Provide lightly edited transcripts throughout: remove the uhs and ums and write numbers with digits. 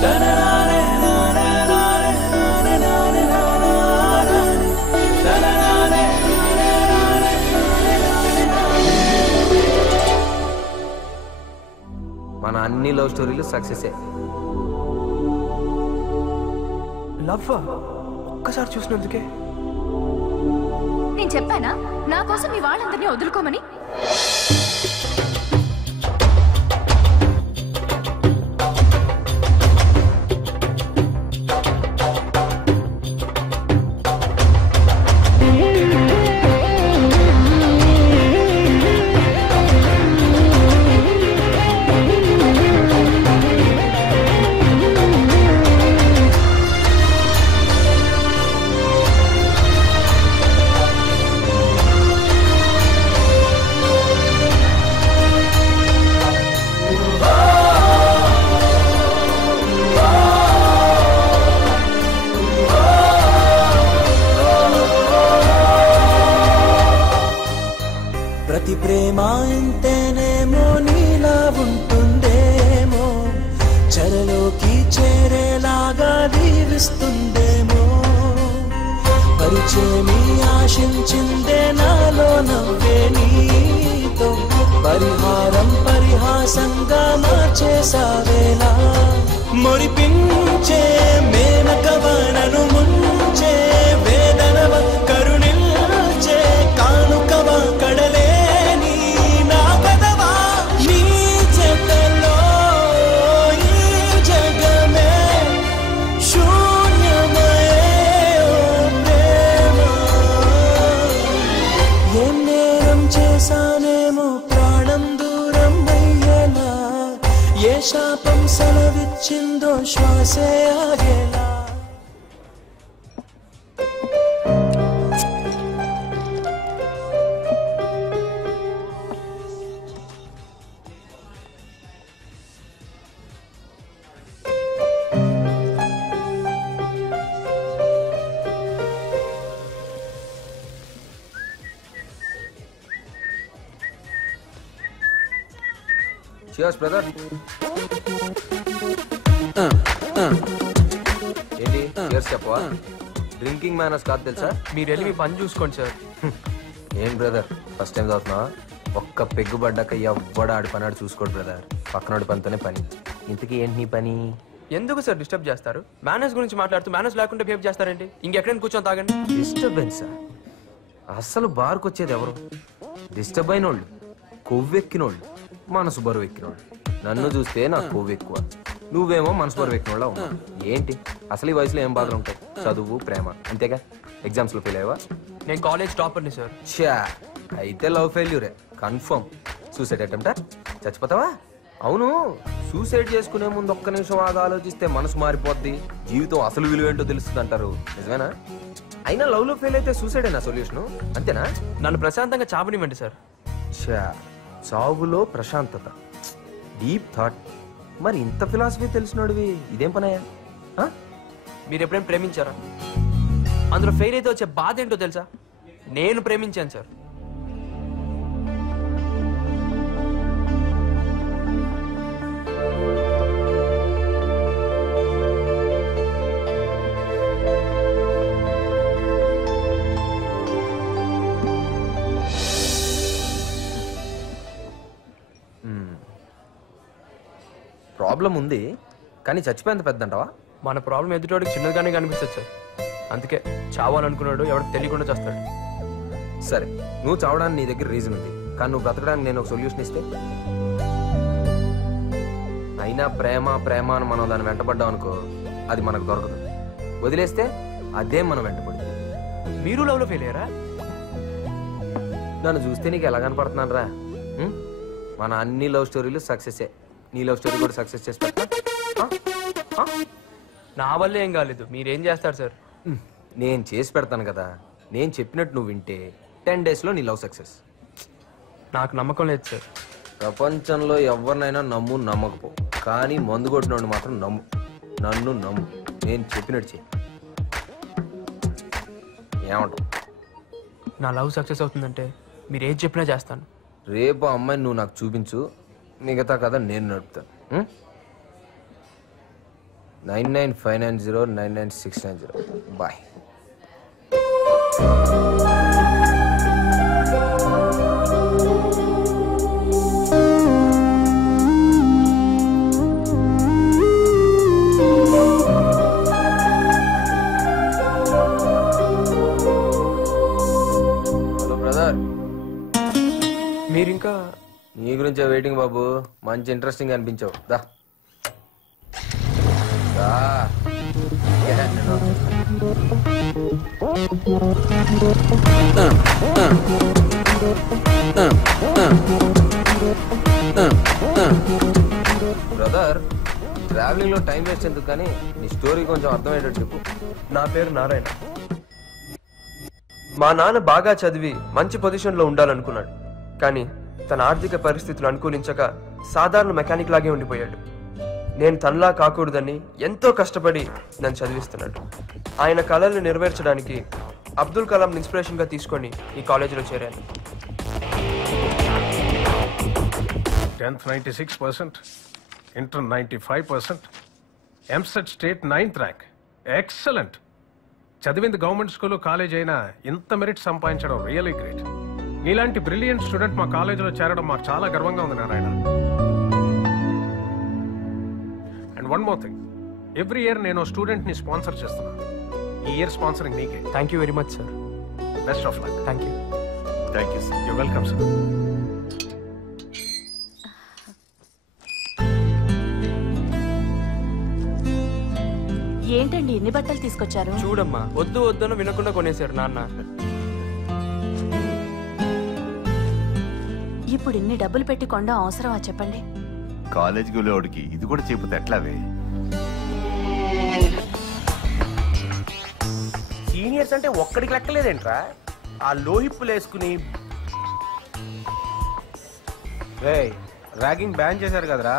మన అన్ని లవ్ స్టోరీలు సక్సెస్. లవ్ ఒక్కసారి చూసినందుకే నేను చెప్పానా నా కోసం మీ వాళ్ళందరినీ వదులుకోమని? ప్రతి ప్రేమ ఇంతేనేమో నీలా ఉంటుందేమో, చెరలోకి చేరేలాగా దీవిస్తుందేమో, పరిచయమి ఆశించిందే నాలో నవ్వే నీతో, పరిహారం పరిహాసంగా మార్చేసావేలా, మురిపించే మేనకవనను ముంచే వేదనవ కరుణిల్చే కానుకవా కడలే శాపం సెలవిచ్చిందో శ్వాసే ఆగేలా. Cheers, brother. ఏంటి cheers చెప్పవా? డ్రింకింగ్ మేనర్స్ కాదు తెలుసా? మీరు వెళ్ళి మీ పని చూసుకోండి సార్. ఏం బ్రదర్ ఫస్ట్ టైం చదువుతున్నావా? ఒక్క పెగ్గు పడ్డాక ఎవ్వడ ఆడి పని ఆడు చూసుకోడు బ్రదర్. పక్కనోడి పనితోనే పని. ఇంతకీ ఏంటి నీ పని? ఎందుకు సార్ డిస్టర్బ్ చేస్తారు? మేనర్స్ గురించి మాట్లాడుతూ మేనర్స్ లేకుండా బిహేవ్ చేస్తారేంటి? ఇంకెక్కడైనా కూర్చొని తాగండి. డిస్టర్బెన్సా? అస్సలు బార్కు వచ్చేది ఎవరు? డిస్టర్బ్ అయినోళ్ళు, కొవ్వెక్కినోళ్ళు, మనసు బరువు ఎక్కినోళ్ళు. నన్ను చూస్తే నాకు కొవ్వు ఎక్కువ, నువ్వేమో మనసు బరువు ఎక్కినోళ్ళ ఉన్నావు. ఏంటి అసలు ఈ వయసులో ఏం బాధలు ఉంటాయి? చదువు, ప్రేమ, అంతేగా. ఎగ్జామ్స్ లో ఫెయిల్ అయ్యావా? నేను కాలేజ్ టాపర్ని సార్. చా అయితే లవ్ ఫెయిల్యూరే కన్ఫర్మ్. సూసైడ్ అటెంప్టా? చచ్చిపోతావా? అవును, సూసైడ్ చేసుకునే ముందు ఒక్క నిమిషం ఆగా ఆలోచిస్తే మనసు మారిపోద్ది, జీవితం అసలు విలువ ఏంటో తెలుస్తుంది అంటారు. నిజమేనా? అయినా లవ్ లో ఫెయిల్ అయితే సూసైడ్ అయినా సొల్యూషన్? అంతేనా? నన్ను ప్రశాంతంగా చావనివ్వండి సార్. చా చావులో ప్రశాంతత, డీప్ థాట్. మరి ఇంత ఫిలాసఫీ తెలిసినోడివి ఇదేం పనయ్యా? మీరు ఎప్పుడైనా ప్రేమించారా? అందులో ఫెయిల్ అయితే వచ్చే బాధ ఏంటో తెలుసా? నేను ప్రేమించాను సార్. ప్రాబ్లం ఉంది కానీ చచ్చిపోయేంత పెద్ద అంటావా? మన ప్రాబ్లం ఎదుటోడికి చిన్నగానే కనిపిస్తుంది సార్. అందుకే చావాలనుకున్నాడు ఎవరికి తెలియకుండా చేస్తాడు. సరే, నువ్వు చావడానికి నీ దగ్గర రీజన్ ఉంది, కానీ నువ్వు బ్రతకడానికి నేను ఒక సొల్యూషన్ ఇస్తే? అయినా ప్రేమ ప్రేమ అని మనం దాన్ని వెంటపడ్డాం అనుకో, అది మనకు దొరకదు. వదిలేస్తే అదే మనం వెంటపడుతుంది. మీరు లవ్లో ఫెయిల్ అయ్యారా? నన్ను చూస్తే నీకు ఎలా కనపడుతున్నాను రా? మన అన్ని లవ్ స్టోరీలు సక్సెసే. నీ లవ్ స్టోరీ కూడా సక్సెస్ చేసి పెట్టా? నా వల్ల ఏం కాలేదు, మీరేం చేస్తారు సార్? నేను చేసి పెడతాను కదా. నేను చెప్పినట్టు నువ్వు వింటే 10 daysలో నీ లవ్ సక్సెస్. నాకు నమ్మకం లేదు సార్. ప్రపంచంలో ఎవరినైనా నమ్ము, నమ్మకపో, కానీ మందు కొట్టినోడు మాత్రం నమ్ము. నన్ను నమ్ము, నేను చెప్పినట్టు చెయ్యి. ఏమంటావు? నా లవ్ సక్సెస్ అవుతుందంటే మీరు ఏది చెప్పినా చేస్తాను. రేపు అమ్మాయిని నువ్వు నాకు చూపించు, మిగతా కదా నేను నడుపుతాను. 9959099690. బాయ్. హలో బ్రదర్, మీరింకా నీ గురించే వెయిటింగ్ బాబు. మంచి ఇంట్రెస్టింగ్ అనిపించావు. దా దా. బ్రదర్, ట్రావెలింగ్ లో టైం వేస్ట్ ఎందుకు కానీ నీ స్టోరీ కొంచెం అర్థమయ్యేటట్టు చెప్పు. నా పేరు నారాయణ. మా నాన్న బాగా చదివి మంచి పొజిషన్లో ఉండాలనుకున్నాడు, కానీ తన ఆర్థిక పరిస్థితులు అనుకూలించక సాధారణ మెకానిక్ లాగే ఉండిపోయాడు. నేను తనలా కాకూడదని ఎంతో కష్టపడి నన్ను చదివిస్తున్నాడు. ఆయన కళలను నెరవేర్చడానికి అబ్దుల్ కలాం ఇన్స్పిరేషన్గా తీసుకొని ఈ కాలేజీలో చేరాను. 10th 96%, Inter 95%, MSET State 9th rank. Excellent. చదివింది గవర్నమెంట్ స్కూల్ కాలేజ్ అయినా ఇంత మెరిట్ సంపాదించడం రియలీ గ్రేట్. నీలాంటి బ్రిలియంట్ స్టూడెంట్ మా కాలేజీలో చేరడం మాకు చాలా గర్వంగా ఉంది Narayana. And one more thing, every year నేను స్టూడెంట్ని స్పాన్సర్ చేస్తున్నాను. ఈ ఇయర్ స్పాన్సరింగ్ నీకే. Thank you very much sir. Best of luck. Thank you. Thank you sir. You welcome sir. ఏంటండి ఎన్ని బట్టలు తీసుకొచ్చారు? చూడమ్మా, వద్దు వద్దను వినకుండా కొనేశారు నాన్న. ఇప్పుడు ఇన్ని డబ్బులు పెట్టి కొండ అవసరమా చెప్పండి? కాలేజీకి వెళ్ళేవాడికి ఇది కూడా చెబుతే ఎట్లావే? సీనియర్స్ అంటే ఒక్కడికి లెక్కలేదేంట్రా? ఆ లోహిప్పులు వేసుకుని ర్యాగింగ్ బ్యాన్ చేశారు కదరా,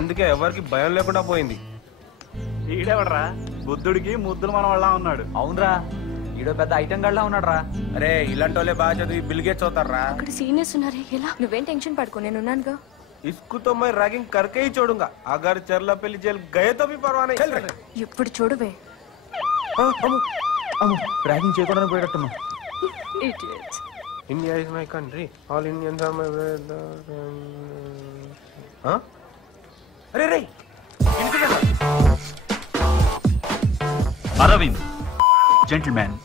అందుకే ఎవరికి భయం లేకుండా పోయింది. ఈడెవడరా బుద్ధుడికి ముద్దులు మన వాళ్ళ ఉన్నాడు. అవునరా, ఈడో పెద్ద ఐటెం గడ్లా ఉన్నాడు రా. అరే ఇలాంటి వాళ్ళే బాగా చదివి బిల్ గేట్స్ అవుతారా? అక్కడ సీనియర్స్ ఉన్నారే, ఎలా? నువ్వేం టెన్షన్ పడుకో, నేను ఉన్నానుగా. इसको तो मैं रैगिंग करके ही छोड़ूंगा. अगर चरलापल्ली जेल गए तो भी परवाह नहीं. ఇప్పుడు చూడవే. ర్యాగింగ్ చేయకుండా పోయేటట్టున్నా. Idiots. India is my country. All Indians are my brother. Huh? అరే రే అరవింద్ జెంటిల్మ్యాన్.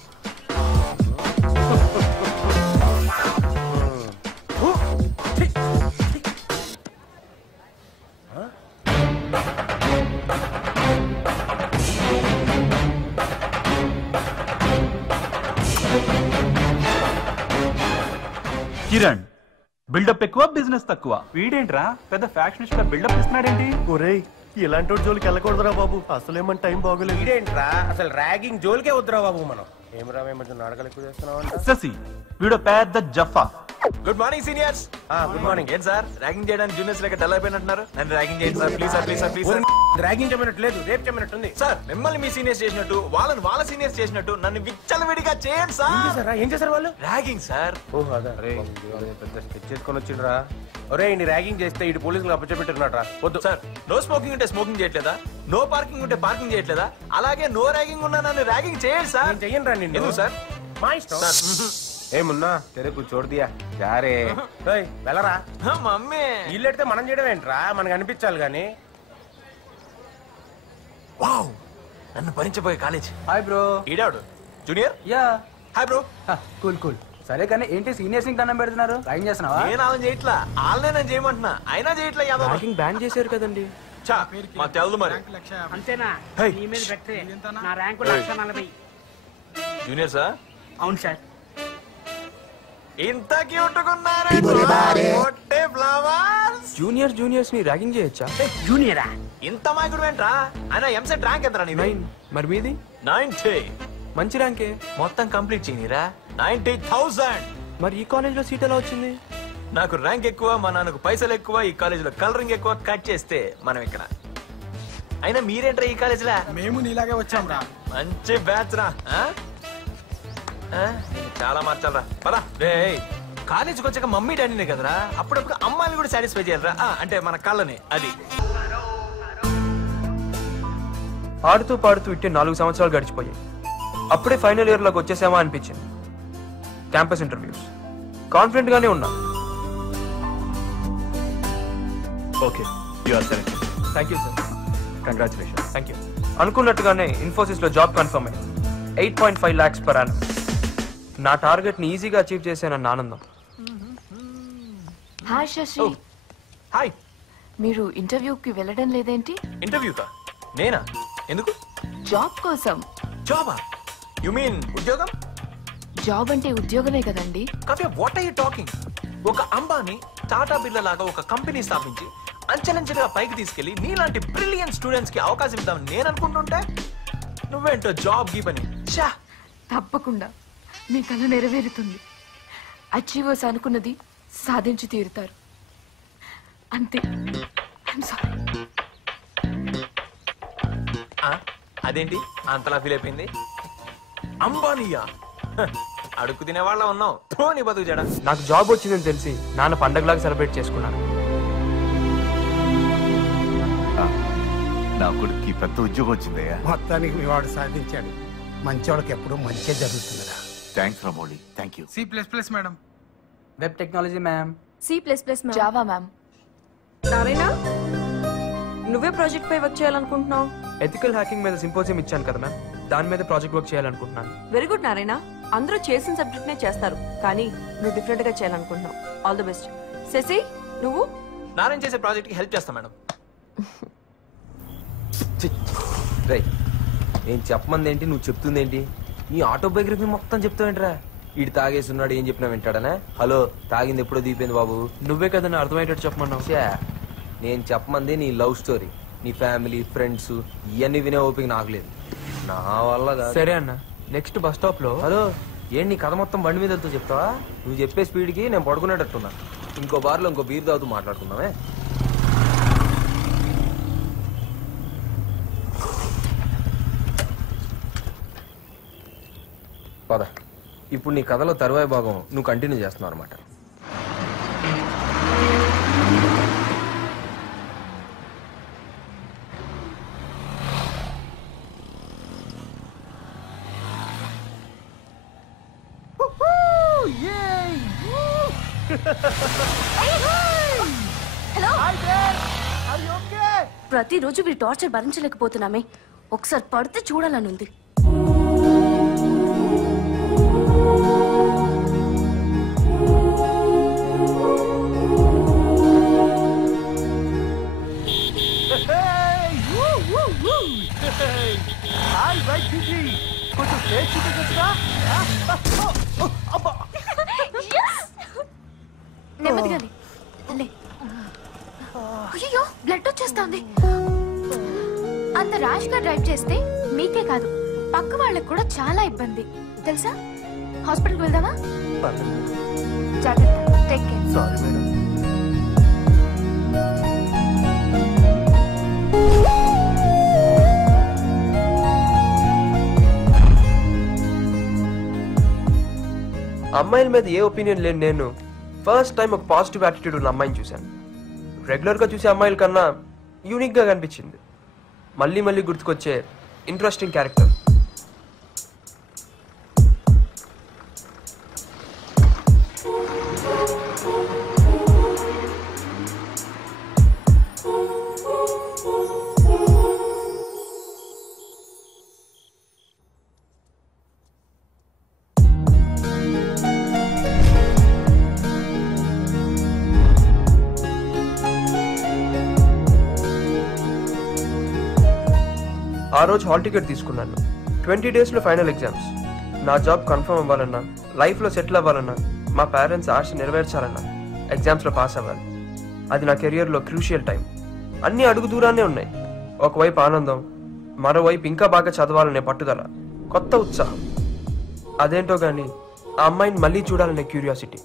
కిరణ్ బిల్డప్ ఎక్కువ, బిజినెస్ తక్కువ. వీడేంట్రా పెద్ద ఫ్యాక్షనిస్ట్ బిల్డప్ ఇస్తున్నాడేంటి? ఒరేయ్, ఇలాంటి జోలికి వెళ్ళకూడదురా బాబు. అసలేమని టైం బాగోలేదు. ఇదేంట్రా అసలు ర్యాగింగ్ జోలికే వద్దురా బాబు. మనం ఏమరా మేము నాటకాలు ఎక్కువ చేస్తున్నాం. శశి వీడు పెద్ద జఫా. Good morning seniors. Good morning. ఏం సార్ ర్యాగింగ్ చేయడానికి జూనియర్స్ లెక్క డల్ అయిపోయినట్టున్నారు? నన్ను ర్యాగింగ్ చేయండి sir, please sir, please sir, please sir. Ragging చేయమన్నట్టు లేదు, రేప్ చేయమన్నట్టుంది. సార్ మిమ్మల్ని మీ సీనియర్స్ చేసినట్టు వాళ్ళని వాళ్ళ సీనియర్స్ చేసినట్టు నన్ను విచ్చలవిడిగా చేయండి సార్. ఏం చేశారు వాళ్ళు? Ragging sir. ఓహ్ అదే పెద్ద స్కెచ్ చేసుకొని వచ్చిండ్రా. ఒరే ఇన్ని ర్యాగింగ్ చేస్తే ఇటు పోలీసులు అప్పచెపెట్టున్నాడు రా. వద్దు సార్. నో స్మోకింగ్ ఉంటే స్మోకింగ్ చేయట్లేదా? నో పార్కింగ్ ఉంటే పార్కింగ్ చేయట్లేదా? అలాగే నో ర్యాగింగ్ ఉన్నా నన్ను ర్యాగింగ్ చేయండి సార్. నేను చెయ్యను రా నిన్ను. ఎందుకు సార్? మా ఇష్టం. ఏ మున్నా తెరే కుछ छोड़ दिया जा रे. వెళ్ళరా. మమ్మీ ఇల్లెడితే మనం చేయడం ఏంట్రా? మనకు అనిపించాలి గానీ. వావ్, నన్ను భరించబోయే కాలేజ్. Hi bro. ఈడాడు junior. Yeah hi bro. Cool cool. సరే కానీ ఏంటి సీనియర్స్ కి దండం పెడుతున్నారు? ర్యాగింగ్ చేస్తున్నావా? నేను ఆమె చేయట్లా, వాళ్ళనే నేను చేయమంటున్నా. అయినా చేయట్లా. ర్యాగింగ్ బ్యాన్ చేశారు కదండి. చా మాకు తెలదు మరి. అంతేనా? హే. నీ మీద పెట్టే నా ర్యాంకు 140. Junior sir. అవును సార్. ఇంత క్యూట్ గున్నారు ఫ్లవర్స్. జూనియర్స్ ని ర్యాగింగ్ చేయొచ్చా? జూనియరా? ఇంత మాయకుడు ఏంట్రా? అయినా ఎంసెట్ ర్యాంక్ ఎంతరా నీ? 9. మరి మీది? 90. మంచి ర్యాంకే. మొత్తం కంప్లీట్ చేయనిరా. 90,000. మరి ఈ కాలేజ్ లో సీట్ ఎలా వచ్చింది? నాకు ర్యాంక్ ఎక్కువ, మా నాన్నకు పైసలు ఎక్కువ, ఈ కాలేజ్ లో కలరింగ్ ఎక్కువ. కట్ చేస్తే మనం ఇక్కడ. అయినా మీరేంట్రా ఈ కాలేజ్ లా? మేము నీలాగే వచ్చాం రా. మంచి బ్యాచ్ రా. చాలా మార్చాలరా. పదా కాలేజీకి వచ్చాక మమ్మీ డాడీనే కదరా, అప్పుడప్పుడు అమ్మాయిని కూడా సాటిస్ఫై చేయాలరా. అంటే మన కళ్ళని. అది ఆడుతూ పాడుతూ ఇట్టే 4 సంవత్సరాలు గడిచిపోయాయి. అప్పుడే ఫైనల్ ఇయర్లోకి వచ్చేసామా అనిపించింది. క్యాంపస్ ఇంటర్వ్యూస్ కాన్ఫిడెంట్ గానే ఉన్నా. Okay, you are selected. Thank you sir. Congratulations. Thank you. అనుకున్నట్టుగానే ఇన్ఫోసిస్ లో జాబ్ కన్ఫర్మ్ అయింది. 8.5 lakhs per annum. నా టార్గెట్ ని ఈజీగా అచీవ్ చేశానన్న ఆనందం. హాయ్ శశి. హాయ్. మీరు ఇంటర్వ్యూకి వెళ్ళడం లేదేంటి? ఇంటర్వ్యూకా? నేనా? ఎందుకు? జాబ్ కోసం. జాబా? యు మీన్ ఉద్యోగం? జాబ్ అంటే ఉద్యోగమే కదండి. Kavya, what are you talking? ఒక అంబానీ టాటా బిర్లా లాగా ఒక కంపెనీ స్థాపించి అంచెలంచెలుగా పైకి తీసుకెళ్లి నీలాంటి బ్రిలియన్ స్టూడెంట్స్ కి అవకాశం ఇద్దామని నేను అనుకుంటుంటే నువ్వేంటో జాబ్ గీపని. తప్పకుండా మీ కళ నెరవేరుతుంది. అచీవర్స్ అనుకున్నది సాధించి తీరుతారు. అంతే. అదేంటి అంతలా ఫీల్ అయిపోయింది? అంబానీయా? అడుగు తినే వాళ్ళ ఉన్నావు. నీ బతుకు జడ. నాకు జాబ్ వచ్చిందని తెలిసి నాన్న పండగలాగా సెలబ్రేట్ చేసుకున్నాను. నా కొడుకు పెద్ద ఉద్యోగం వచ్చిందయ్యా. మొత్తానికి మీ వాడు సాధించాడు. మంచోళ్ళకి ఎప్పుడు మంచి జరుగుతుందిరా. Thanks Ramoli. Thank you. C++ madam. Web technology ma'am. C++ Java ma'am. Narayana, నువ్వే ప్రాజెక్ట్ పై వర్క్ చేయాలనుకుంటున్నావు? ఎథికల్ హ్యాకింగ్ మీద సింపోజియం ఇచ్చాను కదా మ్యామ్, దాని మీద ప్రాజెక్ట్ వర్క్ చేయాలనుకుంటున్నాను. Very good Narayana. అందరూ చేసిన సబ్జెక్ట్ నే చేస్తారు, కానీ నువ్వు డిఫరెంట్ గా చేయాలనుకుంటున్నావు. All the best. శశి, నువ్వు? నారాయణ చేసే ప్రాజెక్ట్ కి హెల్ప్ చేస్తా మేడం. రైట్. నేను చెప్పమంది ఏంటి, నువ్వు చెప్తుంది ఏంటి? నీ ఆటోబయోగ్రఫీ మొత్తం చెప్తావేంట్రా? ఈడు తాగేస్తున్నాడు, ఏం చెప్పినా వింటాడనే? హలో, తాగింది ఎప్పుడో దీపోయింది బాబు. నువ్వే కదా అర్థమయ్యేటట్టు చెప్పమన్నావు. నేను చెప్పమంది నీ లవ్ స్టోరీ, నీ ఫ్యామిలీ, ఫ్రెండ్స్, ఇవన్నీ వినే ఓపిక నాకు లేదు. నా వల్ల కాదు. సరే అన్న, నెక్స్ట్ బస్ స్టాప్ లో. హలో, ఏంటి నీ కథ మొత్తం బండి మీద వెళ్తూ చెప్తావా? నువ్వు చెప్పే స్పీడ్కి నేను పడుకునేటట్టున్నా. ఇంకో బార్లో ఇంకో బీర్ తాగుతూ మాట్లాడుకుందామే. పద. ఇప్పుడు నీ కథలో తరువాయి భాగం నువ్వు కంటిన్యూ చేస్తున్నావు అనమాట. ప్రతిరోజు వీరి టార్చర్ భరించలేకపోతున్నామే. ఒకసారి పడితే చూడాలని ఉంది. నెమ్మదిగానే. అయ్యో, బ్లడ్ వచ్చేస్తుంది. అంత ర్యాష్ గా డ్రైవ్ చేస్తే మీకే కాదు, పక్క వాళ్ళకి కూడా చాలా ఇబ్బంది తెలుసా. హాస్పిటల్కి వెళ్దామా? జాగ్రత్త. Take care. Sorry madam. అమ్మాయిల మీద ఏ ఒపీనియన్ లేని నేను ఫస్ట్ టైం ఒక పాజిటివ్ యాటిట్యూడ్ ఉన్న అమ్మాయిని చూశాను. రెగ్యులర్ గా చూసే అమ్మాయిల కన్నా యూనిక్ గా కనిపించింది. మళ్ళీ మళ్ళీ గుర్తుకొచ్చే ఇంట్రెస్టింగ్ క్యారెక్టర్. ఆ రోజు హాల్ టికెట్ తీసుకున్నాను. 20 days లో ఫైనల్ ఎగ్జామ్స్. నా జాబ్ కన్ఫర్మ్ అవ్వాలన్నా, లైఫ్లో సెటిల్ అవ్వాలన్నా, మా పేరెంట్స్ ఆశ నెరవేర్చాలన్నా ఎగ్జామ్స్లో పాస్ అవ్వాలి. అది నా కెరియర్లో క్రూషియల్ టైం. అన్ని అడుగు దూరాన్నే ఉన్నాయి. ఒకవైపు ఆనందం, మరోవైపు ఇంకా బాగా చదవాలనే పట్టుదల, కొత్త ఉత్సాహం. అదేంటో కానీ ఆ అమ్మాయిని మళ్ళీ చూడాలనే క్యూరియాసిటీ.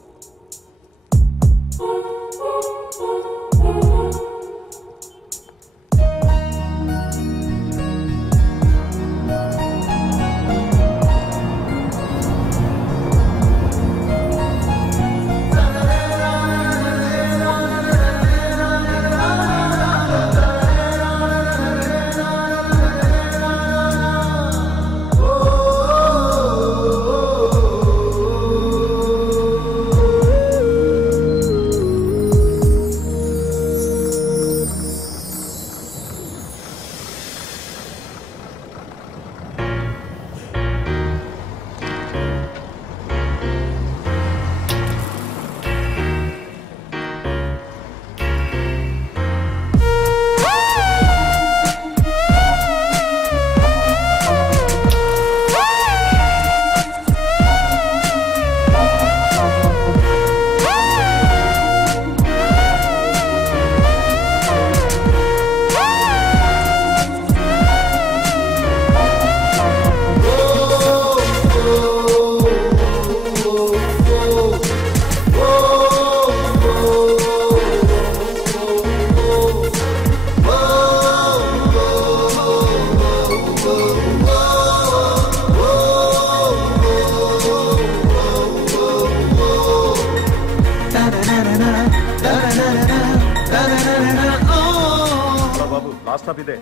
బాస్ స్టాప్ ఇదే.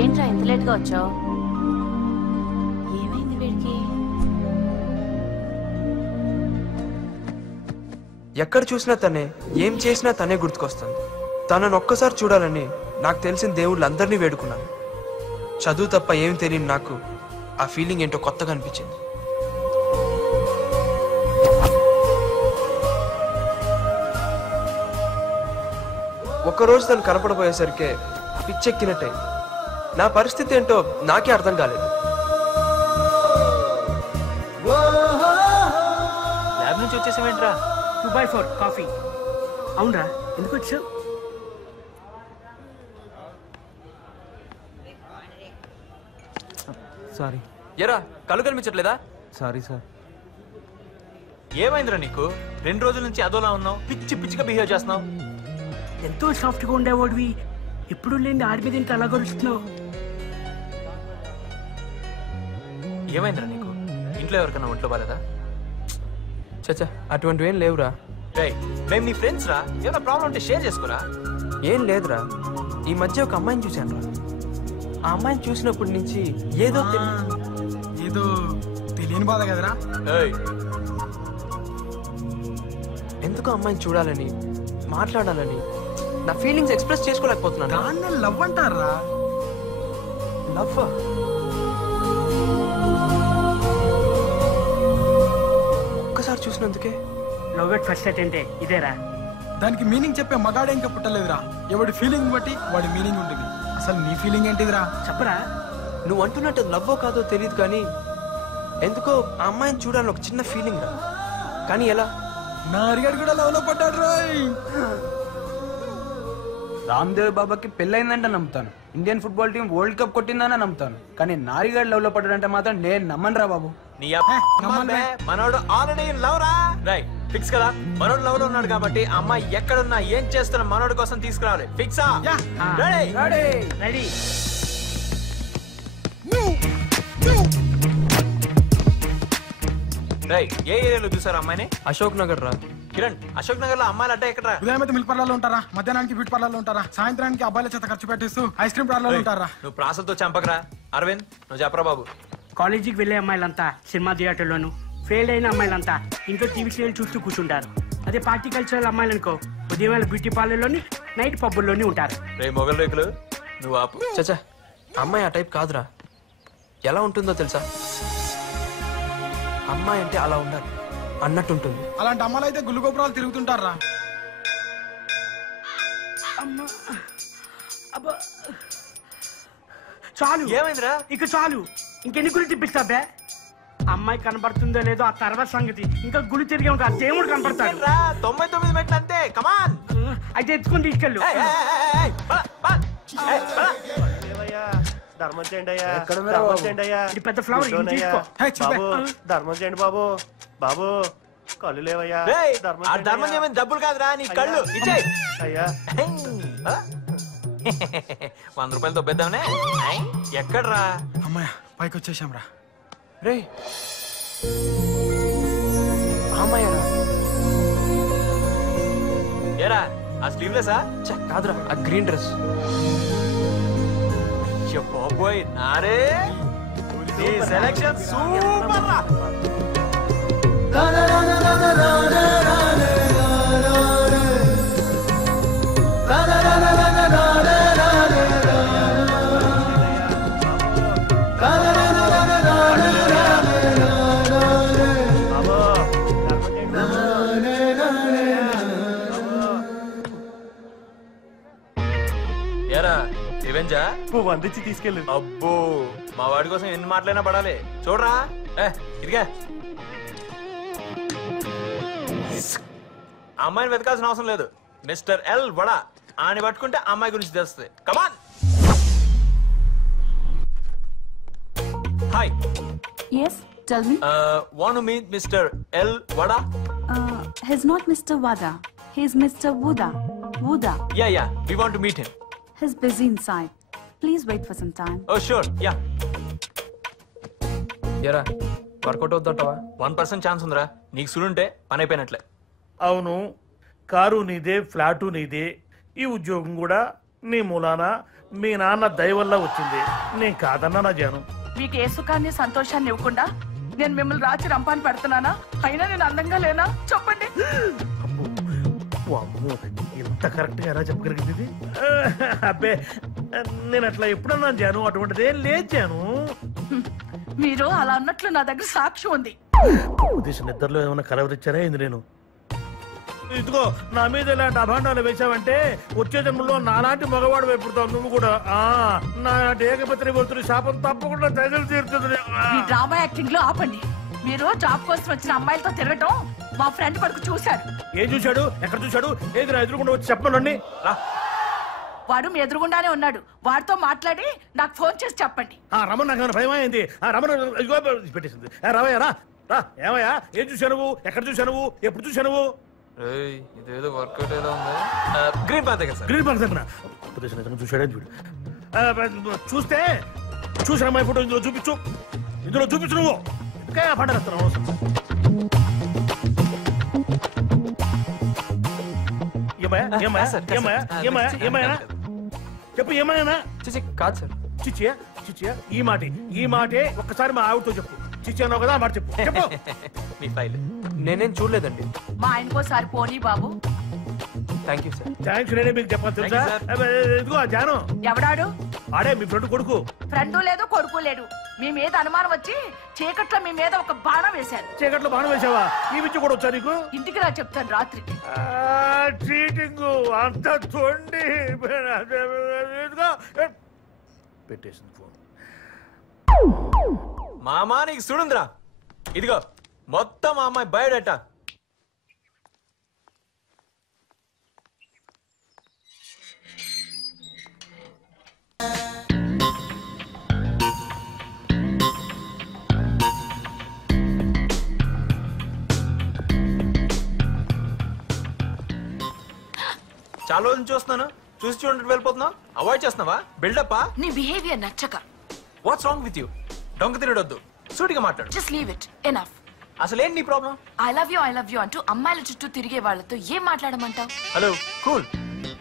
ఏంట్రా ఎంత లేట్ గా వచ్చావు? ఏమైంది వీడికి? ఎక్కడ చూసినా తనే, ఏం చేసినా తనే గుర్తుకొస్తుంది. తనను ఒక్కసారి చూడాలని నాకు తెలిసిన దేవుళ్ళందరినీ వేడుకున్నాను. చదువు తప్ప ఏమి తెలియని నాకు ఆ ఫీలింగ్ ఏంటో కొత్తగా అనిపించింది. ఒక్కరోజు తను కనపడబోయేసరికే పిచ్చెక్కినట్టే. నా పరిస్థితి ఏంటో నాకే అర్థం కాలేదు. ల్యాబ్ నుంచి వచ్చేసావేంట్రా? 2/4 కాఫీ. అవునరా, ఎందుకు వచ్చావు? సారీ. ఎరా కళ్ళు కనిపించట్లేదా? Sorry sir. ఏమైందిరా నీకు? 2 రోజుల నుంచి అదోలా ఉన్నావు, పిచ్చి పిచ్చిగా బిహేవ్ చేస్తున్నావు. ఎంతో సాఫ్ట్గా ఉండేవాడివి, ఎప్పుడు లేని ఆడి మీద ఇంత అలా గొలుస్తున్నావు. ఏమైందిరా నీకు? ఇంట్లో ఎవరికన్నా ఒంట్లో బాలేదా? చచ్చా, అటువంటివి ఏం లేవురా. మేము నీ ఫ్రెండ్స్ రా, ఏమైనా ప్రాబ్లం ఉంటే షేర్ చేసుకోరా. ఏం లేదురా, ఈ మధ్య ఒక అమ్మాయిని చూశాను రా. ఆ అమ్మాయిని చూసినప్పటి నుంచి ఏదో తెలియని బాధ కదరా. ఎందుకు అమ్మాయిని చూడాలని, మాట్లాడాలని నా ఫీలింగ్స్ ఎక్స్ప్రెస్ చేసుకోలేకపోతున్నాను. దాన్ని లవ్ అంటారా? లవ్ ఒక్కసారి చూసినందుకే లవ్ ఎట్ ఫస్ట్ సైట్ అంటే ఇదేరా. దానికి మీనింగ్ చెప్పే మగాడే ఇంకా పుట్టలేదురా. ఎవడి ఫీలింగ్ బట్టి వాడి మీనింగ్ ఉంటుంది. అసలు నీ ఫీలింగ్ ఏంటిదిరా? చెప్పరా. నువ్వు అంటున్నట్టు లవ్వో కాదో తెలియదు, కానీ ఎందుకో ఆ అమ్మాయిని చూడాలని ఒక చిన్న ఫీలింగ్ రా. కానీ ఎలా? నా అరిగాడు కూడా లవ్ లో పడ్డాడు రోయ్. రామ్దేవ్ బాబాకి పెళ్ళైందంటే నమ్ముతాను, Indian football team world cup కొట్టిందనే నమ్ముతాను, కానీ నారిగాడు లవ్ లో పడ్డాడంటే మాత్రం నేను నమ్మను రా బాబు. నీ మనోడు ఆల్రెడీ లవ్ రా. రైట్, ఫిక్స్ కదా. మనోడు లవ్ లో ఉన్నాడు కాబట్టి అమ్మాయి ఎక్కడున్నా ఏం చేస్తున్నా మనోడు కోసం తీసుకురావాలి. ఫిక్సా? రెడీ. ఏ ఏరియాలో చూసారు అమ్మాయిని? అశోక్ నగర్ రా. కిరణ్, అశోక్ నగర్ లో అమ్మాయిలు అడ్డా ఎక్కడ? ఉదయం అయితే మిల్క్ పార్లర్లో ఉంటారా, మధ్యాహ్నానికి బ్యూటీ పార్లర్లో ఉంటారా, సాయంత్రానికి అబ్బాయిల చేత ఖర్చు పెట్టిస్తూ ఐస్ క్రీమ్ పార్లర్లో ఉంటారా. నువ్వు ప్రాసలతో చంపకరా. అరవింద్, నువ్వు చెప్పరా బాబు. కాలేజీకి వెళ్ళే అమ్మాయిలంతా సినిమా థియేటర్లోను, ఫెయిల్ అయిన అమ్మాయిలంతా ఇంట్లో టీవీ సీరియల్ చూస్తూ కూర్చుంటారు. అదే పార్టీ కల్చరల్ అమ్మాయిలు అనుకో, ఉదయం బ్యూటీ పార్లర్లోని, నైట్ పబ్బుల్లోని ఉంటారు. రే మొగల్ రేకులు, నువ్వు ఆపు. చచ్చా, అమ్మాయి ఆ టైప్ కాదురా. ఎలా ఉంటుందో తెలుసా? అమ్మాయి అంటే అలా ఉండాలి అన్నట్టుంటుంది. అలాంటి అమ్మాయిలు అయితే గుళ్ళు గోపురాలు తిరుగుతుంటారా. చాలు. ఏమైందిరా? ఇక చాలు. ఇంకెన్ని గుళ్ళు తిప్పిస్తాబే? అమ్మాయి కనబడుతుందో లేదో ఆ తర్వాత సంగతి. ఇంకా గుడి తిరిగే ఒక దేవుడు కనబడతాడు. 99 మెట్లు అంతే. కమాన్. అయితే ఎత్తుకొని తీసుకెళ్ళు. ధర్మం చేయండి అయ్యా, ఎక్కడ ఉన్నావు ధర్మం బాబు? చేయండి అయ్యా. ఇది పెద్ద ఫ్లవర్, ఇది కూర్చోండి తీసుకో. అయ్యా. బాబు ధర్మం చేయండి బాబు. బాబు కళ్ళు లేవయ్యా. ధర్మం చేయమని డబ్బులు కాదురా, నీ కళ్ళు ఇచ్చే. అయ్యా 100 రూపాయలు దొబ్బేద్దామనే. ఎక్కడ్రా? అమ్మాయ పైకి వచ్చేసాం రా. రే అమ్మాయరా? ఏరా ఆ స్లీవ్లెసా? కాదురా, ఆ గ్రీన్ డ్రెస్. బాబోయ్ నారే, నీ సెలక్షన్ సూపర్ రా. ఏరా రివెంజా? పువ్వు అందించి తీసుకెళ్ళు. అబ్బో, మా వాడి కోసం ఎన్ని మాటలైనా పడాలి. చూడరా ఇదిగా, అమ్మాయిని వెతకాల్సిన అవసరం లేదు. మిస్టర్ ఎల్ వడా ఆని పట్టుకుంటే అమ్మాయి గురించి తెలుస్తుంది. Come on. Hi. Yes Tell me. Want to meet Mr. L. Vada? He's not Mr. Wada. He's Mr. Wuda. Wuda. Yeah. We want to meet him. He's busy inside. Please wait for some time. Oh, sure. Yeah. ఎరా work out అవుతుంటావా? 1% chance ఉందిరా. నీకు సులుంటే పని అయిపోయినట్లే. అవును, car నీదే, flat నీదే, ఈ ఉద్యోగం కూడా నీ మూలాన మీ నాన్న దయ వల్ల వచ్చింది. నేను కాదన్నా నా జాను. మీకు ఏ సుఖాన్ని సంతోషాన్ని ఇవ్వకుండా నేను మిమ్మల్ని రాచి రంపాన్ని పెడుతున్నానా? అయినా నేను అందంగా లేనా? చెప్పండి. ఎంత కరెక్ట్ గా ఎలా చెప్పగలిగింది? అబ్బే, నేను అట్లా ఎప్పుడన్నా జాను, అటువంటిదే లేదు జాను. మీరు అలా అన్నట్లు నా దగ్గర సాక్ష్యం ఉంది. ఉద్దేశం నిద్రలో ఏమైనా కలవరిచ్చారా ఏంది? నేను ఇదిగో నా మీద ఇలాంటి అభాండాలు వేసావంటే వచ్చే జన్మలో నాలాంటి మగవాడు వైపుతావు నువ్వు కూడా. నా ఏకపత్రి పోతున్న శాపం తప్పకుండా తగిలి తీరుతుంది. మీ డ్రామా యాక్టింగ్ లో ఆపండి. మీరు జాబ్ కోసం వచ్చిన అమ్మాయిలతో తిరగటం మా ఫ్రెండ్ కొడుకు చూశాడు. ఏం చూశాడు? ఎక్కడ చూశాడు? ఏది నా ఎదురుకుండా వచ్చి చెప్పనండి. వాడు మీ ఎదురుగుండానే ఉన్నాడు. వాడితో మాట్లాడి నాకు ఫోన్ చేసి చెప్పండి. రమణ నాకు ఏమైనా భయమైంది? రమణ పెట్టేసింది. రావయ్యా, రా. ఏమయ్యా, ఏం చూసా నువ్వు? ఎక్కడ చూసా నువ్వు? ఎప్పుడు చూసా నువ్వు? ఇదేదో వర్కౌట్ ఏదో ఉంది. గ్రీన్ పాత్ కదా సార్. గ్రీన్ పాత్ దగ్గర ఉపదేశం చూశాడని చూడు. చూస్తే చూసిన అమ్మాయి ఫోటో ఇందులో చూపించు. నువ్వు పండగ చెప్పు. ఏమైనా కాదు సార్. చిచ్చియా ఈ మాటే ఒక్కసారి మా ఆవిడతో చెప్పు. చిచ్చి అన్నావు కదా, మాట చెప్పు. మీ ఫైల్ నేనేం చూడలేదండి. మా ఆయనకోసారి పోనీ బాబు. Thank you sir. థ్యాంక్స్ నేనే మీకు చెప్పాలి తెలుసా? ఇదిగో జాను. ఎవడాడు? ఆడే మీ ఫ్రెండ్ కొడుకు. ఫ్రెండ్ లేదు, కొడుకు లేడు. మీ మీద అనుమానం వచ్చి చీకట్లో మీ మీద ఒక బాణం వేశారు. చీకట్లో బాణం వేసావా? ఈ విద్య కూడా వచ్చా నీకు? ఇంటికి రా చెప్తాను రాత్రి. చీటింగ్ అంత తొండి పెట్టేసింది ఫోన్. మామా నీకు చూడుందిరా, ఇదిగో మొత్తం మా అమ్మాయి బయోడేటా. చాలా రోజులు చూస్తున్నాను, చూసి చూడండి వెళ్ళిపోతున్నావు. అవాయిడ్ చేస్తున్నావా? బిల్డప్పా? నీ బిహేవియర్ నచ్చక. What's wrong with you? డొంక తిరగొద్దు, సూటిగా మాట్లాడు. Just leave it. ఎనఫ్. అసలు ఏంటి నీ ప్రాబ్లం? ఐ లవ్ యూ అంటూ అమ్మాయిల చుట్టూ తిరిగే వాళ్ళతో ఏం మాట్లాడమంటావు? Hello cool.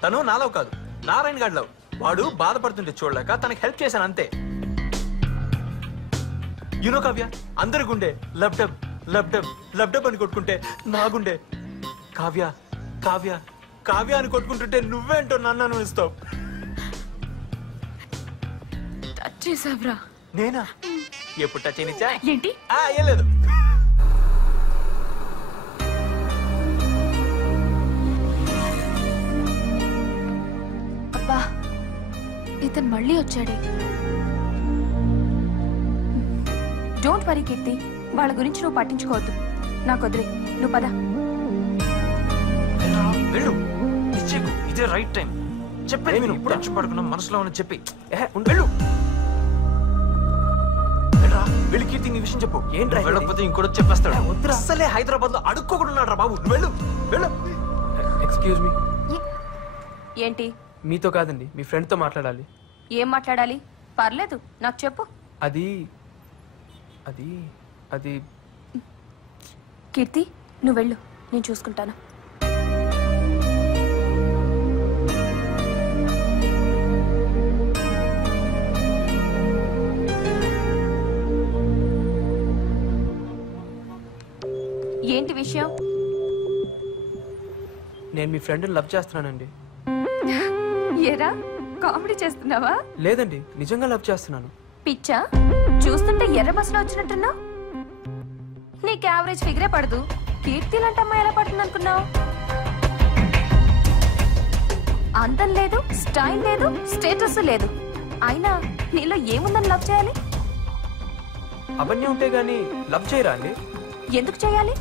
తను నాలో కాదు, నారాయణ గారి లవ్. వాడు బాధపడుతుంటే చూడలేక తనకి హెల్ప్ చేశాను అంతే. యునో కావ్య, అందరి గుండె లబ్డబ్ లబ్డబ్ లబ్డబ్ అని కొట్టుకుంటే నా గుండె కావ్య కావ్య కావ్య అని కొట్టుకుంటుంటే నువ్వేంటో నన్ను అనుభవిస్తావు. టచ్ చేసావ్రా? నేనా? ఎప్పుడు టచ్ అయినిచ్చా? ఏంటి? ఏం లేదు. అబ్బా, ఇతను మళ్ళీ వచ్చాడే. డోంట్ వరీ కీర్తి, వాళ్ళ గురించి నువ్వు పట్టించుకోవద్దు. నాకు వదిలే, నువ్వు పద. వెళ్ళు, ఇదే రైట్ టైం. చెప్పేది నేను ఇప్పుడు టెన్షన్ పడుకున్నా, మనసులో ఉన్న చెప్పి వెళ్ళు. వెళ్ళి కీర్తి నీ విషయం చెప్పు. ఏంటి వెళ్ళకపోతే ఇంకోటి చెప్పేస్తాడు. అసలే హైదరాబాద్ లో అడుక్కోకుండా ఉన్నాడు బాబు. వెళ్ళు వెళ్ళు. Excuse me. ఏంటి? మీతో కాదండి, మీ ఫ్రెండ్ తో మాట్లాడాలి. ఏం మాట్లాడాలి? పర్లేదు, నాకు చెప్పు. అది అది అది కీర్తి, నువ్వు వెళ్ళు, నేను చూసుకుంటాను. ఏంటి విషయం? నేను మీ ఫ్రెండ్ని లవ్ చేస్తున్నానండి. ఏరా, కామెడీ చేస్తున్నావా? లేదండి, నిజంగా లవ్ చేస్తున్నాను. పిచ్చా? చూస్తుంటే ఎర్ర బస్సులో వచ్చినట్టున్నా. నీకు యావరేజ్ ఫిగరే పడదు. కీర్తి లాంటి అమ్మాయి ఎలా పడుతుంది అనుకున్నావు? అందం లేదు, స్టైల్ లేదు, స్టేటస్ లేదు. అయినా నీలో ఏముందని లవ్ చేయాలి? అవన్నీ ఉంటే గానీ లవ్ చేయరా అండి? ఎందుకు చేయాలి?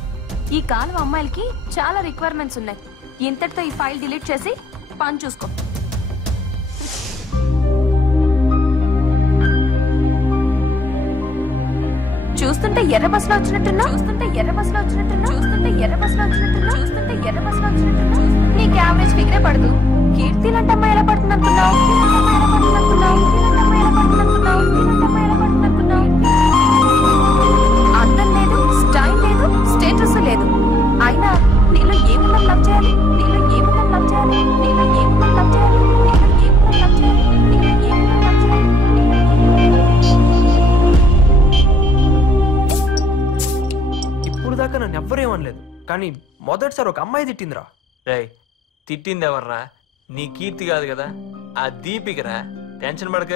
ఈ కాలం అమ్మాయిలకి చాలా రిక్వైర్మెంట్స్ ఉన్నాయి. ఇంతటితో ఈ ఫైల్ డిలీట్ చేసి పని చూసుకో. చూస్తుంటే ఎర్ర బస్సులో వచ్చినట్టున్నా నీకు యావరేజ్ ఫిగరే పడదు. కీర్తి లాంటి అమ్మాయి ఎలా పడుతుంది అనుకున్నావు? అందం లేదు, స్టైల్ లేదు, స్టేటస్ లేదు. అయినా నీలో ఏముందని లవ్ చేయాలి? ఇప్పుడు దాకా నన్ను ఎవ్వరేమనలేదు, కానీ మొదటిసారి ఒక అమ్మాయి తిట్టిందిరా. రేయ్, తిట్టింది ఎవర్రా? నీ కీర్తి కాదు కదా, ఆ దీపికరా. టెన్షన్ పడక,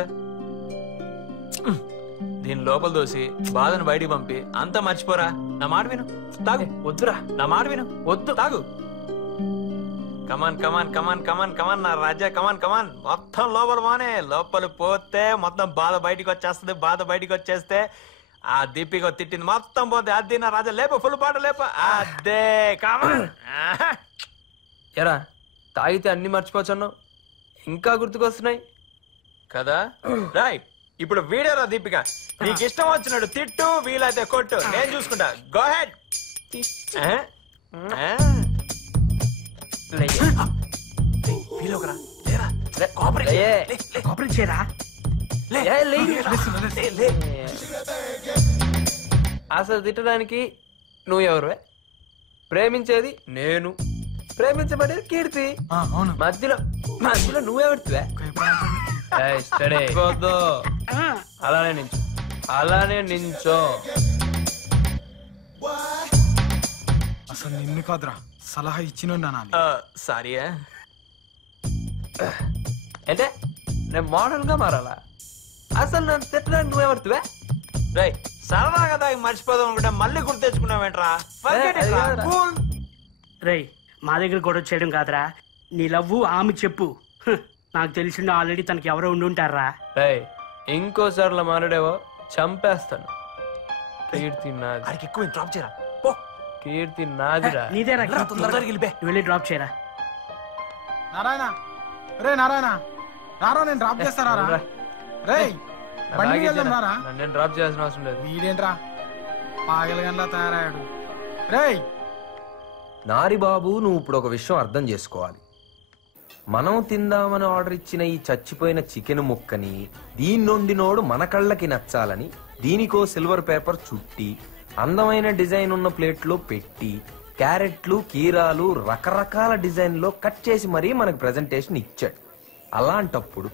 దీని లోపల దోసి బాధను బయటికి పంపి అంతా మర్చిపోరా. నా మాట విను, తాగు. వద్దురా, నా మాట విను, వద్దు, తాగు. కమాన్ కమాన్ కమాన్ కమాన్ కమాన్ నా రాజా, కమాన్ కమాన్. మొత్తం లోపల మానే, లోపల పోతే మొత్తం బాధ బయటికి వచ్చేస్తుంది. బాధ బయటికి వచ్చేస్తే ఆ దీపిక తిట్టింది మొత్తం పోతే. అది నా రాజా, లేప, ఫుల్ పాట లేప. అదే కమాన్. ఎరా తాగితే అన్ని మర్చిపోవచ్చున్నావు, ఇంకా గుర్తుకొస్తున్నాయి కదా. రైట్, ఇప్పుడు వీడియోరా దీపిక. నీకు ఇష్టం వచ్చినట్టు తిట్టు, వీలైతే కొట్టు, నేను చూసుకుంటా. Go head. అసలు తిట్టడానికి నువ్వు ఎవరు? ప్రేమించేది నేను, ప్రేమించబడేది కీర్తి. మధ్యలో నువ్వెవడుతువే? అలానే నించో. అసలు నిన్ను కాదురా, సలహా ఇచ్చినా. సారీ. అంటే నేను మోడల్ గా మారాలా? అసలు నన్ను తిట్టడానికి నువ్వెవడుతువే? రై, సరదాగా దాగి మర్చిపోదాం అనుకుంటే మళ్ళీ గుర్తు తెచ్చుకున్నావేంట్రా? రై, మా దగ్గర గొడవ చేయడం కాదురా, నీ లవ్వు ఆమె చెప్పు. నాకు తెలిసిన ఆల్రెడీ తనకి ఎవరో ఉండుంటారా. రై, ఇంకోసార్లు మారాడేవో చంపేస్తాను. కీర్తి నాది. ఎక్కువ డ్రాప్ చేయరా. కీర్తి నాదిరా. నీదేరా, వెళ్ళి డ్రాప్ చేయరా. నారాయణ, రే నారాయణ రారా, నేను డ్రాప్ చేస్తారా? రే నేను డ్రాప్ చేయాల్సిన అవసరం లేదు. వీడేంట్రా పాగలగన్లా తయారయ్యాడు. రేయ్ నారి బాబు, నువ్వు ఇప్పుడు ఒక విషయం అర్థం చేసుకోవాలి. మనం తిందామని ఆర్డర్ ఇచ్చిన ఈ చచ్చిపోయిన చికెన్ ముక్కని దీని నోడు మన కళ్ళకి నచ్చాలని దీనికో సిల్వర్ పేపర్ చుట్టి అందమైన డిజైన్ ఉన్న ప్లేట్లో పెట్టి క్యారెట్లు, కీరాలు రకరకాల డిజైన్ లో కట్ చేసి మరీ మనకు ప్రెజెంటేషన్ ఇచ్చాడు. అలాంటప్పుడు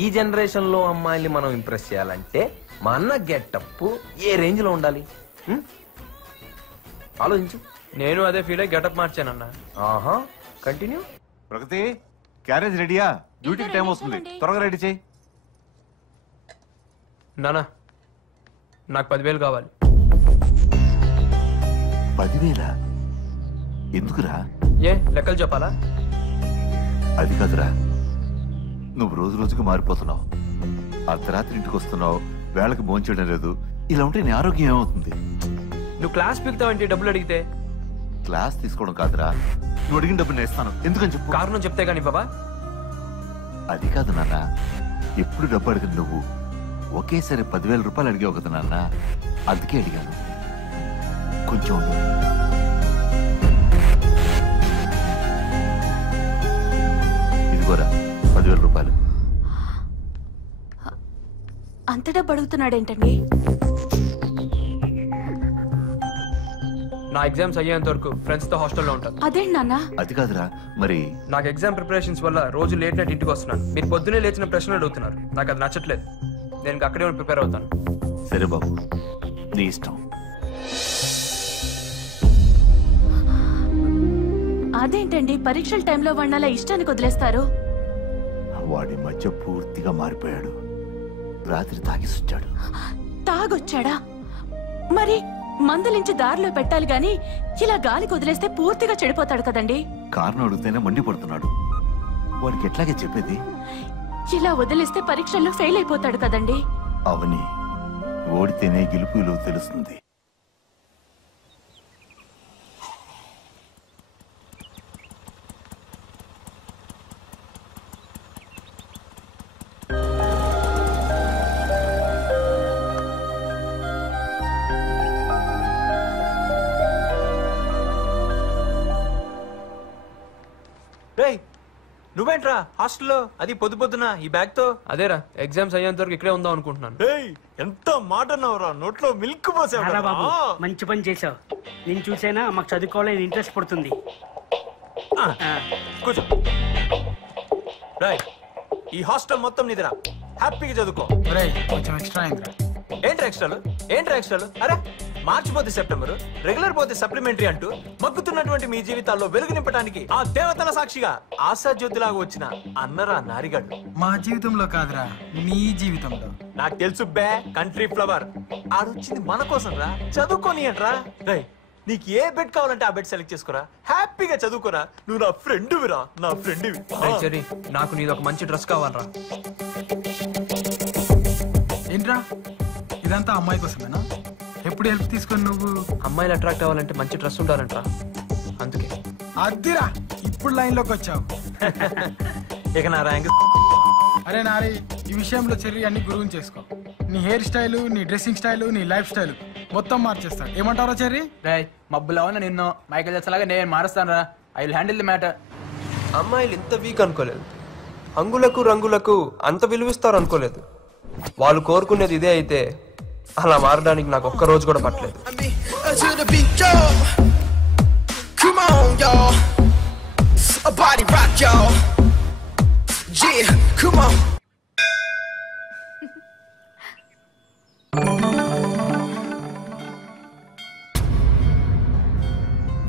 ఈ జనరేషన్ లో అమ్మాయిల్ని మనం ఇంప్రెస్ చేయాలంటే మా అన్న గెటప్ ఏ రేంజ్ లో ఉండాలి? ఆలోచించు. నేను అదే ఫీల్ అయ్యి గెటప్ మార్చానన్నా. ఆహా, కంటిన్యూ. ప్రగతి, క్యారేజ్ రెడీయా? డ్యూటీకి టైం వస్తుంది, త్వరగా రెడీ చేయి. నానా, నాకు 10,000 కావాలి. 10,000? ఎందుకురా? ఏ లెక్కలు చెప్పాలా? అది కాదురా, నువ్వు రోజు రోజుకు మారిపోతున్నావు. అర్ధరాత్రి ఇంటికి వస్తున్నావు, వేళకి భోంచేయడం లేదు. ఇలా ఉంటే నీ ఆరోగ్యం ఏమవుతుంది? నువ్వు క్లాస్ పీకుతావంటే డబ్బులు అడిగితే? క్లాస్ తీసుకోవడం కాదురా, నువ్వు అడిగిన డబ్బులు నేను ఇస్తాను. ఎందుకని చెప్పు. కారణం చెప్తే గానీ బాబా. అది కాదు నాన్న, ఎప్పుడు డబ్బు అడిగిన నువ్వు ఒకేసారి 10,000 రూపాయలు అడిగావు కదా నాన్న, అందుకే అడిగాను. కొంచెం ఉండు. ఇదిగోరా 10,000 రూపాయలు. అంత డబ్బు అడుగుతున్నాడేంటండి? నా ఎగ్జామ్స్ అయ్యేంత వరకు ఫ్రెండ్స్ తో హాస్టల్లో ఉంటాను. అదేంటి నాన్న? అది కాదురా, మరి నాకు ఎగ్జామ్ ప్రిపరేషన్స్ వల్ల రోజు లేట్ నైట్ ఇంటికి వస్తున్నాను. మీరు పొద్దునే లేచిన ప్రశ్నలు అడుగుతున్నారు, నాకు అది నచ్చట్లేదు. నేను అక్కడే ప్రిపేర్ అవుతాను. సరే బాబు, నీ ఇష్టం. అదేంటండి పరీక్షల టైంలో వాడిని అలా ఇష్టానికి వదిలేస్తారు? వాడి మధ్య పూర్తిగా మారిపోయాడు. రాత్రి తాగిసొచ్చాడు. తాగొచ్చాడా? మరి మందులించి దారిలో పెట్టాలి గాని ఇలా గాలికి వదిలేస్తే పూర్తిగా చెడిపోతాడు కదండి. కారణం అడిగితేనే మండిపడుతున్నాడు. వాడికి ఎట్లాగే చెప్పేది? ఇలా వదిలేస్తే పరీక్షల్లో ఫెయిల్ అయిపోతాడు కదండి. అవని, ఓడితేనే గెలుపు విలువ తెలుస్తుంది. రేయ్ నువ్వేంట్రా హాస్టల్లో అది పొద్దున ఈ బ్యాగ్ తో? అదేరా ఎగ్జామ్స్ అయ్యేంత వరకు ఇక్కడే ఉందాం అనుకుంటున్నాను. ఎంత మాట అన్నావురా, నోట్లో మిల్క్ పోసావు. బాబు మంచి పని చేసావు. నేను చూసైనా మాకు చదువుకోవాలని ఇంట్రెస్ట్ పడుతుంది. కూర్చో. రేయ్ ఈ హాస్టల్ మొత్తం నీదిరా, హ్యాపీగా చదువుకో. కొంచెం ఎక్స్ట్రా అయిందిరా. ఏంట్రా ఎక్స్ట్రాలు? అరే మార్చి పోతే సెప్టెంబర్, రెగ్యులర్ పోతే సప్లిమెంటరీ అంటూ మగ్గుతున్నటువంటి మీ జీవితాల్లో వెలుగు నింపడానికి ఆ దేవతల సాక్షిగా ఆశాజ్యోతిలాగా వచ్చిన అన్నరా నారిగాడు. మా జీవితంలో కాదురా, నీ జీవితంలో. నాకు తెలుసు బే, కంట్రీ ఫ్లవర్. ఆడొచ్చింది మన కోసం రా, చదువుకోని అంట్రా. రేయ్ నీకు ఏ బెడ్ కావాలంటే ఆ బెడ్ సెలెక్ట్ చేసుకోరా, హ్యాపీగా చదువుకోరా. నువ్వు నా ఫ్రెండ్విరా, నా ఫ్రెండ్వి. సరే నాకు నీది ఒక మంచి డ్రెస్ కావాలరా. ఏంట్రా ఇదంతా అమ్మాయి కోసమేనా? ఎప్పుడు హెల్ప్ తీసుకొని నువ్వు? అమ్మాయిలు అట్రాక్ట్ అవ్వాలంటే మంచి డ్రెస్ ఉండాలంటరా, అందుకే. అద్దిరా ఇప్పుడు లైన్లోకి వచ్చావు. ఇక నా ర్యాంక్. అరే నారి, ఈ విషయంలో చెర్రీ అన్ని గురువుని చేసుకో. నీ హెయిర్ స్టైల్, నీ డ్రెస్సింగ్ స్టైల్, నీ లైఫ్ స్టైల్ మొత్తం మార్చేస్తాడు. ఏమంటారో చెర్రీ? మబ్బులో ఉన్న నిన్ను మైకేల్ జాక్సన్ నేను మారుస్తాను రా. I will handle the matter. అమ్మాయిలు ఇంత వీక్ అనుకోలేదు. హంగులకు రంగులకు అంత విలువిస్తారు అనుకోలేదు. వాళ్ళు కోరుకునేది ఇదే అయితే అలా మారడానికి నాకు ఒక్క రోజు కూడా పట్టలేదు.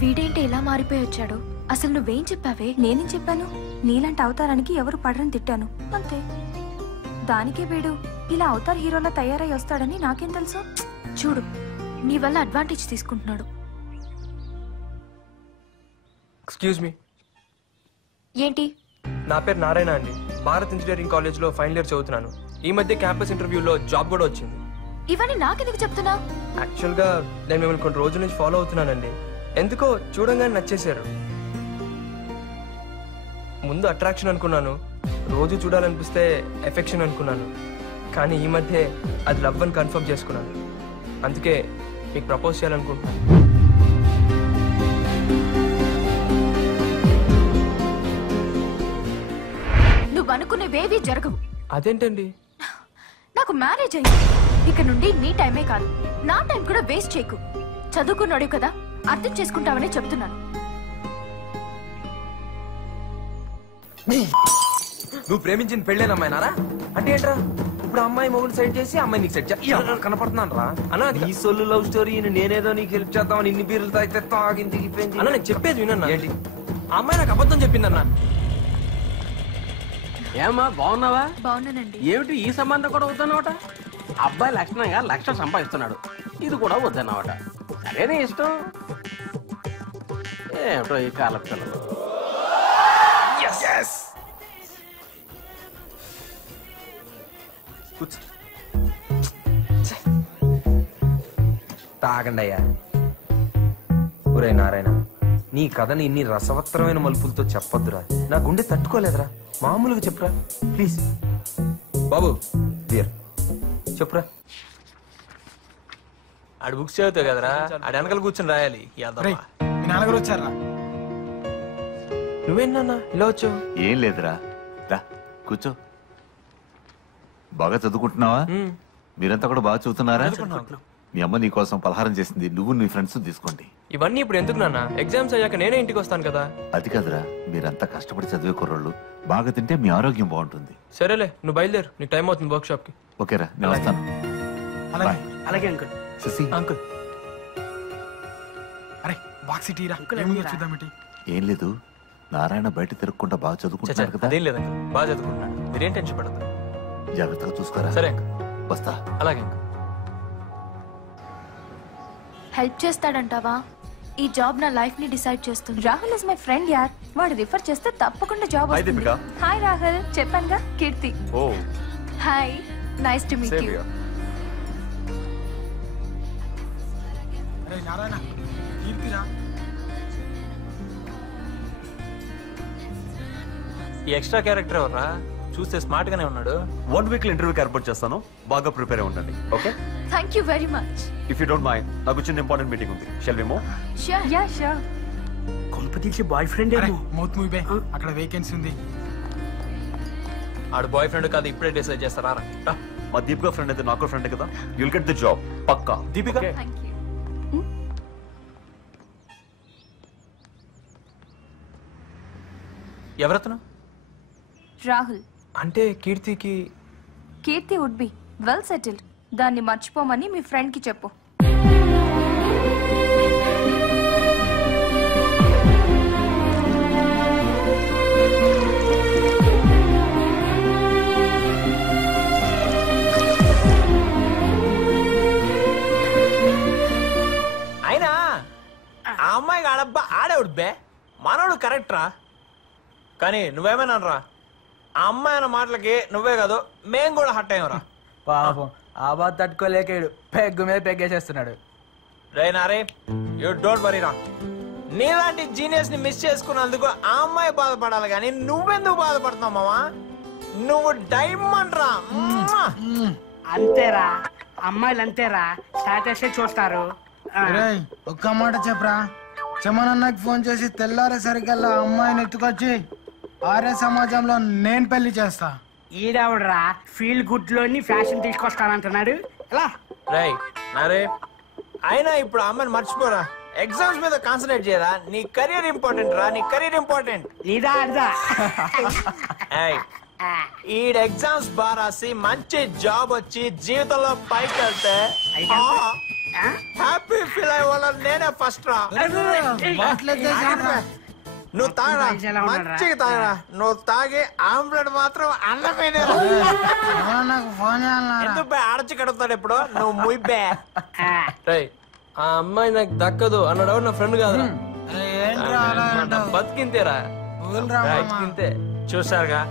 వీడేంటి ఇలా మారిపోయి వచ్చాడు? అసలు నువ్వేం చెప్పావే? నేనేం చెప్పాను? నీలాంటి అవతారానికి ఎవరు పడరని తిట్టాను అంతే. దానికే వీడు ఇలా అవతార్ హీరోలా తయారై వస్తాడని నాకేం తెలుసు? చూడు, నీ వల్ల అడ్వాంటేజ్ తీసుకుంటున్నాడు. Excuse me. ఏంటి? నా పేరు నారాయణ అండి. భారత్ ఇంజనీరింగ్ కాలేజ్లో ఫైనల్ ఇయర్ చదువుతున్నాను. ఈ మధ్య క్యాంపస్ ఇంటర్వ్యూలో జాబ్ కూడా వచ్చింది. ఇవన్నీ నాకెందుకు చెప్తున్నా? యాక్చువల్గా నేను మిమ్మల్ని కొన్ని రోజుల నుంచి ఫాలో అవుతున్నానండి. ఎందుకో చూడంగానే నచ్చేశారు. ముందు అట్రాక్షన్ అనుకున్నాను, రోజు చూడాలనిపిస్తే ఎఫెక్షన్ అనుకున్నాను. కానీ ఈ మధ్య అది లవ్ అని కన్ఫర్మ్ చేసుకున్నాను. అందుకే మీకు ప్రపోజ్ చేయాలనుకుంటున్నాను. నువ్వు అనుకునేవేవి జరగవు. అదేంటండి? నాకు మ్యారేజ్ అయింది. ఇక నుండి నీ టైమే కాదు, నా టైం కూడా వేస్ట్ చేయకు. చదువుకున్నాడు కదా, అర్థం చేసుకుంటావనే చెప్తున్నాను. నువ్వు ప్రేమించిన పెళ్ళేన అమ్మాయినారా? అంటే ఏంట్రా, ఇప్పుడు అమ్మాయి మొగుడు సెట్ చేసి అమ్మాయి నీకు సెట్ చేసి కనపడుతున్నాను రా అన్న. ఈ సొల్లు లవ్ స్టోరీ నేనేదో నీకు హెల్ప్ చేద్దామని ఇన్ని బీర్లు తాగితే తాగింది అన్న. నేను చెప్పేది వినన్నా. ఏంటి? ఆ అమ్మాయి నాకు అబద్ధం చెప్పిందన్నా. ఏమా బాగున్నావా? బాగున్నానండి. ఏమిటి ఈ సంబంధం కూడా వద్దన్నమాట? అబ్బాయి లక్షణంగా 1,00,000 సంపాదిస్తున్నాడు, ఇది కూడా వద్దన్నమాట. సరేనే ఇష్టం. ఏమిటో ఈ కాలం పిల్లలు. తాగండి అయ్యా. ఒరే నారాయణ, నీ కథని ఇన్ని రసవత్తరమైన మలుపులతో చెప్పొద్దురా. నా గుండె తట్టుకోలేదురా. మామూలుగా చెప్పురా ప్లీజ్. బాబు డియర్ చెప్పురా. ఆడు బుక్స్ చదువుతావు కదరా, ఆడు వెనకాల కూర్చొని రాయాలి. మీ నాన్నగారు వచ్చారా? నువ్వేనా ఇలా వచ్చావు? ఏం లేదురా, రా కూర్చో. బాగా చదువుకుంటున్నావా? మీరంతా కూడా బాగా చదువుతున్నారా? మీ అమ్మ నీ కోసం పలహారం చేసింది, నువ్వు నీ ఫ్రెండ్స్ తీసుకోండి. ఇవన్నీ ఇప్పుడు ఎందుకు నాన్న? ఎగ్జామ్స్ అయ్యాక నేనే ఇంటికి వస్తాను కదా. అది కాదురా, మీరంతా కష్టపడి చదివే కుర్రోళ్ళు. బాగా తింటే మీ ఆరోగ్యం బాగుంటుంది. సరేలే, నువ్వు బయలుదేరు, నీకు టైం అవుతుంది వర్క్ షాప్ కి. ఓకేరా, నేను వస్తాను. అలాగే అంకుల్. శశి అంకుల్. అరే బాక్స్ ఇటీరా, ఏముందో చూద్దామిటి. ఏం లేదు, నారాయణ బయట తిరగకుండా బాగా చదువుకుంటున్నాడు కదా. అదేం లేదండి, బాగా చదువుకుంటున్నాడు. మీరేం టెన్షన్ పడదు. జాగ్రత్తగా చూసుకోరా. సరే అంకుల్, వస్తా. అలాగే అంకుల్. హెల్ప్ చేస్తాడంటావా? ఈ జాబ్ నా లైఫ్ ని డిసైడ్ చేస్తుంది. రాహుల్ ఇస్ మై ఫ్రెండ్ యార్. వాడు రిఫర్ చేస్తే తప్పకుండా జాబ్ వస్తుంది. హాయ్ రాహుల్, చెప్పానుగా Keerthi. Oh hi, nice to meet you. అరే నారాయణ, కీర్తిరా. ఈ ఎక్స్ట్రా క్యారెక్టర్ ఎవర్రా? చూస్తే స్మార్ట్ గానే ఉన్నాడు. 1 వీక్ ఇంటర్వ్యూకి ఏర్పాటు చేస్తాను, బాగా ప్రిపేర్ అయి ఉండండి. Okay, thank you very much. If you don't mind, నాకు చిన్న ఇంపార్టెంట్ మీటింగ్ ఉంది. Shall we move? Sure. Yeah sure. కొంపతీసి బాయ్ ఫ్రెండ్ ఏమో. మౌత్ మూవీ బే, అక్కడ వేకెన్సీ ఉంది. ఆడు బాయ్ ఫ్రెండ్ కాదు, ఇప్పుడే డిసైడ్ చేస్తారా? మా దీపిక ఫ్రెండ్ అయితే నాకు ఫ్రెండ్ కదా, యుల్ గెట్ ది జాబ్ పక్కా. దీపిక ఎవరతను? రాహుల్. అంటే కీర్తికి కీర్తి వుడ్ బి వెల్ సెటిల్డ్. దాన్ని మర్చిపోమని మీ ఫ్రెండ్ కి చెప్పు. అయినా ఆ అమ్మాయికి ఆడబ్బా ఆడేవుడు బే, మనోడు కరెక్ట్ రా. కానీ నువ్వేమైనా రా, ఆ అమ్మాయి అన్న మాటలకి నువ్వే కాదు మేం కూడా హట్ అయ్యాం రా. పాపం ఆ బాధ తట్టుకోలేకాడు, పెగ్గు మీద పెగ్గేసేస్తున్నాడు. రే యూ డోంట్ వరీ రా. నీలాంటి జీనియస్ ని మిస్ చేసుకున్నందుకు ఆ అమ్మాయి బాధపడాలి కానీ నువ్వెందుకు బాధపడుతున్నావు మావా? నువ్వు డైమండ్ రా. అంతేరా, అమ్మాయిలు అంతేరా, స్టాటస్ చూస్తారు. రేయ్, ఒక్క మాట చెప్పరా. చమనన్నకి ఫోన్ చేసి తెల్లారేసరికల్లా అమ్మాయిని ఎత్తుకొచ్చి ఆర్య సమాజంలో నేను పెళ్లి చేస్తా. ఈడవడరా ఫీల్ గుడ్ లోని ఫ్యాషన్ తీసుకొస్తానంటున్నాడు. ఎలా రేయ్ నారే, అయినా ఇప్పుడు అమ్మాయిని మర్చిపోరా. ఎగ్జామ్స్ మీద కాన్సన్ట్రేట్ చేయరా. నీ కెరీర్ ఇంపార్టెంట్ రా, నీ కెరీర్ ఇంపార్టెంట్. ఇదా అదా ఈడ ఎగ్జామ్స్ బాగా రాసి మంచి జాబ్ వచ్చి జీవితంలో పైకి వెళ్తే హ్యాపీ ఫీల్ అయ్యే నేనే ఫస్ట్ రా. నువ్వు తాగరా, మంచిగా తాగరా. నువ్వు తాగి ఆమ్లెట్ మాత్రం అన్నమైనా ఎందుకు ఆడచి కడుగుతాడు ఇప్పుడు. నువ్వు ముయ్యే ఆ అమ్మాయి నాకు దక్కదు అన్నాడు నా ఫ్రెండ్ కాదు. బతికింతేరా, బతికింతే. చూసారుగా,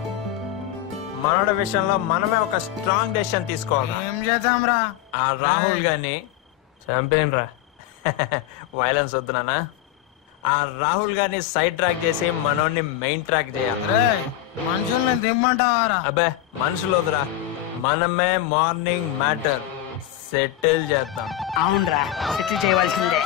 మనోడి విషయంలో మనమే ఒక స్ట్రాంగ్ డెసిషన్ తీసుకోవాలి. ఏం చేద్దాం రా? ఆ రాహుల్ గాని చంపేన్ రా. వైలెన్స్ వద్దు నాన్న. ఆ రాహుల్ గారిని సైడ్ ట్రాక్ చేసి మనోడిని మెయిన్ ట్రాక్ చేయాలి. మనుషుల్ని దిమ్మంటావారా? అబ్బే మనుషులు వద్దురా, మనమే మార్నింగ్ మ్యాటర్ సెటిల్ చేద్దాం. అవునరా, సెటిల్ చేయవలసిందే.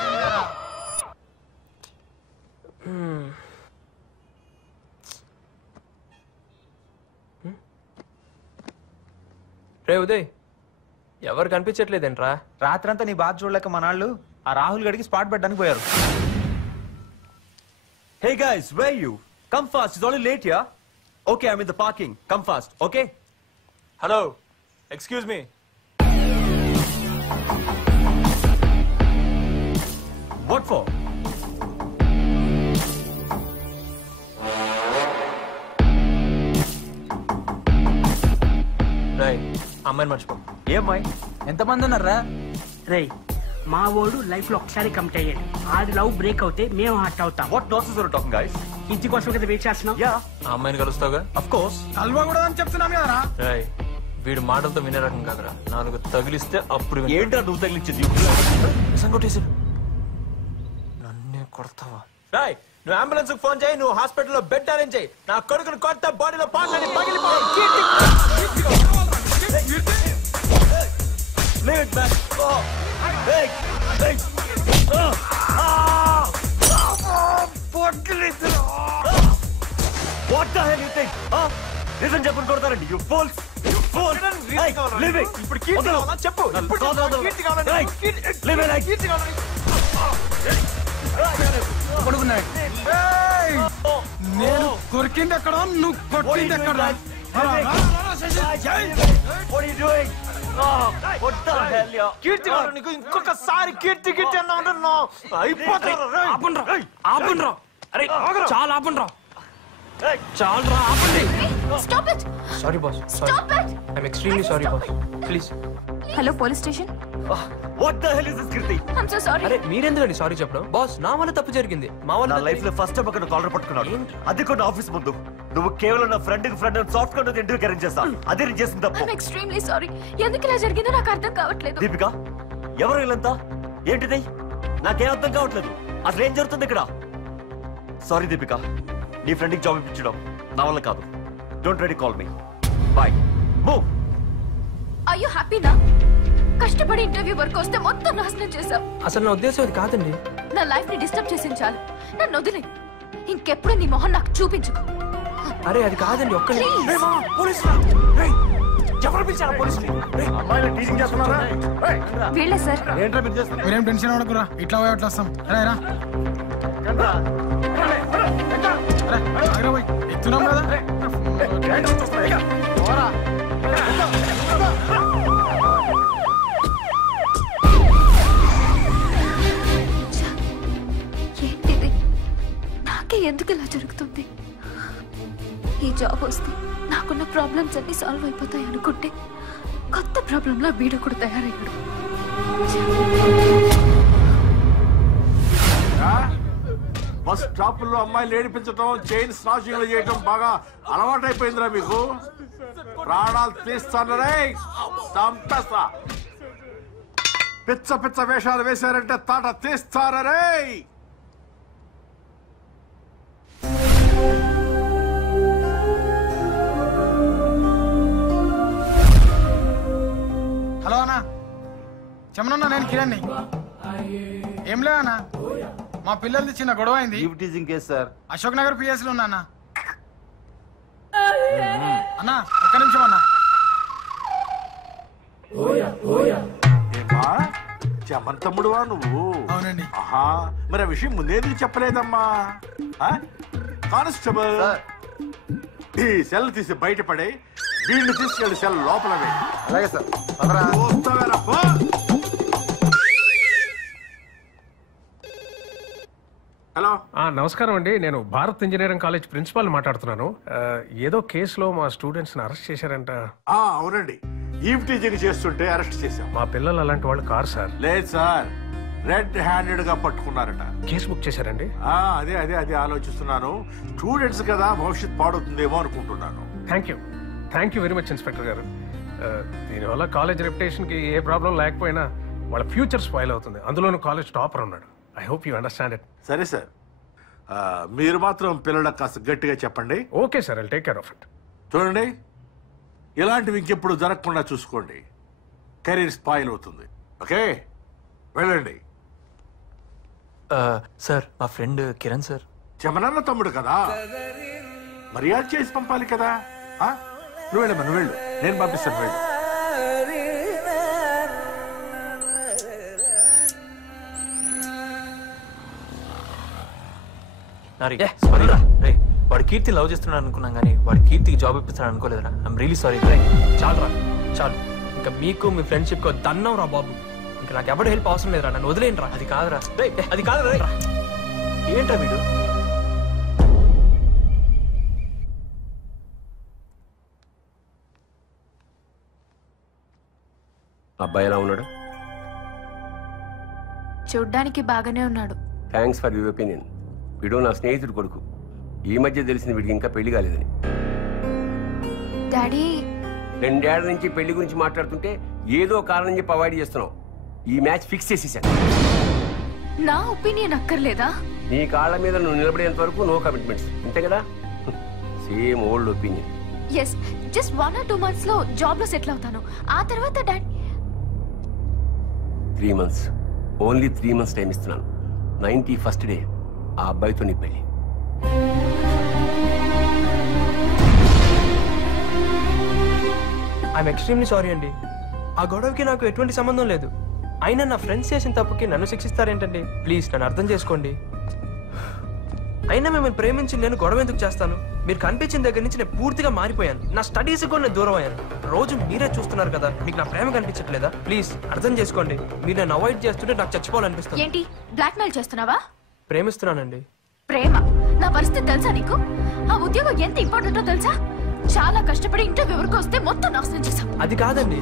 రే ఉదయ్, ఎవరు కనిపించట్లేదేంట్రా? రాత్రంతా నీ బాధ చూడలేక మనాళ్ళు ఆ రాహుల్ గడికి స్పాట్ పెట్టడానికి పోయారు. Hey guys, where are you? Come fast, it's already late here. Okay, I'm in the parking. Come fast, okay? Hello, excuse me. What for? Right, అమ్మాయిని మర్చిపో. ఏ అమ్మాయి? ఎంతమంది ఉన్నారా? రేయ్, మా వాడు లైఫ్ లో ఒకసారి కమిట్ అయ్యాడు. అది లవ్ బ్రేక్ అవుతే మేము హర్ట్ అవుతాం. What nonsense are you talking, guys? ఇంటి కోసం కదా వెయిట్ చేస్తున్నాం. Yeah. ఆ అమ్మాయిని కలుస్తావుగా? Of course. కలవకూడదని చెప్తున్నాం కదరా. రాయ్, వీడు మాటలతో వినే రకం కాదురా. నాలుగు తగిలిస్తే అప్పుడు ఏంట్రా నువ్వు తగిలించింది? సంగొట్టేసాడు. నన్నే కొడతావా? రాయ్, నువ్వు అంబులెన్స్ కు ఫోన్ చేయి. నువ్వు హాస్పిటల్లో బెడ్ అరేంజ్ చేయి. నా కొడుకుని కొత్త బాడీలో పాటలని పగిలిపోయి Leave it, man. Oh. Hey. Hey. What the hell you think? Huh? Listen, చెప్పని కొడతారండి. You fools. You fools. Hey, leave it. ఇప్పుడు కీర్తి కావాలా? చెప్పు. ఇప్పుడు కీర్తి కావాలా? Leave it, like. కీర్తి కావాలా? కొడుకున్నాడు. నేను కొరికింది ఎక్కడ, నువ్వు కొట్టింది ఎక్కడ? What are you doing? Oh, what the hell, yo? కీర్తి కావాలా నీకు? ఇంకొకసారి కీర్తి కీర్తి అన్నా ఉంటున్నా అయిపోతారు. ఆపండ్రా. అరే చాలా ఆపండ్రా. చాలరా, ఆపండి. Stop it! Sorry boss. Stop it! I'm extremely sorry boss. Please. Hello police station. What the hell is this, Kirti? I'm so sorry. అరే మీరెందుకండి సారీ చెప్పడం? బాస్ నా వల్ల తప్పు జరిగింది. మా నా వల్ల లైఫ్ లో ఫస్ట్ టైం అక్కడ కాలర్ పట్టుకున్నాడు. అది కూడా ఆఫీస్ ముందు. నువ్వు కేవలం నా ఫ్రెండ్ సాఫ్ట్ గా ఇంటర్వ్యూ అరేంజ్ చేస్తా. అదే నేను చేసిన తప్పు. I'm extremely sorry. ఎందుకు ఇలా జరిగిందో నాకు అర్థం కావట్లేదు. దీపిక, ఎవరు వీళ్ళంతా? ఏంటిది? నాకేం అర్థం కావట్లేదు. అసలు ఏం జరుగుతుంది ఇక్కడ? సారీ దీపిక, నీ ఫ్రెండ్కి జాబ్ ఇప్పించడం నా వల్ల కాదు. Don't ready call me. Bye. Move. Are you happy now? కష్టపడి ఇంటర్వ్యూ వరకు వస్తే మొత్తం నాశనం చేశావు. అసలు నా ఉద్దేశం అది కాదండి. నా లైఫ్ ని డిస్టర్బ్ చేసింది చాలు. నన్ను వదిలే. ఇంకెప్పుడు నీ మొహం నాకు చూపించుకో. అరే అది కాదండి, ఒక్క ఎవరు పిలిచారా పోలీసులు? వీళ్ళే సార్. మీరేం టెన్షన్ అవ్వకురా, ఇట్లా పోయి అట్లా వస్తాం. రా ఎత్తున్నాం కదా. ఏంటిది? నాకే ఎందుకు ఇలా జరుగుతుంది? ఈ జాబ్ వస్తే నాకున్న ప్రాబ్లమ్స్ అన్ని సాల్వ్ అయిపోతాయి అనుకుంటే కొత్త ప్రాబ్లంలా వీడు కూడా తయారయ్యాడు. బస్ స్టాప్ లో అమ్మాయిలు ఏడిపించడం, చైన్ స్నాచింగ్ చేయడం బాగా అలవాటైపోయిందిరా మీకు. ప్రాణాలు తీస్తానరే, చంపేస్తా. పిచ్చ పిచ్చ వేషాలు వేశారంటే తాట తీస్తారరే. హలో అన్నా, చెమనన్నా, నేను కిరణ్ని. ఏం లే అన్నా, మా పిల్లలది చిన్న గొడవ అయింది. అశోక్ నగర్ పిఎస్ లో ఉన్నా అన్నా. అన్నా ఒక్క నిమిషం అన్నా. చెమన్ తమ్ముడువా నువ్వు? అవునండి. ఆహా, మరి ఆ విషయం ముందేందుకు చెప్పలేదమ్మా? కానిస్టేబుల్, ఈ సెల్ తీసి బయటపడే, వీళ్ళు తీసుకెళ్ళి సెల్ లోపల వేయి. అలాగే సార్. హలో, నమస్కారం అండి. నేను భారత్ ఇంజనీరింగ్ కాలేజ్ ప్రిన్సిపాల్ మాట్లాడుతున్నాను. ఏదో కేసులో మా స్టూడెంట్స్ అరెస్ట్ చేశారంట. అవునండి, ఈవ్ టీచింగ్ చేస్తుంటే అరెస్ట్ చేశాం. మా పిల్లలు అలాంటి వాళ్ళు కారు సార్. లేదు సార్, రెడ్ హ్యాండెడ్ గా పట్టుకున్నారట. కేసు బుక్ చేశారండి. అదే అదే అదే ఆలోచిస్తున్నాను. స్టూడెంట్స్ కదా, భవిష్యత్ పాడవుతుందేమో అనుకుంటున్నాను. Thank you very much inspector గారు. దీనివల్ల కాలేజ్ రెప్యుటేషన్ కి ఏ ప్రాబ్లం లేకపోయినా వాళ్ళ ఫ్యూచర్ స్పాయిల్ అవుతుంది. అందులోనూ కాలేజ్ టాపర్ ఉన్నాడు. I hope you understand it. సరే సార్, మీరు మాత్రం పిల్లలకు కాస్త గట్టిగా చెప్పండి. Okay sir, I'll take care of it. చూడండి, ఇలాంటివి ఇంకెప్పుడు జరగకుండా చూసుకోండి. కెరీర్ స్పాయిల్ అవుతుంది. ఓకే, వెళ్ళండి. సార్, మా ఫ్రెండ్ కిరణ్ సార్. చెమనన్న తమ్ముడు కదా, మర్యాద చేసి పంపాలి కదా. నువ్వు వెళ్ళమ్మా, నువ్వు వెళ్ళు, నేను పంపిస్తాను, వెళ్ళు. వాడు కీర్తి లవ్ చేస్తున్నాడు అనుకున్నాం, కానీ వాడు కీర్తికి జాబ్ ఇప్పిస్తాడు అనుకోలేదురా. I'm really sorry. చాలురా, చాలు. ఇంకా మీకు మీ ఫ్రెండ్షిప్ దన్నం రా బాబు. ఇంకా నాకు ఎవరు హెల్ప్ అవసరం లేదురా, నన్ను వదిలేండి రా. అది కాదురా, అది కాదురా. ఏంట్రా వీడు? అబ్బాయి ఎలా ఉన్నాడు? చూడ్డానికి బాగానే ఉన్నాడు. Thanks for your opinion. వీడు నా స్నేహితుడు కొడుకు. ఈ మధ్య తెలిసింది వీడికి ఇంకా పెళ్లి కాలేదని. డాడీ, 2 ఏళ్ల నుంచి పెళ్లి గురించి మాట్లాడుతుంటే ఏదో కారణం చెప్పి అవాయిడ్ చేస్తున్నావు. ఈ మ్యాచ్ ఫిక్స్ చేసేసాను. నా ఒపీనియన్ అక్కర్లేదా? నీ కాళ్ళ మీద నువ్వు నిలబడేంత వరకు నో కమిట్మెంట్స్, అంతే కదా? Same old opinion. Yes, just 1 or 2 months లో జాబ్ లో సెటిల్ అవుతాను. ఆ తర్వాత daddy 3 months, only 3 months time ఇస్తున్నాను. 91st డే ఆ అబ్బాయితో నీ పెళ్లి. ఐఎమ్ ఎక్స్ట్రీమ్లీ సారీ అండి. ఆ గొడవకి నాకు ఎటువంటి సంబంధం లేదు. అయినా నా ఫ్రెండ్స్ చేసిన తప్పుకి నన్ను శిక్షిస్తారేంటండి? ప్లీజ్ నన్ను అర్థం చేసుకోండి. అయినా మిమ్మల్ని ప్రేమించి నేను గొడవ ఎందుకు చేస్తాను? మీరు కనిపించిన దగ్గర నుంచి నేను పూర్తిగా మారిపోయాను. నా స్టడీస్ కూడా నేను దూరం అయ్యాను. రోజు మీరే చూస్తున్నారు కదా, మీకు నా ప్రేమ కనిపించట్లేదా? ప్లీజ్ అర్థం చేసుకోండి. మీరు నన్ను అవాయిడ్ చేస్తుంటే నాకు చచ్చిపోవాలనిపిస్తుంది. ఏంటి బ్లాక్మెయిల్ చేస్తున్నావా? ప్రేమిస్తున్నానండి. ప్రేమ? నా పరిస్థితి తెలుసా నీకు? ఆ ఉద్యోగం ఎంత ఇంపార్టెంటో తెలుసా? చాలా కష్టపడి ఇంటర్వ్యూ వరకు వస్తే మొత్తం నాశనం చేశాం. అది కాదండి.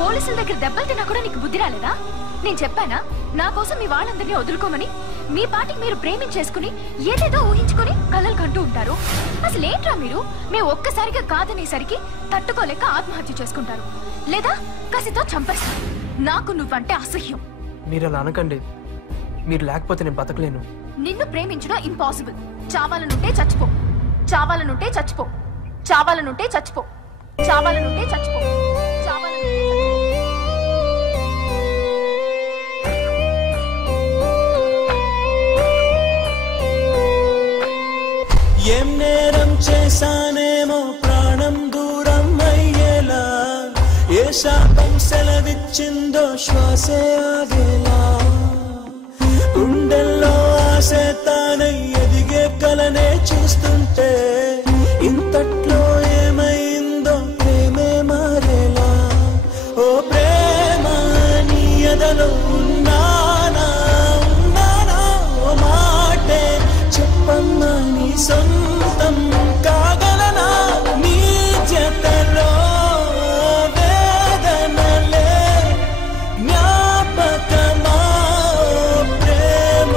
పోలీసుల దగ్గర దెబ్బలు తిన్నా కూడా నీకు బుద్ధి రాలేదా? నేను చెప్పానా నా కోసం మీ వాళ్ళందరినీ వదులుకోమని? మీ పాటికి మీరు ప్రేమించేసుకుని ఏదేదో ఊహించుకుని కలలు కంటూ ఉంటారు. అసలు ఏంట్రా మీరు? మేము ఒక్కసారిగా కాదనేసరికి తట్టుకోలేక ఆత్మహత్య చేసుకుంటారు, లేదా కసితో చంపేస్తారు. నాకు నువ్వంటే అసహ్యం. మీరు అలా అనకండి. మీరు లేకపోతే నేను బతకలేను. నిన్ను ప్రేమించడం ఇంపాసిబుల్. చావాలనుంటే చచ్చిపో, చావాలనుంటే చచ్చిపో, చావాలనుంటే చచ్చిపో, చావాలనుంటే చచ్చిపో, చావాలనుంటే చచ్చిపో. చేశానేమో ప్రాణం దూరం అయ్యేలా, ఏ శాపం సెలవిచ్చిందో శ్వాసే ఆగేలా, గుండెల్లో ఆశే తానై ఎదిగే కలనే చూస్తుంటే ఇంతట్లో ఏమైందో ప్రేమే మారేలా. ఓ ప్రేమ నీ ఎదలో ఉన్నానా ఉన్నానా, ఓ మాటే చెప్పమ్మా నీ సొంతం కాగలనా, నీ జతలో వేదనలే జ్ఞాపకమా ప్రేమ.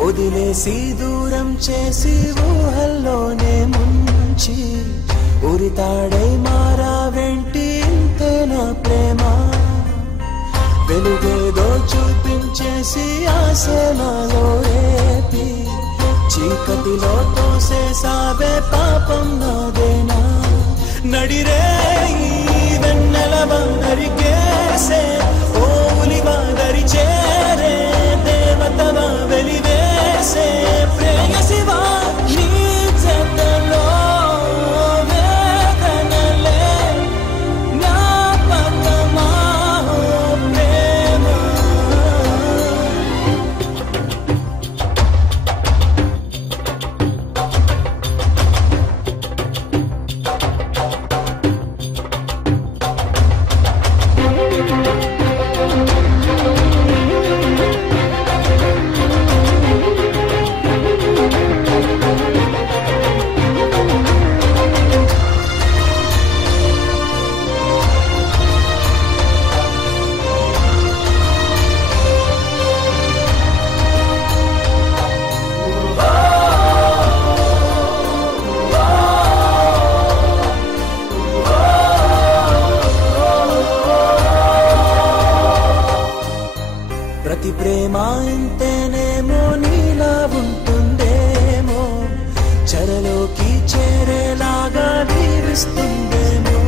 వదిలేసి దూరం చేసి ఊహల్లోనే ముంచి ఉరితాడై మారా వెంటి ఇంతే నా ప్రేమ. వెలుగేదో చూపించేసి ఆశనాలో రేపి చీకటిలో తోసేసావే పాపం నాదేనా. నడిరే వెన్నెలవా నరికేసే ఓ ఉలివా దరి చేరే దేవతవా వెలివేసే ప్రేయసివా నీ జతలో వేదనలే జ్ఞాపకమా ప్రేమ. ప్రతి ప్రేమ ఇంతేనేమో నీలా ఉంటుందేమో, చెరలోకి చేరేలాగా దీవిస్తుందేమో,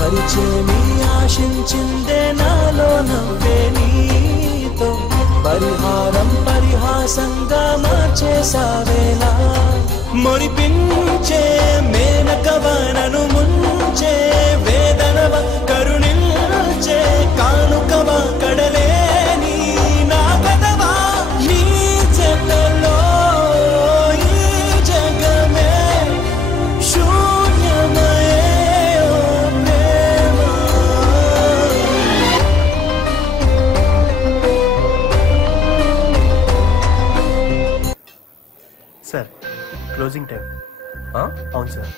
పరిచయమి ఆశించిందే నాలో నవ్వే నీతో, పరిహారం పరిహాసంగా మార్చేసావేలా, మురిపించే మేనకవనను ముంచే వేదనవ కరుణించే కానుకవ కడలేని నా కథవా నీ జతలో ఈ జగమే శూన్యమయే ఓ ప్రేమ. Sir closing time. అవును సార్.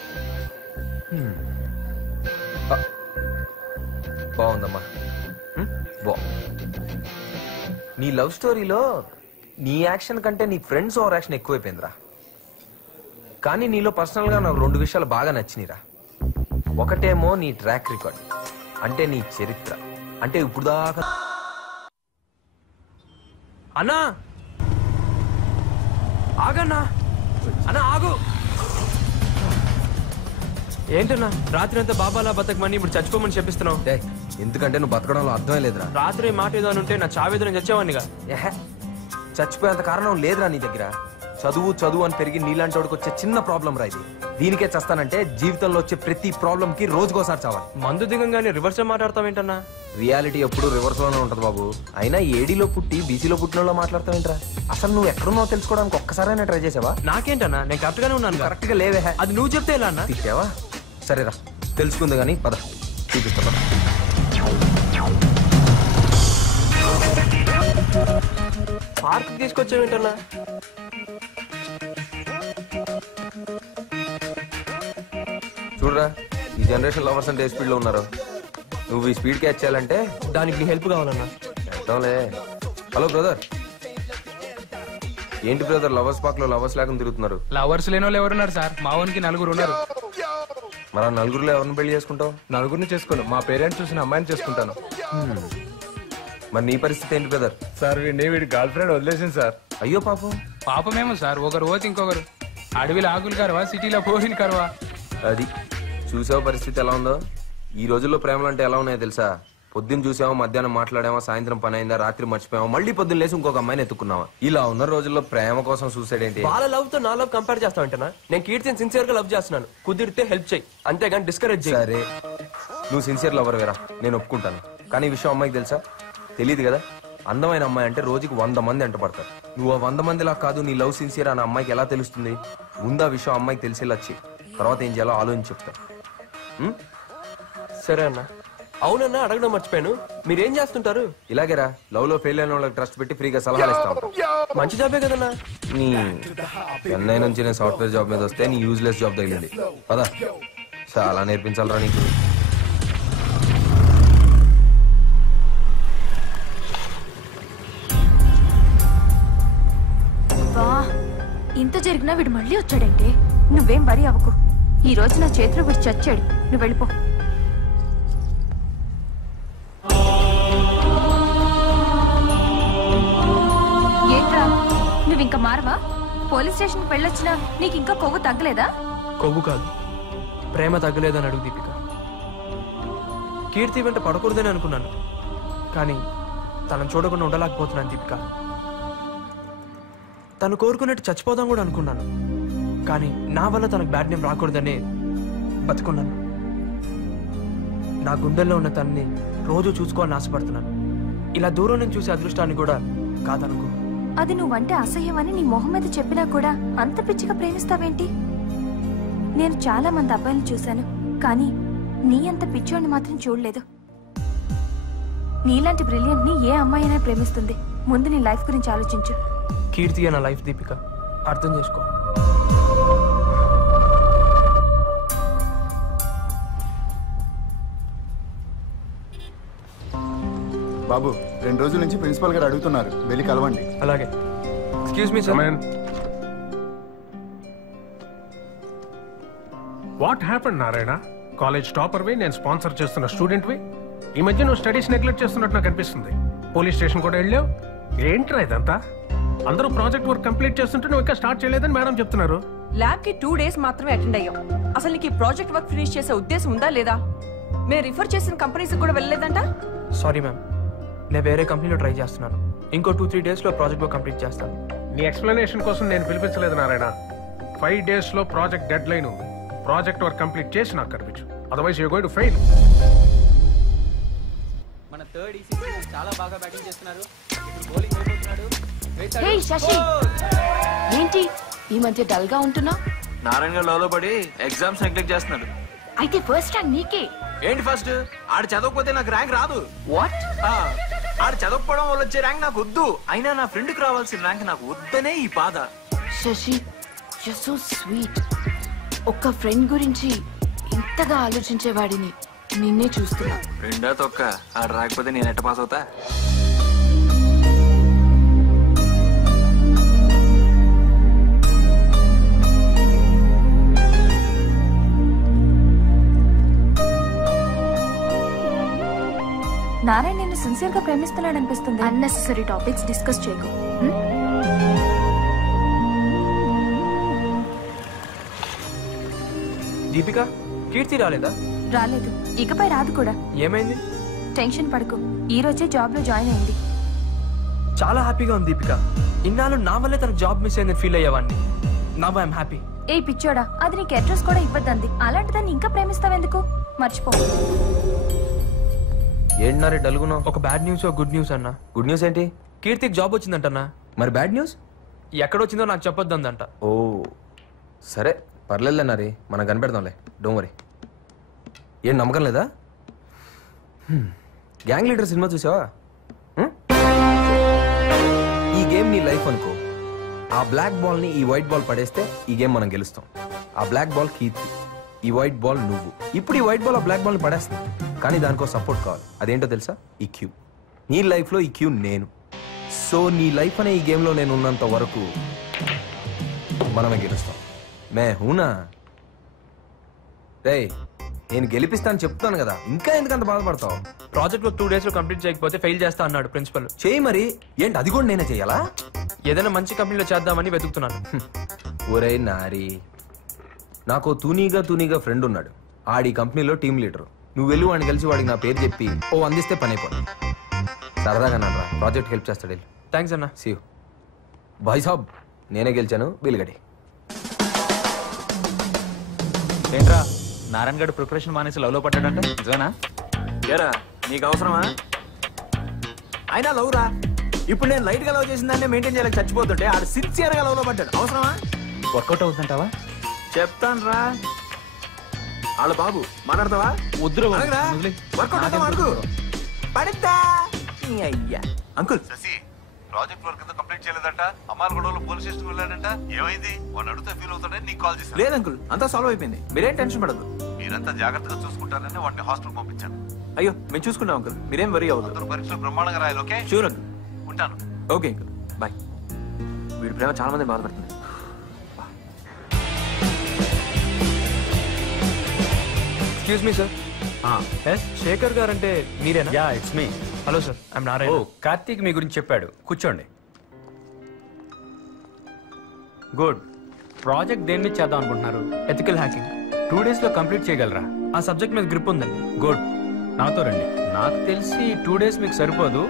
బాగుందమ్మా. నీ లవ్ స్టోరీలో నీ యాక్షన్ కంటే నీ ఫ్రెండ్స్ ఓవర్ యాక్షన్ ఎక్కువైపోయిందిరా. కానీ నీలో పర్సనల్ గా నాకు 2 విషయాలు బాగా నచ్చినాయిరా. ఒకటేమో నీ ట్రాక్ రికార్డ్, అంటే నీ చరిత్ర, అంటే ఇప్పుడు దాకా. అన్నా ఆగన్నా, అన్నా ఆగు. ఏంటన్నా రాత్రి అంతా బాబాలా బతకమని ఇప్పుడు చచ్చిపోమని చెప్పిస్తున్నావు? ఎందుకంటే నువ్వు బతకడంలో అర్థమే లేదురా. రాత్రి మాట ఏదో అని ఉంటే నా చావేదో నేను చచ్చేవాడినిగా. చచ్చిపోయేంత కారణం లేదురా నీ దగ్గర. చదువు చదువు అని పెరిగి నీలాంటి వాడికి వచ్చే చిన్న ప్రాబ్లం రా ఇది. దీనికే చస్తానంటే జీవితంలో వచ్చే ప్రతి ప్రాబ్లం కి రోజుకోసారి చావాలి. మందు దిగంగానే రివర్స్ మాట్లాడతావేంటన్నా? రియాలిటీ ఎప్పుడు రివర్స్ లోనే ఉంటది బాబు. అయినా ఏడీలో పుట్టి బీసీలో పుట్టినలో మాట్లాడతావేంట్రా? అసలు నువ్వు ఎక్కడున్నావు తెలుసుకోవడానికి ఒక్కసారైనా ట్రై చేసావా? నాకేంటన్నా, నేను కరెక్ట్ గానే ఉన్నాను. కరెక్ట్ గా లేవే. అది నువ్వు చెప్తే ఎలా అన్నా? తిట్టావా? సరేరా తెలుసుకుంది కానీ పద చూపిస్తా. పద. పార్క్ తీసుకొచ్చావేంటన్నా? చూడరా, ఈ జనరేషన్ లవర్స్ అంటే ఏ స్పీడ్ లో ఉన్నారు. నువ్వు ఈ స్పీడ్ క్యాచ్ చేయాలంటే దానికి నీ హెల్ప్ కావాలన్నా. హలో బ్రదర్, ఏంటి బ్రదర్ లవర్స్ పార్క్ లో లవర్స్ లేకుండా తిరుగుతున్నారు? లవర్స్ లేని వాళ్ళు ఎవరున్నారు సార్? మా వానికి 4 ఉన్నారు. మరి ఆ నలుగురులో ఎవరిని పెళ్లి చేసుకుంటావు? నలుగురిని చేసుకోను, మా పేరెంట్స్ చూసిన అమ్మాయిని చేసుకుంటాను. మరి నీ పరిస్థితి ఏంటి బ్రదర్? సార్ వీడి గర్ల్ ఫ్రెండ్ వదిలేసింది సార్. అయ్యో పాపం. పాపమేమో సార్, ఒకరు పోతే ఇంకొకరు. అడవిలో ఆకులు కరవా, సిటీలో పోరిన కరవా. అది చూసావు పరిస్థితి ఎలా ఉందో. ఈ రోజుల్లో ప్రేమలు అంటే ఎలా ఉన్నాయో తెలుసా? పొద్దున్న చూసామో, మధ్యాహ్నం మాట్లాడామో, సాయంత్రం పని అయిందా, రాత్రి మర్చిపోయామో, మళ్ళీ పొద్దున్న లేసి ఇంకొక అమ్మాయిని ఎత్తుకున్నావా. ఇలా ఉన్న రోజుల్లో ప్రేమ కోసం సూసైడ్ ఏంటి? వాళ్ళ లవ్ తో నా లవ్ కంపేర్ చేస్తావంటేనా? నేను కీర్తిని సిన్సియర్ గా లవ్ చేస్తున్నాను. కుదిరితే హెల్ప్ చేయి, అంతేగాని డిస్కరేజ్ చేయి. సరే, నువ్వు సిన్సియర్ లవర్ వేరా, నేను ఒప్పుకుంటాను. కానీ ఈ విషయం అమ్మాయికి తెలుసా? తెలియదు కదా. అందమైన అమ్మాయి అంటే రోజుకి 100 మంది అంటపడతారు. నువ్వు ఆ 100 మందిలా కాదు, నీ లవ్ సిన్సియర్ అన్న అమ్మాయికి ఎలా తెలుస్తుంది? ముందు ఆ విషయం అమ్మాయికి తెలిసేలా వచ్చి తర్వాత ఏం చేయాలో ఆలోచించి చెప్తా. సరే అన్న. అవునన్నా, అడగడం మర్చిపోయాను, మీరేం చేస్తుంటారు? ఇలాగేరా, లవ్ లో ఫెయిల్ అయిన వాళ్ళకి ట్రస్ట్ పెట్టి ఫ్రీగా సలహాలు ఇస్తా ఉంటాం. మంచి జాబే కదన్నా. నీ చెన్నై నుంచి నేను సాఫ్ట్వేర్ జాబ్ మీద వస్తే నీ యూజ్లెస్ జాబ్ తగిలింది. పదా, చాలా నేర్పించాలరా నీకు. వా, ఇంత జరిగినా వీడు మళ్ళీ వచ్చాడంటే నువ్వేం వరి అవ్వకు. ఈ రోజు నా చేతిలో వీడు చచ్చాడు, నువ్వు వెళ్ళిపో. ఏంట్రా, నువ్వు ఇంకా మారవా? పోలీస్ స్టేషన్కి వెళ్ళొచ్చినా నీకు ఇంకా కొవ్వు తగ్గలేదా? కొవ్వు కాదు, ప్రేమ తగ్గలేదని అడుగు దీపిక. కీర్తి వెంట పడకూడదని అనుకున్నాను, కానీ తనను చూడకుండా ఉండలేకపోతున్నాను దీపిక. తను కోరుకున్నట్టు చచ్చిపోదాం కూడా అనుకున్నాను, కానీ నా వల్ల తనకు బ్యాడ్ నేమ్ రాకూడదనే బతుకున్నాను. నా గుండెల్లో ఉన్న తనని రోజు చూసుకోవాలని ఆశపడుతున్నాను. ఇలా దూరం నుంచి చూసే అదృష్టాన్ని కూడా కాదనుకో. అది నువ్వంటే అసహ్యమని నీ మొహం మీద చెప్పినా కూడా అంత పిచ్చిగా ప్రేమిస్తావేంటి? నేను చాలా మంది అబ్బాయిలు చూశాను, కానీ నీ అంత పిచ్చోడిని మాత్రం చూడలేదు. నీలాంటి బ్రిలియంట్ ని ఏ అమ్మాయి అయినా ప్రేమిస్తుంది. ముందు నీ లైఫ్ గురించి ఆలోచించు. కీర్తి నా లైఫ్ దీపిక, అర్థం చేసుకో. బాబు, 2 రోజుల నుంచి ప్రిన్సిపల్ గారు అడుగుతున్నారు, వెళ్ళి కలవండి. అలాగే. Excuse me sir. What happened Narayana? College topper వి, నేను స్పాన్సర్ చేస్తున్న స్టూడెంట్ వి. ఈ మధ్య నువ్వు స్టడీస్ నెగ్లెక్ట్ చేస్తున్నట్టు నాకు అనిపిస్తుంది. పోలీస్ స్టేషన్ కూడా వెళ్ళావు. ఏంట్రా ఇదంతా? అందరూ ప్రాజెక్ట్ వర్క్ కంప్లీట్ చేస్తుంటే నువ్వు ఇంకా స్టార్ట్ చేయలేదని మేడం చెప్తున్నారు. ల్యాబ్ కి 2 days మాత్రమే అటెండ్ అయ్యాం. అసలు నీకు ఈ ప్రాజెక్ట్ వర్క్ ఫినిష్ చేసే ఉద్దేశం ఉందా లేదా? మేము రిఫర్ చేసిన కంపెనీస్ కూడా వెళ్ళలేదంట. సారీ మ్యామ్, నేను వేరే కంపెనీలో ట్రై చేస్తున్నాను. ఇంకో 2-3 days లో ప్రాజెక్ట్ వర్క్ కంప్లీట్ చేస్తాను. నీ ఎక్స్ప్లెనేషన్ కోసం నేను పిలిపించలేదు నారాయణ. 5 days లో ప్రాజెక్ట్ డెడ్ లైన్ ఉంది. ప్రాజెక్ట్ వర్క్ కంప్లీట్ చేసి నాకు కనిపించు, otherwise you going to fail. మన థర్డ్ ఈసీ చాలా బాగా బ్యాటింగ్ చేస్తున్నారు. ఇప్పుడు బౌలింగ్ అయిపోతున్నాడు. హే శశి, ఏంటి ఈ మధ్య డల్ గా ఉంటున్నా? నారాయణ గారు లోలో పడి ఎగ్జామ్స్ నెగ్లెక్ట్ చేస్తున్నాడు. అయితే ఫస్ట్ ర్యాంక్ నీకే. ఏంటి ఫస్ట్? ఆడు చదవకపోతే నాకు ర్యాంక్ రాదు. వాట్? ఆడు చదవకపోవడం వల్ల వచ్చే ర్యాంక్ నాకు వద్దు. అయినా నా ఫ్రెండ్కి రావాల్సిన ర్యాంక్ నాకు వద్దనే ఈ బాధ. Shashi, you so sweet. ఒక్క ఫ్రెండ్ గురించి ఇంతగా ఆలోచించేవాడిని నిన్నే చూస్తున్నా. ఫ్రెండా తొక్క, ఆడు రాకపోతే నేను ఎట్ట పాస్ అవుతా? నారాయణ నిన్ను సిన్సియర్ గా ప్రేమిస్తున్నాడు అనిపిస్తుంది. అన్నెసెసరీ టాపిక్స్ డిస్కస్ చేయకు. దీపిక, కీర్తి రాలేదా? రాలేదు, ఇకపై రాదు కూడా. ఏమైంది? టెన్షన్ పడకు, ఈ రోజే జాబ్ లో జాయిన్ అయింది. చాలా హ్యాపీగా ఉంది దీపిక. ఇన్నాళ్ళు నా వల్లే తనకు జాబ్ మిస్ అయిందని ఫీల్ అయ్యేవాడిని. Now I'm happy. ఏ పిచ్చోడా, అది నీకు అడ్రస్ కూడా ఇవ్వద్దంది. అలాంటిదాన్ని ఇంకా ప్రేమిస్తావెందుకు? మర్చిపో. ఏంటన్నారే డల్గునా? ఒక బ్యాడ్ న్యూస్, ఒక గుడ్ న్యూస్ అన్న. గుడ్ న్యూస్ ఏంటి? కీర్తికి జాబ్ వచ్చిందంటన్నా. మరి బ్యాడ్ న్యూస్ ఎక్కడొచ్చిందో నాకు చెప్పొద్దందంట. ఓ సరే, పర్లేదన్నారే, మనం కనిపెడదాంలే, డోంట్ వరీ. ఏం నమ్మకం లేదా? గ్యాంగ్ లీడర్ సినిమా చూసావా? ఈ గేమ్ నీ లైఫ్ అనుకో. ఆ బ్లాక్ బాల్ ని ఈ వైట్ బాల్ పడేస్తే ఈ గేమ్ మనం గెలుస్తాం. ఆ బ్లాక్ బాల్ కీర్తి, ఈ వైట్ బాల్ నువ్వు. ఇప్పుడు ఈ వైట్ బాల్ ఆ బ్లాక్ బాల్ ని పడేస్తుంది, కానీ దానికో సపోర్ట్ కావాలి. అదేంటో తెలుసా? ఈ క్యూ. నీ లైఫ్ లో ఈ క్యూ నేను. సో నీ లైఫ్ అనే ఈ గేమ్ లో నేను ఉన్నంత వరకు మనమే గెలుస్తాం. మే హూనా రే, నేను గెలిపిస్తాను చెప్తాను కదా, ఇంకా ఎందుకంత బాధపడతావు? ప్రాజెక్ట్ 2 days లో కంప్లీట్ చేయకపోతే ఫెయిల్ చేస్తా అన్నాడు ప్రిన్సిపల్. చేయి మరి. ఏంటి అది కూడా నేనే చెయ్యాలా? ఏదైనా మంచి కంపెనీలో చేద్దామని వెతుకుతున్నాను. ఒరే నారి, నాకు తూనీగా ఫ్రెండ్ ఉన్నాడు. ఆడి కంపెనీలో టీమ్ లీడర్. నువ్వు వెళ్ళి వాడిని కలిసి వాడికి నా పేరు చెప్పి అందిస్తే పని అయిపోయింది. సరదాగా నారా ప్రాజెక్ట్ హెల్ప్ చేస్తాడు. థ్యాంక్స్ అన్న. See you. భాయ్ సాబ్, నేనే గెలిచాను, బిల్గడి. ఏంట్రా నారాయణ గడు ప్రిపరేషన్ మానేసి లవ్ లో పడ్డాడంట, నిజమేనా? ఏరా నీకు అవసరమా? అయినా లవ్ రా. ఇప్పుడు నేను లైట్ గా లవ్ చేసిందాన్ని మెయింటైన్ చేయలేక చచ్చిపోతుంటే ఆడు సిన్సియర్ గా లవ్ లో పడ్డాడు. అవసరమా? వర్కౌట్ అవుతుంటావా? చెప్తాను రా. వాళ్ళ బాబు మాట్లాడతావా? వద్దురా వర్కౌట్ అవుతావా? అడుగు పడిద్దా. అయ్యా అంకుల్ ప్రాజెక్ట్ వర్క్ అంతా కంప్లీట్ చేయలేదంట. అమ్మాయిల గొడవలో పోలీస్ స్టేషన్ వెళ్ళాడంట. ఏమైంది? వాడిని అడిగితే ఫీల్ అవుతాడని నీకు కాల్ చేశాను. లేదు అంకుల్, అంతా సాల్వ్ అయిపోయింది. మీరేం టెన్షన్ పడదు. మీరంతా జాగ్రత్తగా చూసుకుంటారని వాడిని హాస్టల్ పంపించాను. అయ్యో మేము చూసుకుంటాం అంకుల్, మీరేం వరీ అవ్వదు. అందరూ పరీక్షలు బ్రహ్మాండంగా రాయాలి. ఓకే? Sure uncle. ఉంటాను. Okay uncle, bye. వీడి ప్రేమ చాలా మంది బాధపడుతుంది. Excuse me sir. Shekhar garu అంటే మీరేనా? Yeah, it's me. Hello sir, I'm Narayana. Karthik మీ గురించి చెప్పాడు, కూర్చోండి. గుడ్. ప్రాజెక్ట్ దేని మీద చేద్దాం అనుకుంటున్నారు? Ethical hacking. 2 days లో కంప్లీట్ చేయగలరా? ఆ సబ్జెక్ట్ మీద గ్రిప్ ఉందండి. గుడ్, నాతో రండి. నాకు తెలిసి 2 days మీకు సరిపోదు.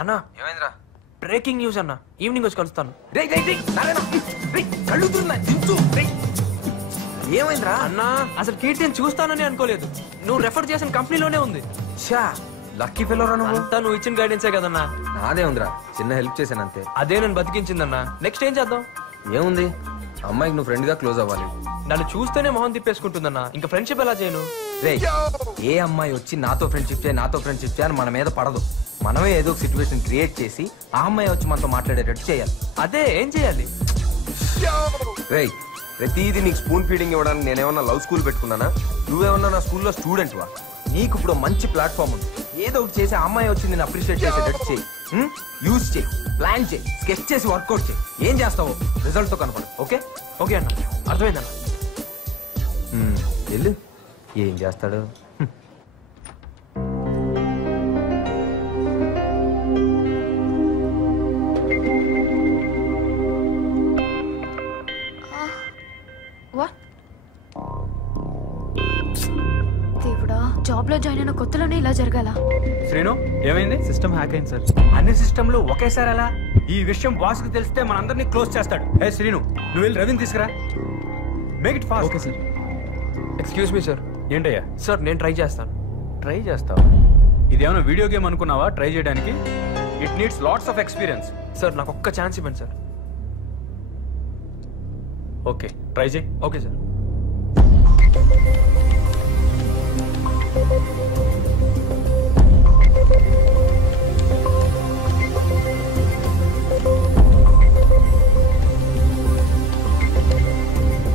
అన్నా ఏమైందిరా? బ్రేకింగ్ న్యూస్ అన్న, ఈవినింగ్ వచ్చి కలుస్తాను. ఏమైందిరా? అన్నా అసలు కీర్తిని చూస్తానని అనుకోలేదు. నువ్వు రెఫర్ చేసిన కంపెనీలోనే ఉంది. షా లక్కీ ఫెలోరా నువ్వు. అంతా నువ్వు ఇచ్చిన గైడెన్సే కదన్నా. నాదే ఉందిరా, చిన్న హెల్ప్ చేశాను అంతే. అదే నేను బతికించిందన్నా. నెక్స్ట్ ఏం చేద్దాం? ఏముంది, అమ్మాయికి నువ్వు ఫ్రెండ్ గా క్లోజ్ అవ్వాలి. నన్ను చూస్తేనే మొహం తిప్పేసుకుంటుందన్నా, ఇంకా ఫ్రెండ్షిప్ ఎలా చేయను? రే, ఏ అమ్మాయి వచ్చి నాతో ఫ్రెండ్షిప్ చేయని మన మీద పడదు. మనమే ఏదో ఒక సిచ్యువేషన్ క్రియేట్ చేసి ఆ అమ్మాయి వచ్చి మనతో మాట్లాడేటట్టు చేయాలి. అదే ఏం చేయాలి? రే, ప్రతిదీ నీకు స్పూన్ ఫీడింగ్ ఇవ్వడానికి నేనేమన్నా లవ్ స్కూల్ పెట్టుకున్నానా? నువ్వేమన్నా నా స్కూల్లో స్టూడెంట్ వా? నీకు ఇప్పుడు మంచి ప్లాట్ఫామ్ ఉంది. ఏదో ఒకటి చేసి ఆ అమ్మాయి వచ్చి నేను అప్రిషియేట్ చేసేటట్టు చేయి. యూజ్ చేయి, ప్లాన్ చేయి, స్కెచ్ చేసి వర్కౌట్ చేయి. ఏం చేస్తావో రిజల్ట్ తో కనపడు. ఓకే? ఓకే అన్న, అర్థమైందన్న. వెళ్ళు. ఏం చేస్తాడు? దేవుడా, జాబ్ లో జాయిన్ అయిన కొత్తలోనే ఇలా జరగాల? శ్రీను, ఏమైంది? సిస్టమ్ హ్యాక్ అయింది సార్. అన్ని సిస్టంలు ఒకేసారి అలా? ఈ విషయం బాస్ కి తెలిస్తే మనందరినీ క్లోజ్ చేస్తాడు. ఏ శ్రీను, నువ్వు వెళ్ళి రవిని తీసుకురా. Make it fast. Okay sir. Excuse me sir. ఏంటయ్యా? సార్ నేను ట్రై చేస్తాను. ట్రై చేస్తావు? ఇదేమైనా వీడియో గేమ్ అనుకున్నావా ట్రై చేయడానికి? It needs lots of experience. Sir నాకు ఒక్క ఛాన్స్ ఇవ్వండి సార్. ఓకే, ట్రై చేయి. Okay sir.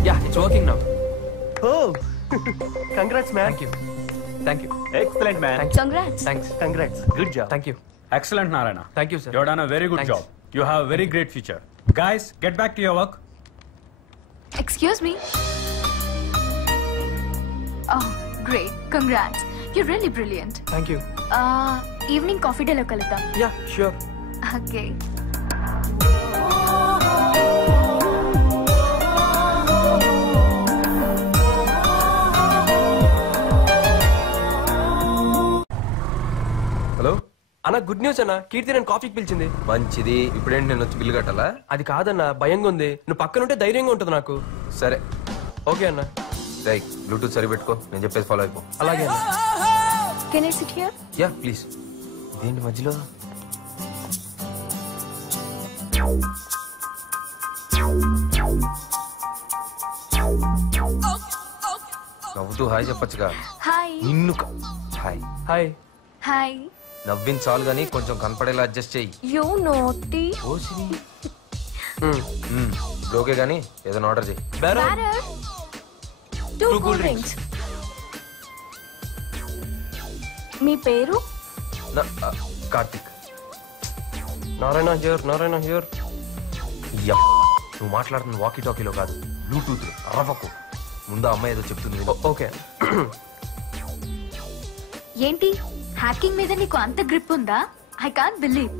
Yeah, it's working now. Oh, congrats, man. Thank you. Thank you. Excellent, man. Thank you. Congrats. Thanks. Congrats. Good job. Thank you. Excellent, Narayana. Thank you, sir. You have done a very good Thanks. job. You have a very great future. Guys, get back to your work. Excuse me. Oh, great. Congrats. You're really brilliant. Thank you. Evening coffee day lo kaludam. Yeah, sure. Okay. Hello అన్న, good news అన్న. కీర్తి నేను కాఫీకి పిలిచింది. మంచిది. ఇప్పుడేంటి నేను వచ్చి bill కట్టాలా? అది కాదన్న, భయంగా ఉంది. నువ్వు పక్కనుంటే ధైర్యంగా ఉంటుంది నాకు. సరే ఓకే అన్న. రైట్, బ్లూటూత్ సరి పెట్టుకో, నేను చెప్పేది ఫాలో అయిపో. అలాగే అన్న. Can I sit here? Yeah please. దేని మధ్యలో? నవ్వుతూ హాయ్ చెప్పొచ్చుగా. హాయ్. నిన్ను హాయ్ హాయ్. హాయ్. నవ్విన చాలు గానీ కొంచెం కనపడేలా అడ్జస్ట్ చెయ్యి. యూ నోటీ. ఓకే గానీ ఏదైనా ఆర్డర్ చెయ్యి. Two cool drinks. మీ పేరు? కార్తిక్. Narayana here, Narayana here. నువ్వు మాట్లాడుతున్న వాకీ టాకీలో కాదు, బ్లూటూత్. అరవకు. ముందు అమ్మాయి ఏదో చెప్తుంది. ఓకే. ఏంటి హ్యాకింగ్ మీద నీకు అంత గ్రిప్ ఉందా? I can't believe.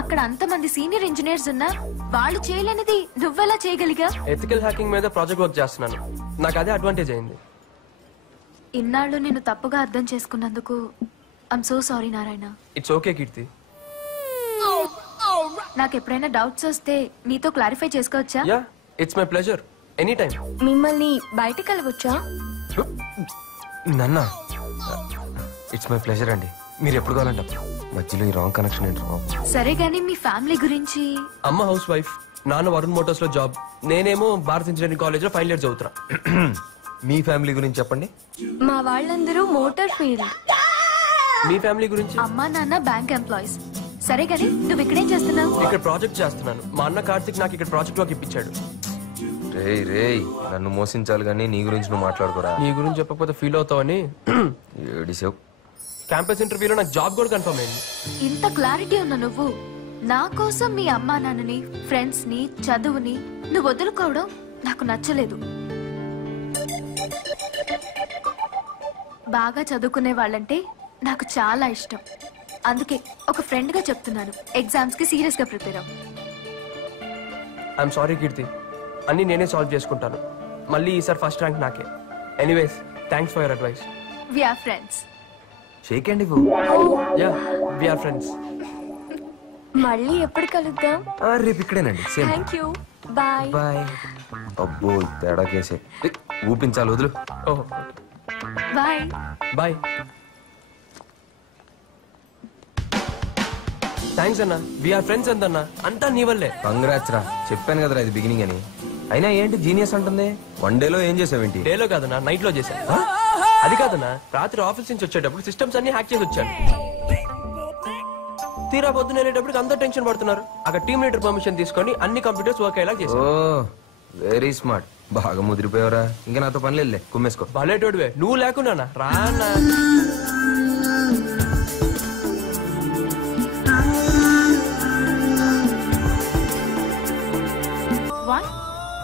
అక్కడ అంతమంది సీనియర్ ఇంజనీర్స్ ఉన్నా వాళ్ళు చేయలేనిది నువ్వెలా చేయగలిగా? ఎథికల్ హ్యాకింగ్ మీద ప్రాజెక్ట్ వర్క్ చేస్తున్నాను. నాకు అదే అడ్వాంటేజ్ అయింది. ఇన్నాళ్ళు నేను తప్పుగా అర్థం చేసుకున్నందుకు I'm so sorry Narayana. It's okay Keerthi. నాకు ఎప్పుడైనా డౌట్స్ వస్తే నీతో క్లారిఫై చేసుకోవచ్చా? Yeah, it's my pleasure. Any time. మిమ్మల్ని బయటకు వెళ్ళవచ్చా? నన్న ఇట్స్ మై ప్లెజర్ అండి. మీరు ఎప్పుడు కావాలంటే మధ్యలో ఈ రాంగ్ కనెక్షన్ ఏంటి? సరే గానీ మీ ఫ్యామిలీ గురించి? అమ్మ హౌస్ వైఫ్, నాన్న వరుణ్ మోటార్స్ లో జాబ్, నేనేమో భారత్ ఇంజనీరింగ్ కాలేజ్ లో ఫైనల్ ఇయర్ చదువుతున్నా. మీ ఫ్యామిలీ గురించి చెప్పండి. మా వాళ్ళందరూ మోటార్ ఫీల్డ్. మీ ఫ్యామిలీ గురించి? అమ్మా నాన్న బ్యాంక్ ఎంప్లాయీస్. సరే గానీ నువ్వు ఇక్కడేం చేస్తున్నావు? ఇక్కడ ప్రాజెక్ట్ చేస్తున్నాను. మా అన్న కార్తిక్ నాకు ఇక్కడ ప్రాజెక్ట్ వర్క్ ఇప్పించాడు. రేయ్ రేయ్, నన్ను మోసించాలి కానీ నీ గురించి నువ్వు మాట్లాడుకోరా. నీ గురించి చెప్పకపోతే ఫీల్ అవుతావని. ఏడిసావు. క్యాంపస్ ఇంటర్వ్యూలో నాకు జాబ్ కూడా కన్ఫర్మ్ అయింది. ఇంత క్లారిటీ ఉన్న నువ్వు నా కోసం మీ అమ్మా నాన్నని, ఫ్రెండ్స్ ని, చదువుని నువ్వు వదులుకోవడం నాకు నచ్చలేదు. బాగా చదువుకునే వాళ్ళంటే నాకు చాలా ఇష్టం. అందుకే ఒక ఫ్రెండ్ గా చెప్తున్నాను, ఎగ్జామ్స్ కి సీరియస్ గా ప్రిపేర్ అవ్వు. ఐఎమ్ సారీ కీర్తి, అన్ని నేనే సాల్వ్ చేసుకుంటాను. మళ్ళీ ఈసారి ఫస్ట్ ర్యాంక్ నాకే. Anyways, thanks for your advice. We are friends. Shake అండి. Yeah, we are friends. మళ్ళీ ఎప్పుడు కలుద్దాం? రేపు ఇక్కడేనండి. Same. Thank you. Bye. Bye. అబ్బో తేడా కేసే. ఊపించాలి, వదులు. ఓహో, బాయ్. బాయ్. థ్యాంక్స్ అన్న. వి ఆర్ ఫ్రెండ్స్ అందన్నా. అంతా నీ వల్లే. కంగ్రాట్స్ రా. చెప్పాను కదరా ఇది బిగినింగ్ అని. అయినా ఏంటి జీనియస్ అంటుంది? వన్ డేలో ఏం చేసావేంటి? డేలో కాదన్నా, నైట్ లో చేశా. అది కాదన్నా, రాత్రి ఆఫీస్ నుంచి వచ్చేటప్పుడు సిస్టమ్స్ అన్ని హ్యాక్ చేసి వచ్చాను. తీరా పొద్దున వెళ్ళేటప్పుడు అందరూ టెన్షన్ పడుతున్నారు. అక్కడ టీమ్ లీడర్ పర్మిషన్ తీసుకొని అన్ని కంప్యూటర్స్ వర్క్ అయ్యేలా చేశాను. ఓ వెరీ స్మార్ట్. బాగా ముదిరిపోయావరా. ఇంకా నాతో పని లేదులే, కుమ్మేసుకో. భలేటోడివే. నువ్వు లేకున్నా రానా.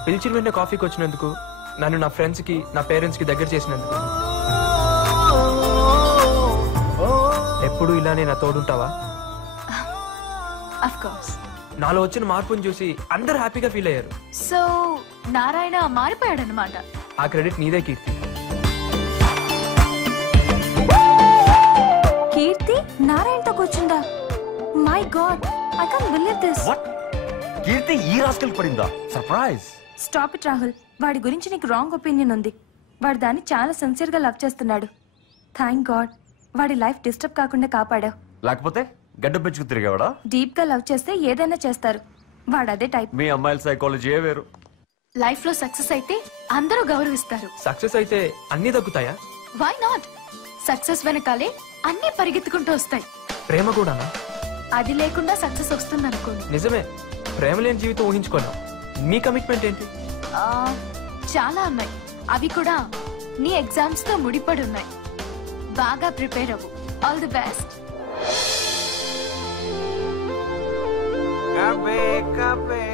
పిలిచిన వెంటనే కాఫీకి వచ్చినందుకు, నన్ను నా ఫ్రెండ్స్ కి, నా పేరెంట్స్ కి దగ్గర చేసినందుకు. ఎప్పుడు ఇలానే నా తోడుంటావా? Of course. నాలో వచ్చిన మార్పుని చూసి అందరూ హ్యాపీగా ఫీల్ అయ్యారు. సో నారాయణ మారిపోయాడన్నమాట. ఆ క్రెడిట్ నీదే కీర్తి. కీర్తి నారాయణతో కూర్చుందా? My god, I can't believe this. Keerthi ఈ రాస్కల్ పడిందా? సర్ప్రైజ్. Stop it Rahul. వాడి గురించి నీకు రాంగ్ ఒపీనియన్ ఉంది. వాడు దాన్ని చాలా సిన్సియర్ గా లవ్ చేస్తున్నాడు. థ్యాంక్ గాడ్ వాడి లైఫ్ డిస్టర్బ్ కాకుండా కాపాడావు. లేకపోతే గడ్డ పెంచుకు తిరిగేవాడా? డీప్ గా లవ్ చేస్తే ఏదైనా చేస్తారు. వాడు అదే టైప్. మీ అమ్మాయిల సైకాలజీ వేరు. లైఫ్ లో సక్సెస్ అయితే అందరూ గౌరవిస్తారు. సక్సెస్ అయితే అన్ని దక్కుతాయా? Why not? సక్సెస్ వెనకాలే అన్ని పరిగెత్తుకుంటూ వస్తాయి. ప్రేమ కూడానా? అది లేకుండా సక్సెస్ వస్తుంది అనుకోండి. నిజమే, ప్రేమ లేని జీవితం ఊహించుకోలేం. మీ కమిట్మెంట్ ఏంటి? చాలా ఉన్నాయి. అవి కూడా నీ ఎగ్జామ్స్ తో ముడిపడి ఉన్నాయి. బాగా ప్రిపేర్ అవ్వు. All the best. कभी कभी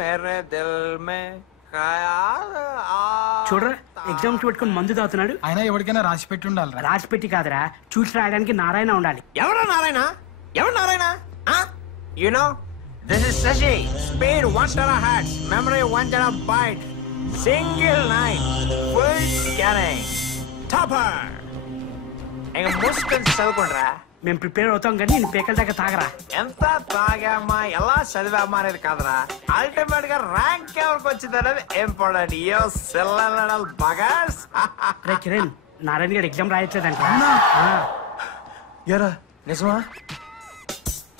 मेरे दिल में ख्याल చూడరా, ఎగ్జామ్స్ పెట్టుకుని మందు తాగుతున్నాడు. అయినా ఎవరికైనా రాసి పెట్టి ఉండాలి. రాసి పెట్టి కాదురా, చూసి రాయడానికి నారాయణ ఉండాలి. ఎవరు నారాయణ? ఎవరు Narayana? You know, this is Sashi. Speed 1 terahertz, memory 1 terabyte, single night, full scanning, topper. ఇంక మూసుకొని చదువుకుంటారా? మేము ప్రిపేర్ అవుతాం కానీ నేను పేకల దాకా తాగరా. ఎంత తాగామా, ఎలా చదివామా అనేది కాదురా, అల్టిమేట్ గా ర్యాంక్ ఎవరికి వచ్చింది అనేది ఇంపార్టెంట్. యో సెల్లల్ బగర్స్. రే కిరణ్, నారాయణ గారు ఎగ్జామ్ రాయట్లేదంట. ఎరా నిజమా?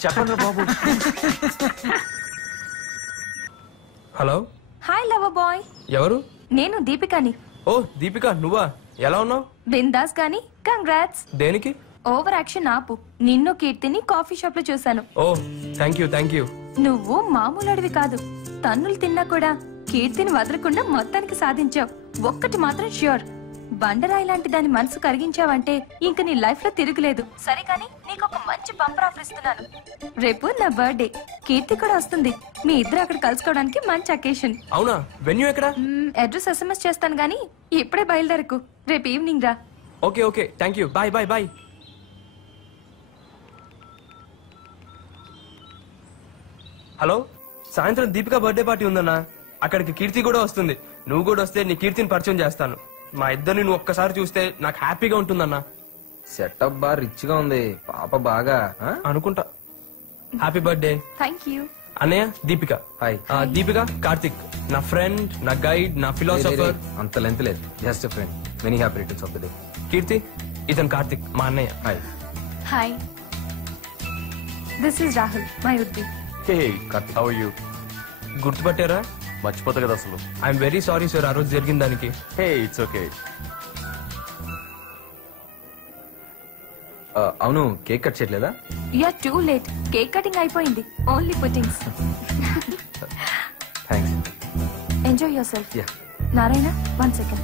చెప్పండి బాబు. హలో. Hi lover boy. ఎవరు? నేను దీపికాని. ఓ దీపిక, నువ్వా? ఎలా ఉన్నావు? బిందాస్ కానీ కంగ్రాట్స్. దేనికి? ఓవర్ యాక్షన్ ఆపు. నిన్ను కీర్తిని కాఫీ షాప్ లో చూశాను. ఓ థ్యాంక్ యూ. నువ్వు మామూలుడివి కాదు. తన్నులు తిన్నా కూడా కీర్తిని వదలకుండా మొత్తానికి సాధించావు. ఒక్కటి మాత్రం ష్యూర్, బండరాయి లాంటి దాని మనసు కరిగించావంటే ఇంక నీ లైఫ్ లో తిరుగులేదు. సరే కానీ నీకు ఒక మంచి బంపర్ ఆఫర్ ఇస్తున్నాను. రేపు నా బర్త్డే, కీర్తి కూడా వస్తుంది. మీ ఇద్దరు అక్కడ కలుసుకోవడానికి మంచి అకేషన్. అవునా? వెన్యూ ఎక్కడ? అడ్రస్ SMS చేస్తాను గానీ ఇప్పుడే బయలుదేరకు. రేపు ఈవినింగ్ రా. Okay thank you. Bye. Hello, సాయంత్రం దీపిక బర్త్డే పార్టీ ఉందన్నా. అక్కడికి కీర్తి కూడా వస్తుంది. నువ్వు కూడా వస్తే నీ కీర్తిని పరిచయం చేస్తాను. మా ఇద్దరిని నువ్వు ఒక్కసారి చూస్తే నాకు హ్యాపీగా ఉంటుందన్నా. సెటప్ బాగా రిచ్ గా ఉంది. పాప బాగా అనుకుంటా. Happy birthday. Thank you. అన్నయ్య దీపిక. హాయ్. దీపిక కార్తిక్, నా ఫ్రెండ్, నా గైడ్, నా ఫిలాసఫర్. అంత లెంత్ లేదు, just friend. Many happy returns of the day. Keerthi, ఇతను కార్తిక్, మా అన్నయ్య. Hi, this is Rahul, my ఉద్ది. Hey Karthik, how are you? గుర్తుపట్టారా? మర్చిపోతా కదా అసలు. ఐఎమ్ వెరీ సారీ సార్, ఆ రోజు జరిగిన దానికి. Hey it's okay. అవును, కేక్ కట్ చేయట్లేదా? You are too late. Cake cutting అయిపోయింది. ఓన్లీ పుట్టింగ్స్. Thanks. Enjoy yourself. Yeah. Narayana, 1 second.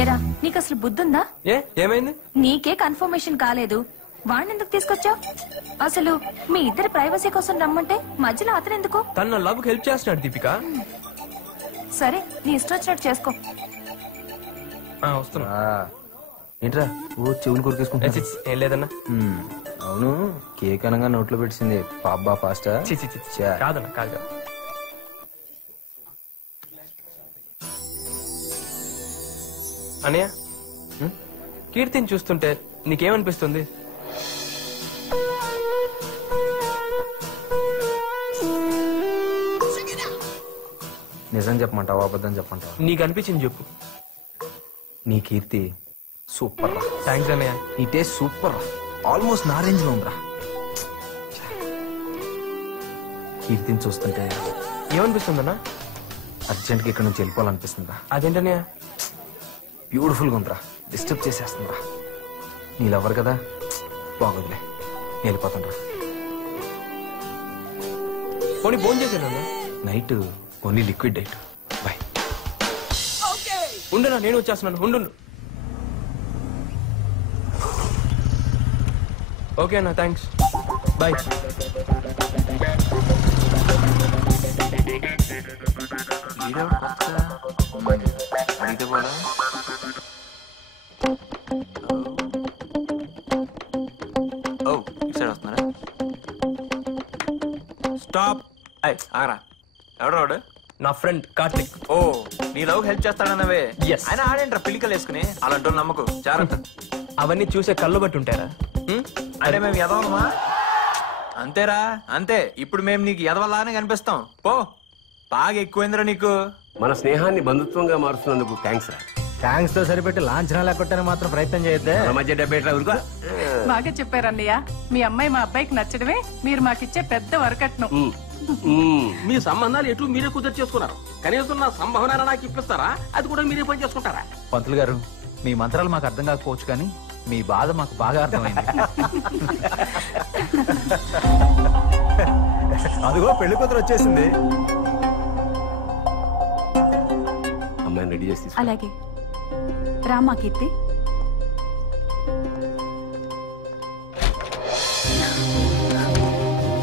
ఏరా, నీకు అసలు బుద్ధుందా? ఏమైంది? నీకే కన్ఫర్మేషన్ కాలేదు, వాడిని ఎందుకు తీసుకొచ్చావు? అసలు మీ ఇద్దరి ప్రైవసీ కోసం రమ్మంటే మధ్యలో అతను ఎందుకు? తన నా లవ్ హెల్ప్ చేస్తున్నాడు దీపిక. సరే, నీ ఇష్టం వచ్చినట్టు చేసుకో. వస్తున్నా. ఏంట్రా ఓ చెవులు కొరికేసుకుంటా? ఏం లేదన్నా. అవును, కేక్ అనగా నోట్లో పెట్టింది పాపా ఫాస్టా? కాదన్నా, కాదు. అన్నయ్య, కీర్తిని చూస్తుంటే నీకేమనిపిస్తుంది? నిజం చెప్పమంటావా అబద్ధం చెప్పమంటావా? నీకు అనిపించింది చెప్పు. నీ కీర్తి సూపర్ రా. థ్యాంక్స్ అన్నయ్య. నీ టేస్ట్ సూపర్ రా, ఆల్మోస్ట్ నా రేంజ్ లో ఉందిరా. కీర్తిని చూస్తుంటే ఏమనిపిస్తుందన్నా? అర్జెంట్ గా ఇక్కడ నుంచి వెళ్ళిపోవాలనిపిస్తుందా? అదేంటన్నయ్య? బ్యూటిఫుల్ గా ఉందిరా, డిస్టర్బ్ చేసేస్తుందిరా. నీ లవర్ కదా, బాగోదులే, వెళ్ళిపోతాను రా. పోనీ ఫోన్ చేశానన్నా. Night only liquid diet. Bye. ఉండనా, నేను వచ్చేస్తున్నాను. ఉండు. ఓకే అన్న, థ్యాంక్స్. బాయ్. స్టాప్. ఆగరా, ఎవడోడు? నా ఫ్రెండ్ కార్తిక్. ఓ, నీ లవ్ హెల్ప్ చేస్తాడన్నవే. ఆయన ఆడేంట్రా పిల్లికలు వేసుకుని? అలాంటి నమ్మకు, జాగ్రత్త. అవన్నీ చూసే కళ్ళు బట్టి ఉంటారా? అంటే మేము ఎదవనమా? అంతేరా, అంతే. ఇప్పుడు మేము నీకు ఎదవలానే కనిపిస్తాం. పో, బాగా ఎక్కువైందిరా నీకు. మన స్నేహాన్ని బంధుత్వంగా మారుస్తున్నందుకు థ్యాంక్స్ రా. థ్యాంక్స్ తో సరిపెట్టి లాంఛనాలు కొట్టని మాత్రం ప్రయత్నం చేయొద్దే. మన మధ్య డబ్బేట్రా ఊరుకో. బాగా చెప్పారన్నయ్య. మీ అమ్మాయి మా అబ్బాయికి నచ్చడమే మీరు మాకిచ్చే పెద్ద వరకట్నం. మీ సంబంధాలు ఎటు మీరే కుదిరి చేసుకున్నారు. కనీసం నా సంభావన నాకు ఇప్పిస్తారా? అది కూడా మీరే పని చేసుకుంటారా? పంతులు గారు, మీ మంత్రాలు మాకు అర్థం కాకపోవచ్చు, కానీ మీ బాధ మాకు బాగా అర్థమైంది. అదిగో పెళ్లి కూతురు వచ్చేసింది. అమ్మాయిని రెడీ చేసి అలాగే రామా కీర్తి.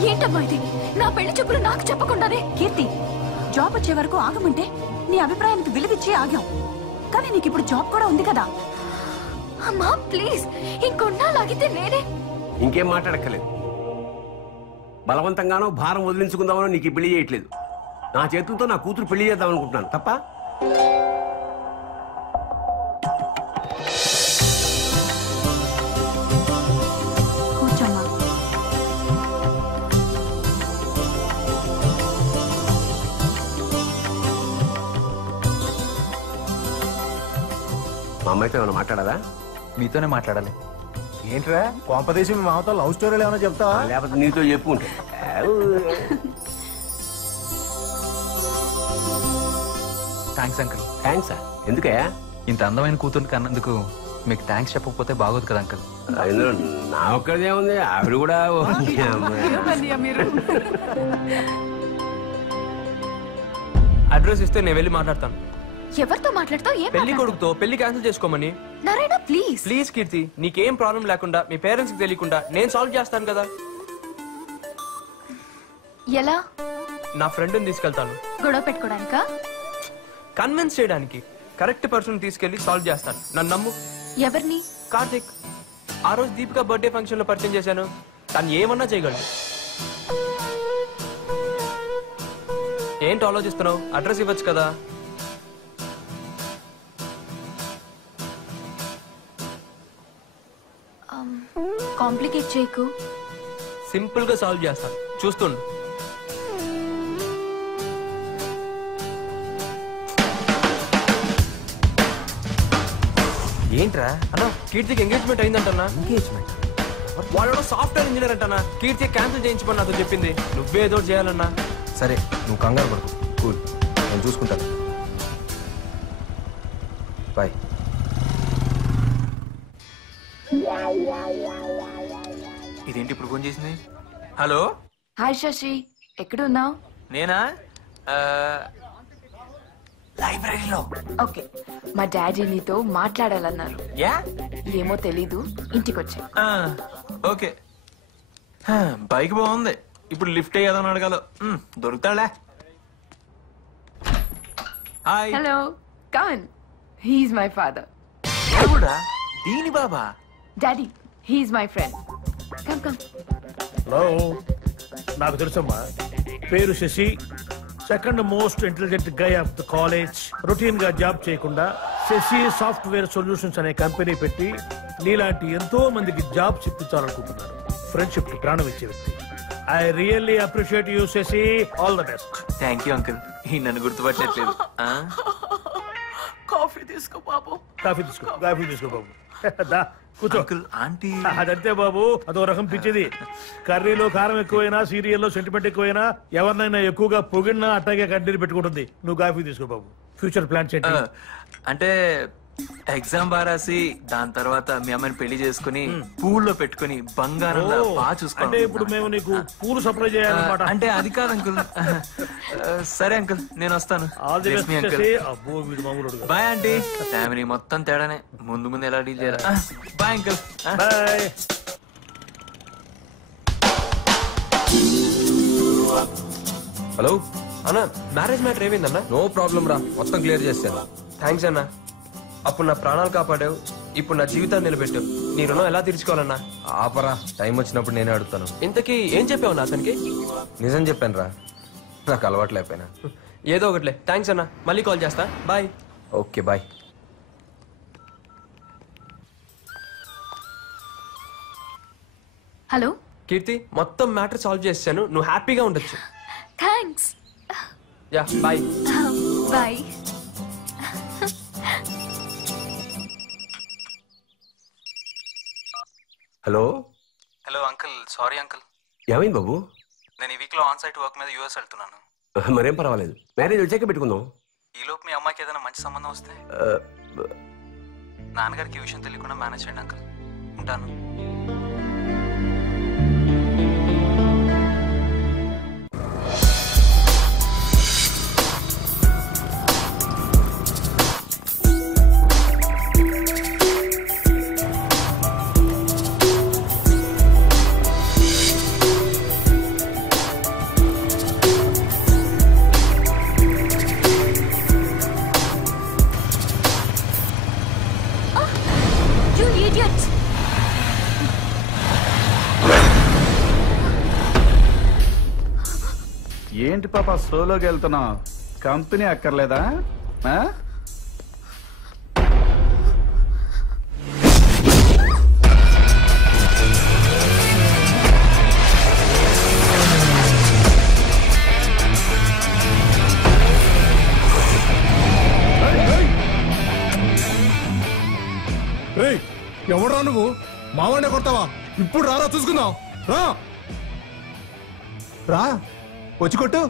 ఏంటమ్మా ఇది? నా పెళ్లి చూపులు నాకు చెప్పకుండానే. కీర్తి, జాబ్ వచ్చే వరకు ఆగమంటే నీ అభిప్రాయానికి విలువిచ్చి ఆగాం. కానీ నీకు ఇప్పుడు జాబ్ కూడా ఉంది కదా. అమ్మా ప్లీజ్, ఇంకొన్నాళ్ళాగితే నేనే. ఇంకేం మాట్లాడక్కర్లేదు. బలవంతంగానో భారం వదిలించుకుందామనో నీకు పెళ్లి చేయట్లేదు. నా చేతులతో నా కూతురు పెళ్లి చేద్దాం అనుకుంటున్నాను తప్ప. కూర్చోమ్మా. మా అమ్మాయితో ఏమైనా మాట్లాడాలా? మీతోనే మాట్లాడాలి. ఏంట్రా, కొంపదేశం మీ మామతో లవ్ స్టోరీలు ఏమైనా చెప్తావా? లేకపోతే నీతో చెప్పుకుంటే. Thanks uncle. థ్యాంక్సా? ఎందుకయ్యా? ఇంత అందమైన కూతురు కన్నందుకు మీకు థ్యాంక్స్ చెప్పకపోతే బాగోదు కదా అంకుల్. ఇందులో నా ఒక్కదే ఉంది, ఆవిడ కూడా. అడ్రస్ ఇస్తే నేను వెళ్ళి మాట్లాడతాను. ఎవరితో మాట్లాడతావు? ఏం పెళ్లి కొడుకుతో. పెళ్లి క్యాన్సిల్ చేసుకోమని. నారాయణ ప్లీజ్ ప్లీజ్ కీర్తి, నీకేం ప్రాబ్లం లేకుండా మీ పేరెంట్స్ కి తెలియకుండా నేను సాల్వ్ చేస్తాను కదా. ఎలా? నా ఫ్రెండ్ని తీసుకెళ్తాను. గొడవ పెట్టుకోవడానికా? కన్విన్స్ చేయడానికి. కరెక్ట్ పర్సన్ తీసుకెళ్లి సాల్వ్ చేస్తాను, నన్ను నమ్ము. ఎవరిని? కార్తిక్. ఆ రోజు దీపిక బర్త్డే ఫంక్షన్ లో పరిచయం చేశాను. తను ఏమన్నా చేయగలడు. ఏంటి ఆలోచిస్తున్నావు? అడ్రస్ ఇవ్వచ్చు కదా. కాంప్లికేట్ చేయకు. సింపుల్ గా సాల్వ్ చేస్తాను, చూస్తుండు. ఏంట్రా అన్నా, కీర్తికి ఎంగేజ్మెంట్ అయిందంటన్నా. ఎంగేజ్మెంట్? వాడు సాఫ్ట్వేర్ ఇంజనీర్ అంటన్నా. కీర్తి క్యాన్సిల్ చేయించమని నాతో చెప్పింది. నువ్వే ఏదో చేయాలన్నా. సరే, నువ్వు కంగారు పడుకో. కూల్, నేను చూసుకుంటాను. బాయ్. ఇదేంటి ఇప్పుడు ఫోన్ చేసింది? హలో. హాయ్ శశి, ఎక్కడున్నావు? నేనా? లైబ్రరీలో. ఓకే, మా డాడీ నీతో మాట్లాడాలన్నారు. యా? ఏమో తెలీదు, ఇంటికి వచ్చా. ఓకే. బైక్ బాగుంది. ఇప్పుడు లిఫ్ట్ అయ్యేదని అడగాలి. దొరుకుతాడా? Hi. Hello, come on. He's my father. ఎవడా? దీని బాబా? Daddy, he's my friend. Come come. Hello, నాకు తెలుసమ్మా. పేరు Sasi, second most intelligent guy of the college. Routine గా జాబ్ చేయకుండా శశి సాఫ్ట్వేర్ సొల్యూషన్స్ అనే కంపెనీ పెట్టి నీలాంటి ఎంతో మందికి జాబ్ ఇప్పించాలనుకుంటున్నాను. ఫ్రెండ్షిప్ కి ప్రాణం ఇచ్చే వ్యక్తి. I really appreciate you Shashi. All the best. Thank you uncle. ఈ నన్ను గుర్తుపట్టట్లేదు. కాఫీ తీసుకో బాబు. కాఫీ తీసుకో బాబు. దా కూర్చో. ఆంటీ అదంతే బాబు, అదో రకం పిచ్చిది. కర్రీలో కారం ఎక్కువైనా, సీరియల్లో సెంటిమెంట్ ఎక్కువైనా, ఎవరినైనా ఎక్కువగా పొగిడినా అట్టాగే కడ్డీలు పెట్టుకుంటుంది. నువ్వు కాఫీ తీసుకో బాబు. ఫ్యూచర్ ప్లాన్స్ ఏంటి? అంటే ఎగ్జామ్ బాగా రాసి దాని తర్వాత మీ అమ్మని పెళ్లి చేసుకుని పూల్లో పెట్టుకుని బంగారంలో బాగా చూసుకోవాలి. అంటే ఇప్పుడు మేము నీకు పూలు సప్లై చేయాలన్నమాట. అంటే అది కాదు అంకుల్. సరే అంకుల్, నేను వస్తాను. Bye aunty. ఫ్యామిలీ మొత్తం తేడానే. ముందు ముందు ఎలా డీల్ చేయాలి. Bye uncle. బాయ్. హలో అన్నా, మ్యారేజ్ మ్యాటర్ ఏమైందన్నా? నో ప్రాబ్లం రా, మొత్తం క్లియర్ చేస్తాను. థ్యాంక్స్ అన్నా. అప్పుడు నా ప్రాణాలు కాపాడావు, ఇప్పుడు నా జీవితాన్ని నిలబెట్టావు. నీ రుణం ఎలా తీర్చుకోవాలన్నా? ఆపరా, టైం వచ్చినప్పుడు నేనే అడుగుతాను. ఇంతకీ ఏం చెప్పావు నా అతనికి? నిజం చెప్పాను రా, నాకు అలవాట్లేకపోయినా. ఏదో ఒకట్లే. థ్యాంక్స్ అన్నా, మళ్ళీ కాల్ చేస్తా. Bye. Okay bye. Hello Keerthi, మొత్తం మ్యాటర్ సాల్వ్ చేశాను. నువ్వు హ్యాపీగా ఉండొచ్చు. Thanks. Yeah bye. Bye. Hello. Hello uncle, sorry uncle. ఏమైంది బాబు? నేను ఈ వీక్ లో ఆన్ సైట్ వర్క్ మీద యూఎస్ వెళ్తున్నాను. మరేం పర్వాలేదు, మ్యారేజ్ వచ్చాక పెట్టుకుందాం. ఈలోపు మీ అమ్మాయికి ఏదైనా మంచి సంబంధం వస్తే నాన్నగారికి ఈ విషయం తెలియకుండా మేనేజ్ చేయండి అంకుల్. ఉంటాను. ఏంటి పాప సోలోకి వెళ్తున్నావు? కంపెనీ అక్కర్లేదా? ఎవడరా నువ్వు? మావాడినే కొడతావా? ఇప్పుడు రారా చూసుకుందాం. రా రా, వచ్చి కొట్టు.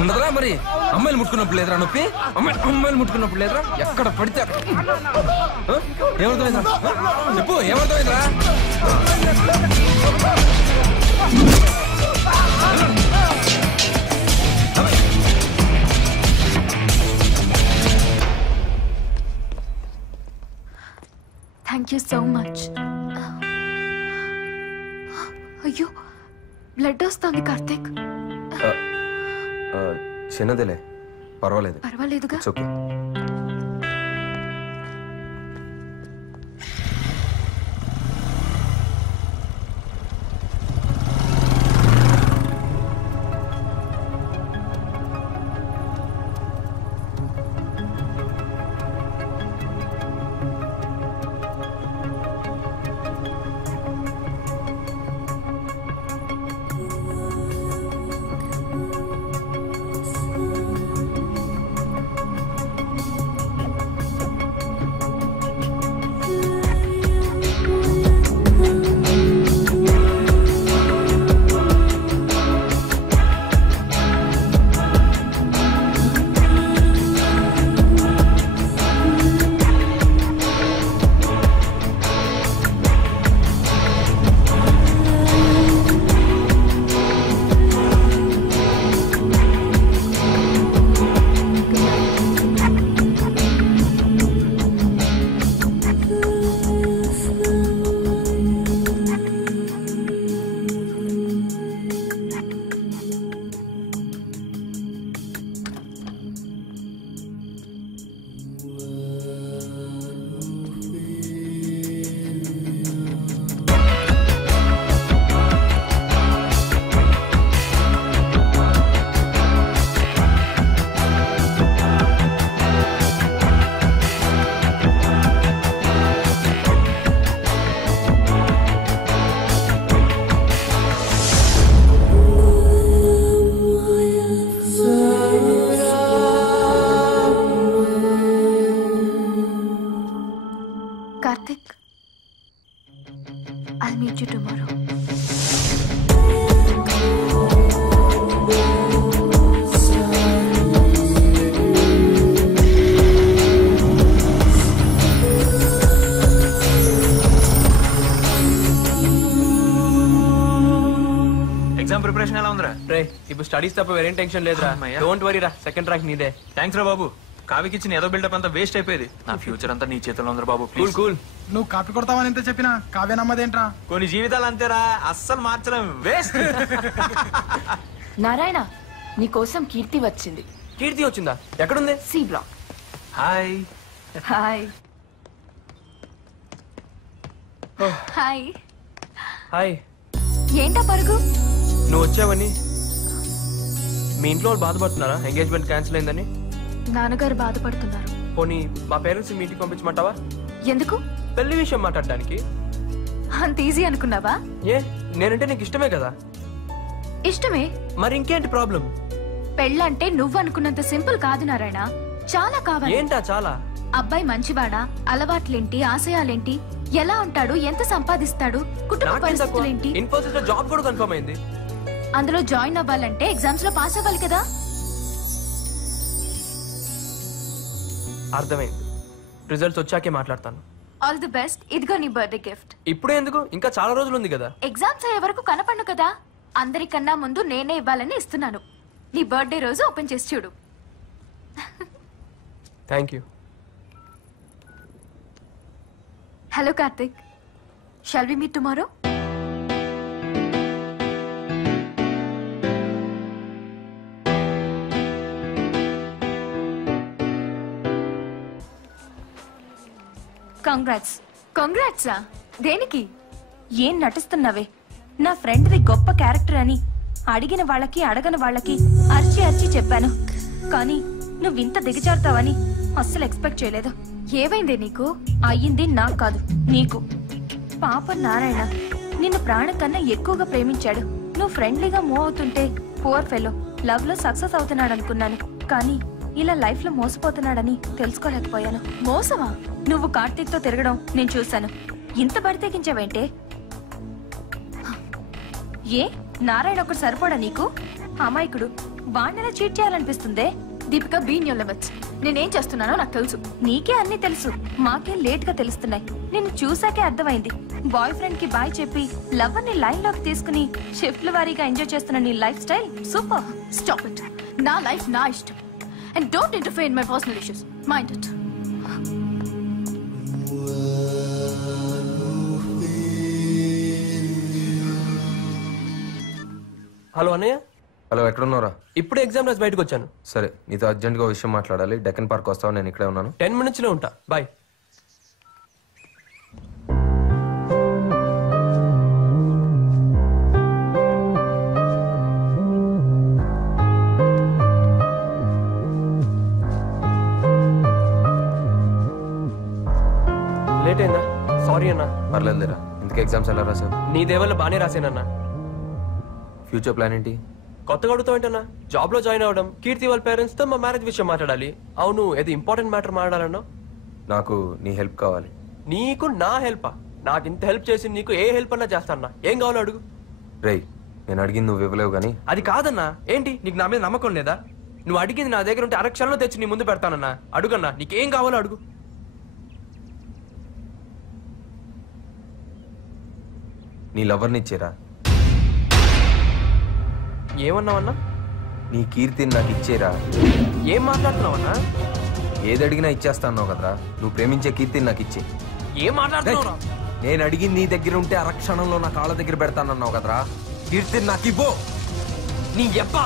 ఉండదురా మరి అమ్మాయిలు ముట్టుకున్నప్పుడు లేదురా నొప్పి అమ్మాయిలు ముట్టుకున్నప్పుడు లేదురా ఎక్కడ పడితే ఏమర్థమైందిరా చెప్పు ఏమర్థమైందిరా థ్యాంక్ యూ సో మచ్. అయ్యో బ్లడ్ వస్తుంది కార్తీక్. చిన్నదిలే పర్వాలేదు. పర్వాలేదుగా. It's okay. Karthik, I'll meet you tomorrow. Exam preparation ఎలా ఉందిరా? రే ఇప్పుడు స్టడీస్ తప్ప వేరేం టెన్షన్ లేదురా. డోంట్ వరీ రా, సెకండ్ ర్యాంక్ నీదే. థ్యాంక్స్ రా బాబు. కావికి ఇచ్చిన ఏదో బిల్డప్ అంతా వేస్ట్ అయిపోయేది. నా ఫ్యూచర్ అంతా నీ చేతిలో ఉందిరా బాబు. Cool cool. నువ్వు కాపీ కొడతావని ఎంత చెప్పినా కావ్య నమ్మదేంట్రా? కొన్ని జీవితాలు అంతేరా, అస్సలు మార్చలేం, వేస్ట్. నారాయణ, నీ కోసం కీర్తి వచ్చింది. కీర్తి వచ్చిందా? ఎక్కడుంది? C block. Hi. Hi. Hi. Hi. ఏంటా పరుగు? నువ్వు వచ్చావని. మీ ఇంట్లో వాళ్ళు బాధపడుతున్నారా ఎంగేజ్మెంట్ క్యాన్సిల్ అయిందని? నాన్నగారు బాధపడుతున్నారు. పోనీ మా పేరెంట్స్ మీ ఇంటికి పంపించమంటావా? ఎందుకు? పెళ్లి విషయం మాట్లాడడానికి. అంత ఈజీ అనుకున్నావా? ఏ, నేనంటే నీకు ఇష్టమే కదా. ఇష్టమే. మరి ఇంకేంటి ప్రాబ్లం? పెళ్ళంటే నువ్వు అనుకున్నంత సింపుల్ కాదు నారాయణ, చాలా కావాలి. ఏంటా చాలా? అబ్బాయి మంచివాడా, అలవాట్లేంటి, ఆశయాలేంటి, ఎలా ఉంటాడు, ఎంత సంపాదిస్తాడు, కుటుంబ పరిస్థితులేంటి. ఇన్ఫోసిస్ లో జాబ్ కూడా కన్ఫర్మ్ అయింది. అందులో జాయిన్ అవ్వాలంటే ఎగ్జామ్స్ లో పాస్ అవ్వాలి కదా. అర్థమైంది. రిజల్ట్స్ వచ్చాకే మాట్లాడతాను. All the best. ఇదిగో నీ బర్త్డే గిఫ్ట్. ఇప్పుడే ఎందుకు? ఇంకా చాలా రోజులు ఉంది కదా. ఎగ్జామ్స్ అయ్యే వరకు కనపడను కదా, అందరికన్నా ముందు నేనే ఇవ్వాలని ఇస్తున్నాను. నీ బర్త్డే రోజు ఓపెన్ చేసి చూడు. Thank you. Hello Karthik, shall we meet tomorrow? Congrats. కంగ్రాట్సా? దేనికి? ఏం నటిస్తున్నావే? నా ఫ్రెండ్ది గొప్ప క్యారెక్టర్ అని అడిగిన వాళ్ళకి అడగని వాళ్ళకి అరిచి అరిచి చెప్పాను, కానీ నువ్వు ఇంత దిగజారుతావని అస్సలు ఎక్స్పెక్ట్ చేయలేదు. ఏమైందే నీకు? అయ్యింది నాకు కాదు, నీకు. పాప నారాయణ నిన్ను ప్రాణం కన్నా ఎక్కువగా ప్రేమించాడు. నువ్వు ఫ్రెండ్లీగా మూవ్ అవుతుంటే పువర్ ఫెలో లవ్ లో సక్సెస్ అవుతున్నాడు అనుకున్నాను, కానీ ఇలా లైఫ్ లో మోసపోతున్నాడని తెలుసుకోలేకపోయాను. మోసమా? నువ్వు కార్తీక్ తో తిరగడం నేను చూశాను. ఇంత బడితెగించావేంటే? ఏ నారాయణ ఒకటి సరిపోడా నీకు? అమాయకుడు, వాణ్ణెలా చీట్ చేయాలనిపిస్తుందే? Deepika, be in your limits. నేనేం చేస్తున్నానో నాకు తెలుసు. నీకే అన్ని తెలుసు, మాకే లేట్ గా తెలుస్తున్నాయి. నిన్ను చూసాకే అర్థమైంది. బాయ్ ఫ్రెండ్ కి బాయ్ చెప్పి లవర్ ని లైన్ లోకి తీసుకుని షిఫ్ట్ల వారీగా ఎంజాయ్ చేస్తున్న నీ life style super. Stop it. నా లైఫ్ నా ఇష్టం. And don't interfere in my personal issues. Mind it. Hello అన్నయ్య. హలో, ఎక్కడున్నారా? ఇప్పుడు ఎగ్జామ్ రాసి బయటకు వచ్చాను. సరే, నీతో అర్జెంట్గా విషయం మాట్లాడాలి. డెక్కన్ పార్క్ వస్తావా? నేను ఇక్కడే ఉన్నాను. 10 minutes లో ఉంటా. బాయ్. లేట్ అయిందా? సారీ అన్నా. పర్లేదులేరా. ఇంతకీ ఎగ్జామ్స్ ఎలా రాసావు? నీ దేవల్ల బానే రాసానన్నా. ఫ్యూచర్ ప్లాన్ ఏంటి? కొత్తగా అడుగుతావేంటన్నా? జాబ్ లో జాయిన్ అవ్వడం, కీర్తి వాళ్ళ పేరెంట్స్ తో మా మ్యారేజ్ విషయం మాట్లాడాలి. అవును, ఏదో ఇంపార్టెంట్ మ్యాటర్ మాట్లాడాలన్నా? నాకు నీ హెల్ప్ కావాలి. నీకు నా హెల్పా? నాకు ఇంత హెల్ప్ చేసి నీకు ఏ హెల్ప్ అన్నా చేస్తానా? ఏం కావాలో అడుగు. రేయ్, నేను అడిగింది నువ్వు ఇవ్వలేవు కానీ. అది కాదన్నా. ఏంటి, నీకు నా మీద నమ్మకం లేదా? నువ్వు అడిగింది నా దగ్గర ఉంటే అరక్షణలో తెచ్చి నీ ముందు పెడతానన్నా. అడుగన్నా, నీకేం కావాలో అడుగు. నీ లవర్ని ఇచ్చేరా. ఏమన్నావన్నా? నీ కీర్తిని నాకు ఇచ్చేరా. ఏం మాట్లాడుతున్నావన్నా? ఏది అడిగినా ఇచ్చేస్తా అన్నావు కదరా. నువ్వు ప్రేమించే కీర్తిని నాకు ఇచ్చే. ఏం మాట్లాడుతున్నావురా? నేను అడిగింది నీ దగ్గర ఉంటే అరక్షణంలో నా కాళ్ళ దగ్గర పెడతానన్నావు కదరా. కీర్తిని నాకు ఇవ్వు. నీ ఎప్ప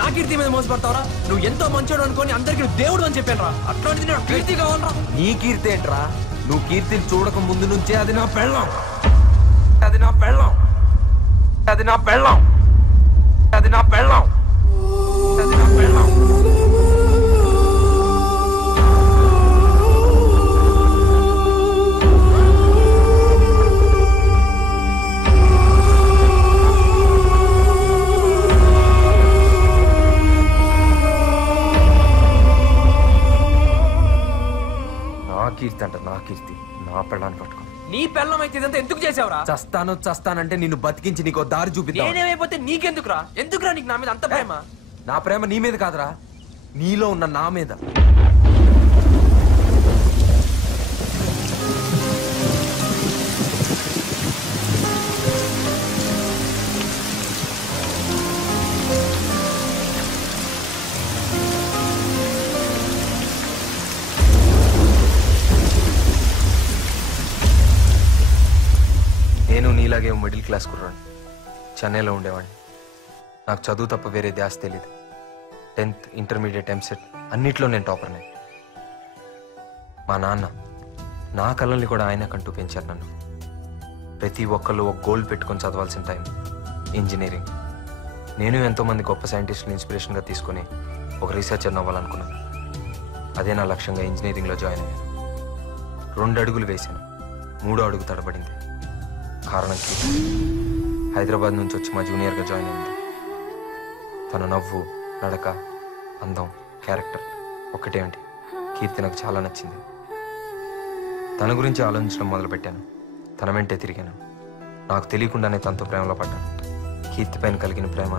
నా కీర్తి మీద మోసపడతావరా? నువ్వు ఎంతో మంచోడు అనుకొని అందరికి దేవుడు అని చెప్పాను రా. అట్లాంటిది నాకు కీర్తి కావాలరా. నీ కీర్తి ఏంట్రా? నువ్వు కీర్తిని చూడక ముందు నుంచే అది నా పెళ్ళం. అది నా పెళ్ళం. అది నా పెళ్ళం. అది నా పెళ్ళం. అది నా పెళ్ళం. నా కీర్తి అంట, నా కీర్తి. నా పెళ్ళాన్ని పట్టుకో. నీ పెళ్ళం అయితే ఇదంతా ఎందుకు చేసావురా? చస్తానంటే నిన్ను బతికించి నీకు దారి చూపిద్దాం. నేనేమైపోతే నీకెందుకురా? ఎందుకురా నీకు నా మీద అంత ప్రేమ? నా ప్రేమ నీ మీద కాదురా, నీలో ఉన్న నా మీద. నేను నీలాగే మిడిల్ క్లాస్ కుర్రాడు. చెన్నైలో ఉండేవాడిని. నాకు చదువు తప్ప వేరే ధ్యాస తెలీదు. 10th, ఇంటర్మీడియట్, ఎంసెట్ అన్నిట్లో నేను టాపర్నే. మా నాన్న నా కళల్ని కూడా ఆయన కంటూ పెంచారు నన్ను. ప్రతి ఒక్కళ్ళు ఒక గోల్ పెట్టుకొని చదవాల్సిన టైం ఇంజనీరింగ్. నేను ఎంతోమంది గొప్ప సైంటిస్ట్ని ఇన్స్పిరేషన్గా తీసుకొని ఒక రీసెర్చర్ అవ్వాలనుకున్నాను. అదే నా లక్ష్యంగా ఇంజనీరింగ్లో జాయిన్ అయ్యాను. 2 అడుగులు వేశాను, 3వ అడుగు తడబడింది. కారణం కీర్తి. హైదరాబాద్ నుంచి వచ్చి మా జూనియర్గా జాయిన్ అయింది. తన నవ్వు, నడక, అందం, క్యారెక్టర్ ఒక్కటేంటి, కీర్తి నాకు చాలా నచ్చింది. తన గురించి ఆలోచించడం మొదలుపెట్టాను. తన వెంటే తిరిగాను. నాకు తెలియకుండానే తనతో ప్రేమలో పడ్డాను. కీర్తి పైన కలిగిన ప్రేమ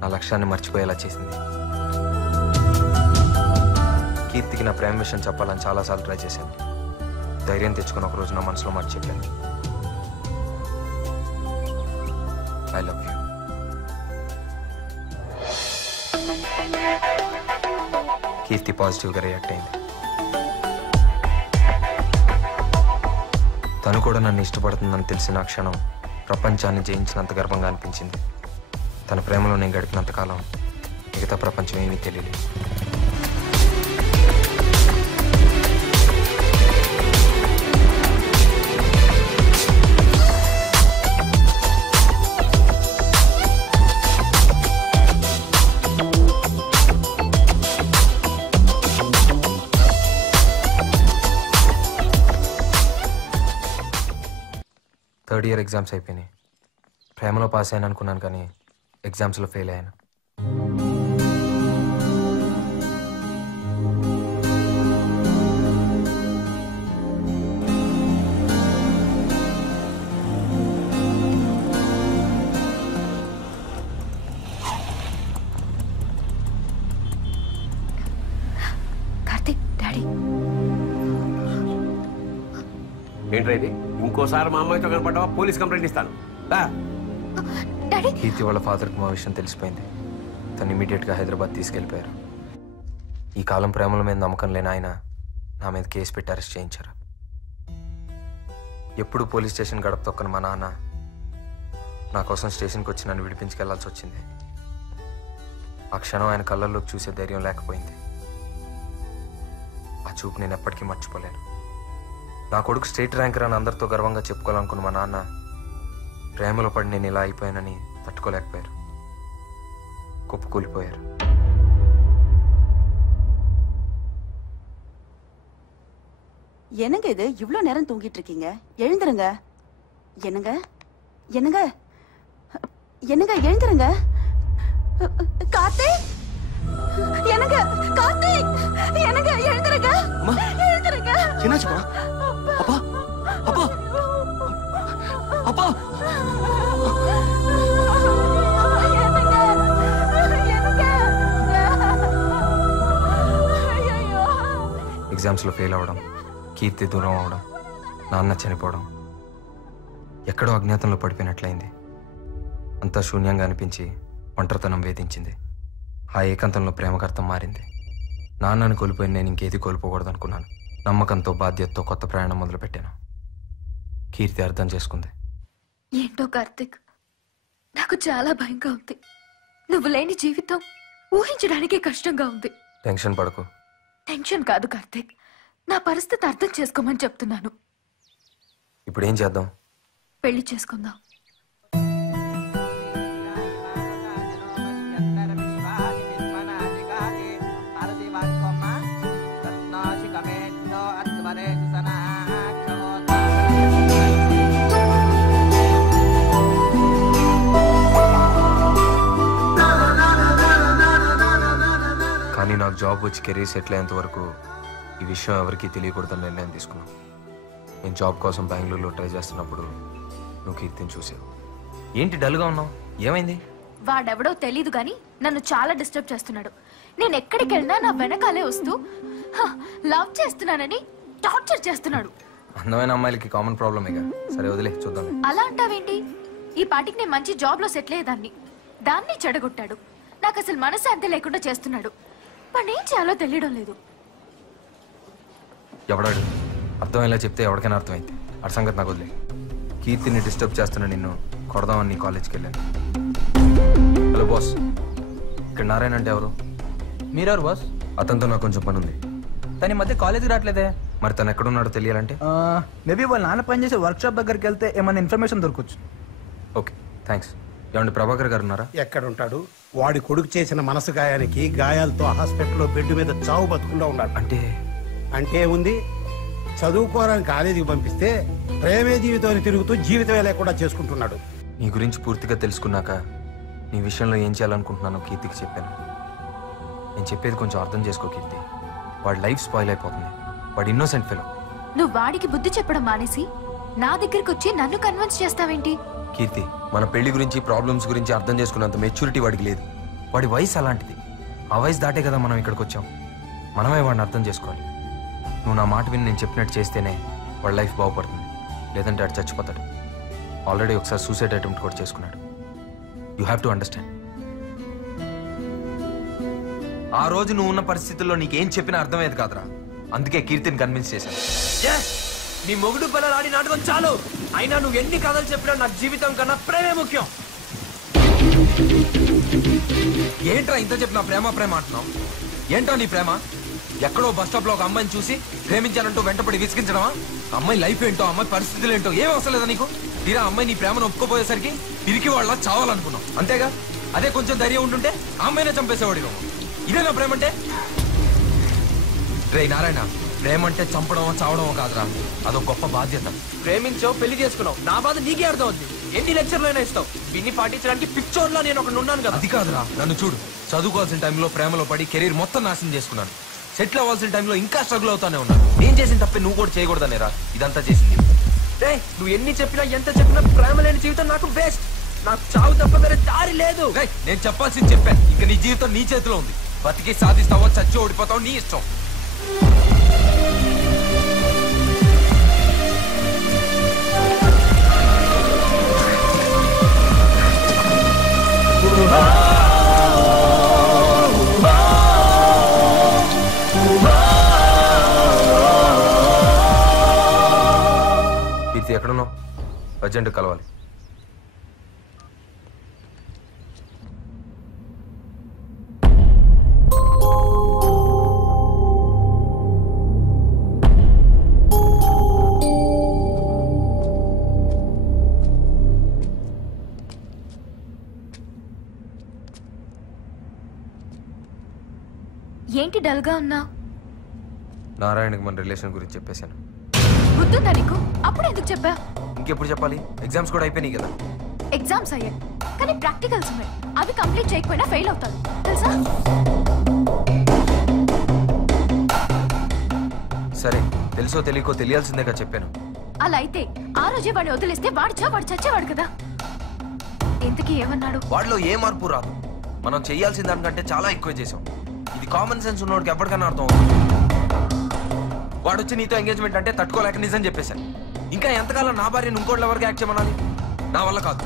నా లక్ష్యాన్ని మర్చిపోయేలా చేసింది. కీర్తికి నా ప్రేమ విషయం చెప్పాలని చాలాసార్లు ట్రై చేశాను. ధైర్యం తెచ్చుకుని ఒక రోజు నా మనసులో మాట చెప్పాను. I love you. కీర్తి పాజిటివ్గా రియాక్ట్ అయింది. తను కూడా నన్ను ఇష్టపడుతుందని తెలిసిన క్షణం ప్రపంచాన్ని జయించినంత గర్వంగా అనిపించింది. తన ప్రేమలో నేను గడిపినంత కాలం మిగతా ప్రపంచం ఏమీ తెలియలేదు. థర్డ్ ఇయర్ ఎగ్జామ్స్ అయిపోయినాయి. ప్రేమలో పాస్ అయ్యాను అనుకున్నాను, కానీ ఎగ్జామ్స్లో ఫెయిల్ అయ్యాను. కార్తిక్, డాడీ. ఏంట్రా ఇది? ఇంకోసారి మా అమ్మాయితో కనపడ్డావా పోలీస్ కంప్లైంట్ ఇస్తాను. కీర్తి వాళ్ళ ఫాదర్కి మా విషయం తెలిసిపోయింది. తను ఇమీడియట్గా హైదరాబాద్ తీసుకెళ్ళిపోయారు. ఈ కాలం ప్రేమల మీద నమ్మకం లేని ఆయన నా మీద కేసు పెట్టి అరెస్ట్ చేయించారు. ఎప్పుడు పోలీస్ స్టేషన్ గడప తొక్కని మా నాన్న నా కోసం స్టేషన్కి వచ్చి నన్ను విడిపించుకెళ్లాల్సి వచ్చింది. ఆ క్షణం ఆయన కళ్ళల్లోకి చూసే ధైర్యం లేకపోయింది. ఆ చూపు నేను ఎప్పటికీ మర్చిపోలేను. నా కొడుకు స్టేట్ ర్యాంకర్ అని అందరితో గర్వంగా చెప్పుకోవాలనుకున్న మా నాన్న ప్రేమలో పడి నేను ఇలా అయిపోయానని తట్టుకోలేకపోయారు. కుప్పకూలిపోయారు. என்னங்க இது இவ்வளோ நேரம் தூங்கிட்டு இருக்கீங்க? எழுந்துருங்க. என்னங்க என்னங்க என்னங்க எழுந்துருங்க. கார்த்திக், என்னங்க கார்த்திக், என்னங்க எழுந்துருங்க. எழுந்துருங்க. என்னாச்சுமா? அப்பா அப்பா அப்பா ఎగ్జామ్స్లో ఫెయిల్ అవ్వడం, కీర్తి దూరం అవడం, నాన్న చనిపోవడం, ఎక్కడో అజ్ఞాతంలో పడిపోయినట్లయింది. అంతా శూన్యంగా అనిపించి ఒంటరితనం వేధించింది. ఆ ఏకాంతంలో ప్రేమకర్థం మారింది. నాన్నని కోల్పోయి నేను ఇంకేది కోల్పోకూడదు అనుకున్నాను. నమ్మకంతో బాధ్యతతో కొత్త ప్రయాణం మొదలుపెట్టాను. కీర్తి అర్థం చేసుకుంది. ఏంటో కార్తిక్, నాకు చాలా భయంగా ఉంది. నువ్వు లేని జీవితం ఊహించడానికే కష్టంగా ఉంది. టెన్షన్ పడకు. టెన్షన్ కాదు కార్తిక్, నా పరిస్థితి అర్థం చేసుకోమని చెప్తున్నాను. ఇప్పుడు ఏం చేద్దాం? పెళ్లి చేసుకుందాం. కానీ నాకు జాబ్ వచ్చి కెరీర్ సెటిల్ అయ్యేంత వరకు ఈ విషయం ఎవరికీ తెలియకూడదని నిర్ణయం తీసుకున్నాను. నేను జాబ్ కోసం బెంగళూరులో ట్రై చేస్తున్నప్పుడు నువ్వు కీర్తిని చూసావు. ఏంటి డల్గా ఉన్నావు? ఏమైంది? వాడెవడో తెలీదు గాని నన్ను చాలా డిస్టర్బ్ చేస్తున్నాడు. నేను ఎక్కడికి వెళ్ళినా నా వెనకాలే వస్తూ లవ్ చేస్తున్నానని టార్చర్ చేస్తున్నాడు. అందమైన అమ్మాయిలకి కామన్ ప్రాబ్లమేగా. సరే వదిలే, చూద్దాం. అలా అంటావేంటి? ఈ పాటికి నేను మంచి జాబ్ లో సెటిల్ అయ్యేదాన్ని. దాన్ని చెడగొట్టాడు. నాకు అసలు మనశ్శాంతి లేకుండా చేస్తున్నాడు. వాడిని ఏం చేయాలో తెలియడం లేదు. ఎవడాడు? అర్థమయ్యేలా చెప్తే ఎవరికైనా అర్థమైంది. ఆ సంగతి నాకు వదిలే. కీర్తిని డిస్టర్బ్ చేస్తున్నా నిన్ను కొడదామని నీ కాలేజ్కి వెళ్ళాను. హలో బాస్, ఇక్కడ నారాయణ అంటే ఎవరు? మీరెవరు బాస్? అతనితో నాకు కొంచెం పని ఉంది. తన మధ్య కాలేజీకి రావట్లేదే. మరి తను ఎక్కడున్నాడో తెలియాలంటే మేబీ వాళ్ళ నాన్న పనిచేసే వర్క్ షాప్ దగ్గరికి వెళ్తే ఏమైనా ఇన్ఫర్మేషన్ దొరకచ్చు. Okay, thanks. ఏమండి ప్రభాకర్ గారు ఉన్నారా? ఎక్కడుంటాడు? వాడి కొడుకు చేసిన మనసు గాయానికి గాయాలతో హాస్పిటల్లో బెడ్ మీద చావు బతుకుండా ఉన్నాడు. అంటే ఉంది, చదువుకోవడానికి కాలేజీకి పంపిస్తే ప్రేమే జీవితాన్ని తిరుగుతూ జీవితమే లేకుండా చేసుకుంటున్నాడు. నీ గురించి పూర్తిగా తెలుసుకున్నాక నీ విషయంలో ఏం చేయాలనుకుంటున్నానో కీర్తికి చెప్పాను. నేను చెప్పేది కొంచెం అర్థం చేసుకో కీర్తి. వాడి లైఫ్ స్పాయిల్ అయిపోతుంది. వాడు ఇన్నోసెంట్ ఫెలో. నువ్వు వాడికి బుద్ధి చెప్పడం మానేసి నా దగ్గరికి వచ్చి నన్ను కన్విన్స్ చేస్తావేంటి? కీర్తి, మన పెళ్లి గురించి ప్రాబ్లమ్స్ గురించి అర్థం చేసుకున్నంత మెచ్యూరిటీ వాడికి లేదు. వాడి వయసు అలాంటిది. ఆ వయసు దాటే కదా మనం ఇక్కడికి వచ్చాం. మనమే వాడిని అర్థం చేసుకోవాలి. నువ్వు నా మాట విని నేను చెప్పినట్టు చేస్తేనే వాడి లైఫ్ బాగుపడుతుంది, లేదంటే వాడు చచ్చిపోతాడు. ఆల్రెడీ ఒకసారి సూసైడ్ అటెంప్ట్ కూడా చేసుకున్నాడు. You have to understand. ఆ రోజు నువ్వు ఉన్న పరిస్థితుల్లో నీకేం చెప్పినా అర్థమయ్యేది కాదురా. అందుకే కీర్తిని కన్విన్స్ చేశాను. నీ మొగుడు పిల్లలు ఆడి నాటకం చాలు. అయినా నువ్వు ఎన్ని కథలు చెప్పినా నాకు జీవితం కన్నా ప్రేమే ముఖ్యం. ఏంట్రా ఇంత చెప్పినా ప్రేమ ప్రేమ అంటున్నావు? ఏంటో నీ ప్రేమ? ఎక్కడో బస్ స్టాప్ లో ఒక అమ్మాయిని చూసి ప్రేమించానంటూ వెంటపడి విసిగించడమా? అమ్మాయి లైఫ్ ఏంటో, అమ్మాయి పరిస్థితులు ఏంటో ఏం అవసరం లేదా నీకు? తీరా అమ్మాయి నీ ప్రేమను ఒప్పుకోపోయేసరికి పిరికి వాళ్ళ చావాలనుకున్నావు అంతేగా? అదే కొంచెం ధైర్యం ఉంటుంటే ఆ అమ్మాయినే చంపేసేవాడి నువ్వు. ఇదేనా ప్రేమంటే? రే నారాయణ, ప్రేమంటే చంపడమో చావడమో కాదురా, అదొక గొప్ప బాధ్యత. ప్రేమించావు, పెళ్లి చేసుకున్నావు, నా బాధ నీకే అర్థం అవుతుంది. ఎన్ని లెక్చర్లు అయినా ఇస్తావు, దీన్ని పాటించడానికి పిక్చర్లో నేను ఒకటి ఉన్నాను కదా. అది కాదురా, నన్ను చూడు. చదువుకోవాల్సిన టైంలో ప్రేమలో పడి కెరీర్ మొత్తం నాశనం చేసుకున్నాను. సెటిల్ అవ్వాల్సిన టైంలో ఇంకా స్ట్రగుల్ అవుతానే ఉన్నాను. నేను చేసిన తప్పే నువ్వు కూడా చేయకూడదనేరా ఇదంతా చేసింది. నువ్వు ఎన్ని చెప్పినా ఎంత చెప్పినా ప్రేమ లేని జీవితం నాకు వేస్ట్. నాకు చావు తప్ప వేరే దారి లేదు. నేను చెప్పాల్సింది చెప్పాను. ఇంకా నీ జీవితం నీ చేతిలో ఉంది. బతికి సాధిస్తావో చచ్చి ఓడిపోతావు, నీ ఇష్టం. కీర్తి ఎక్కడున్నావు? అర్జెంట్ కలవాలి. ఏంటి డల్ గా ఉన్నా? నారాయణకి మన రిలేషన్ గురించి చెప్పేశాను. గుర్తుందా నీకు? అప్పుడు ఎందుకు చెప్పా? ఇంకెప్పుడు చెప్పాలి? ఎగ్జామ్స్ కూడా అయిపోయినాయి కదా. ఎగ్జామ్స్ అయ్యాయి కానీ ప్రాక్టికల్స్ ఉన్నాయి. అవి కంప్లీట్ చేయకపోయినా ఫెయిల్ అవుతాను తెలుసా? సరే, తెలుసో తెలియకో తెలియాల్సిందేగా చెప్పాను. అలా అయితే ఆ రోజే వాడిని వదిలేస్తే వాడు చచ్చేవాడు కదా. ఇంతకీ ఏమన్నాడు? వాడిలో ఏ మార్పు రాదు. మనం చేయాల్సిన దానికంటే చాలా ఎక్కువ చేసాం. ఇది కామన్ సెన్స్ ఉన్నోడికి ఎప్పటికన్నా అర్థం అవుతుంది. వాడు వచ్చి నీతో ఎంగేజ్మెంట్ అంటే తట్టుకోలేక నిజం చెప్పేశాను. ఇంకా ఎంతకాలం నా భార్యను ఇంకోళ్ళ వరకు యాక్ట్ చేయమనాలి? నా వల్ల కాదు.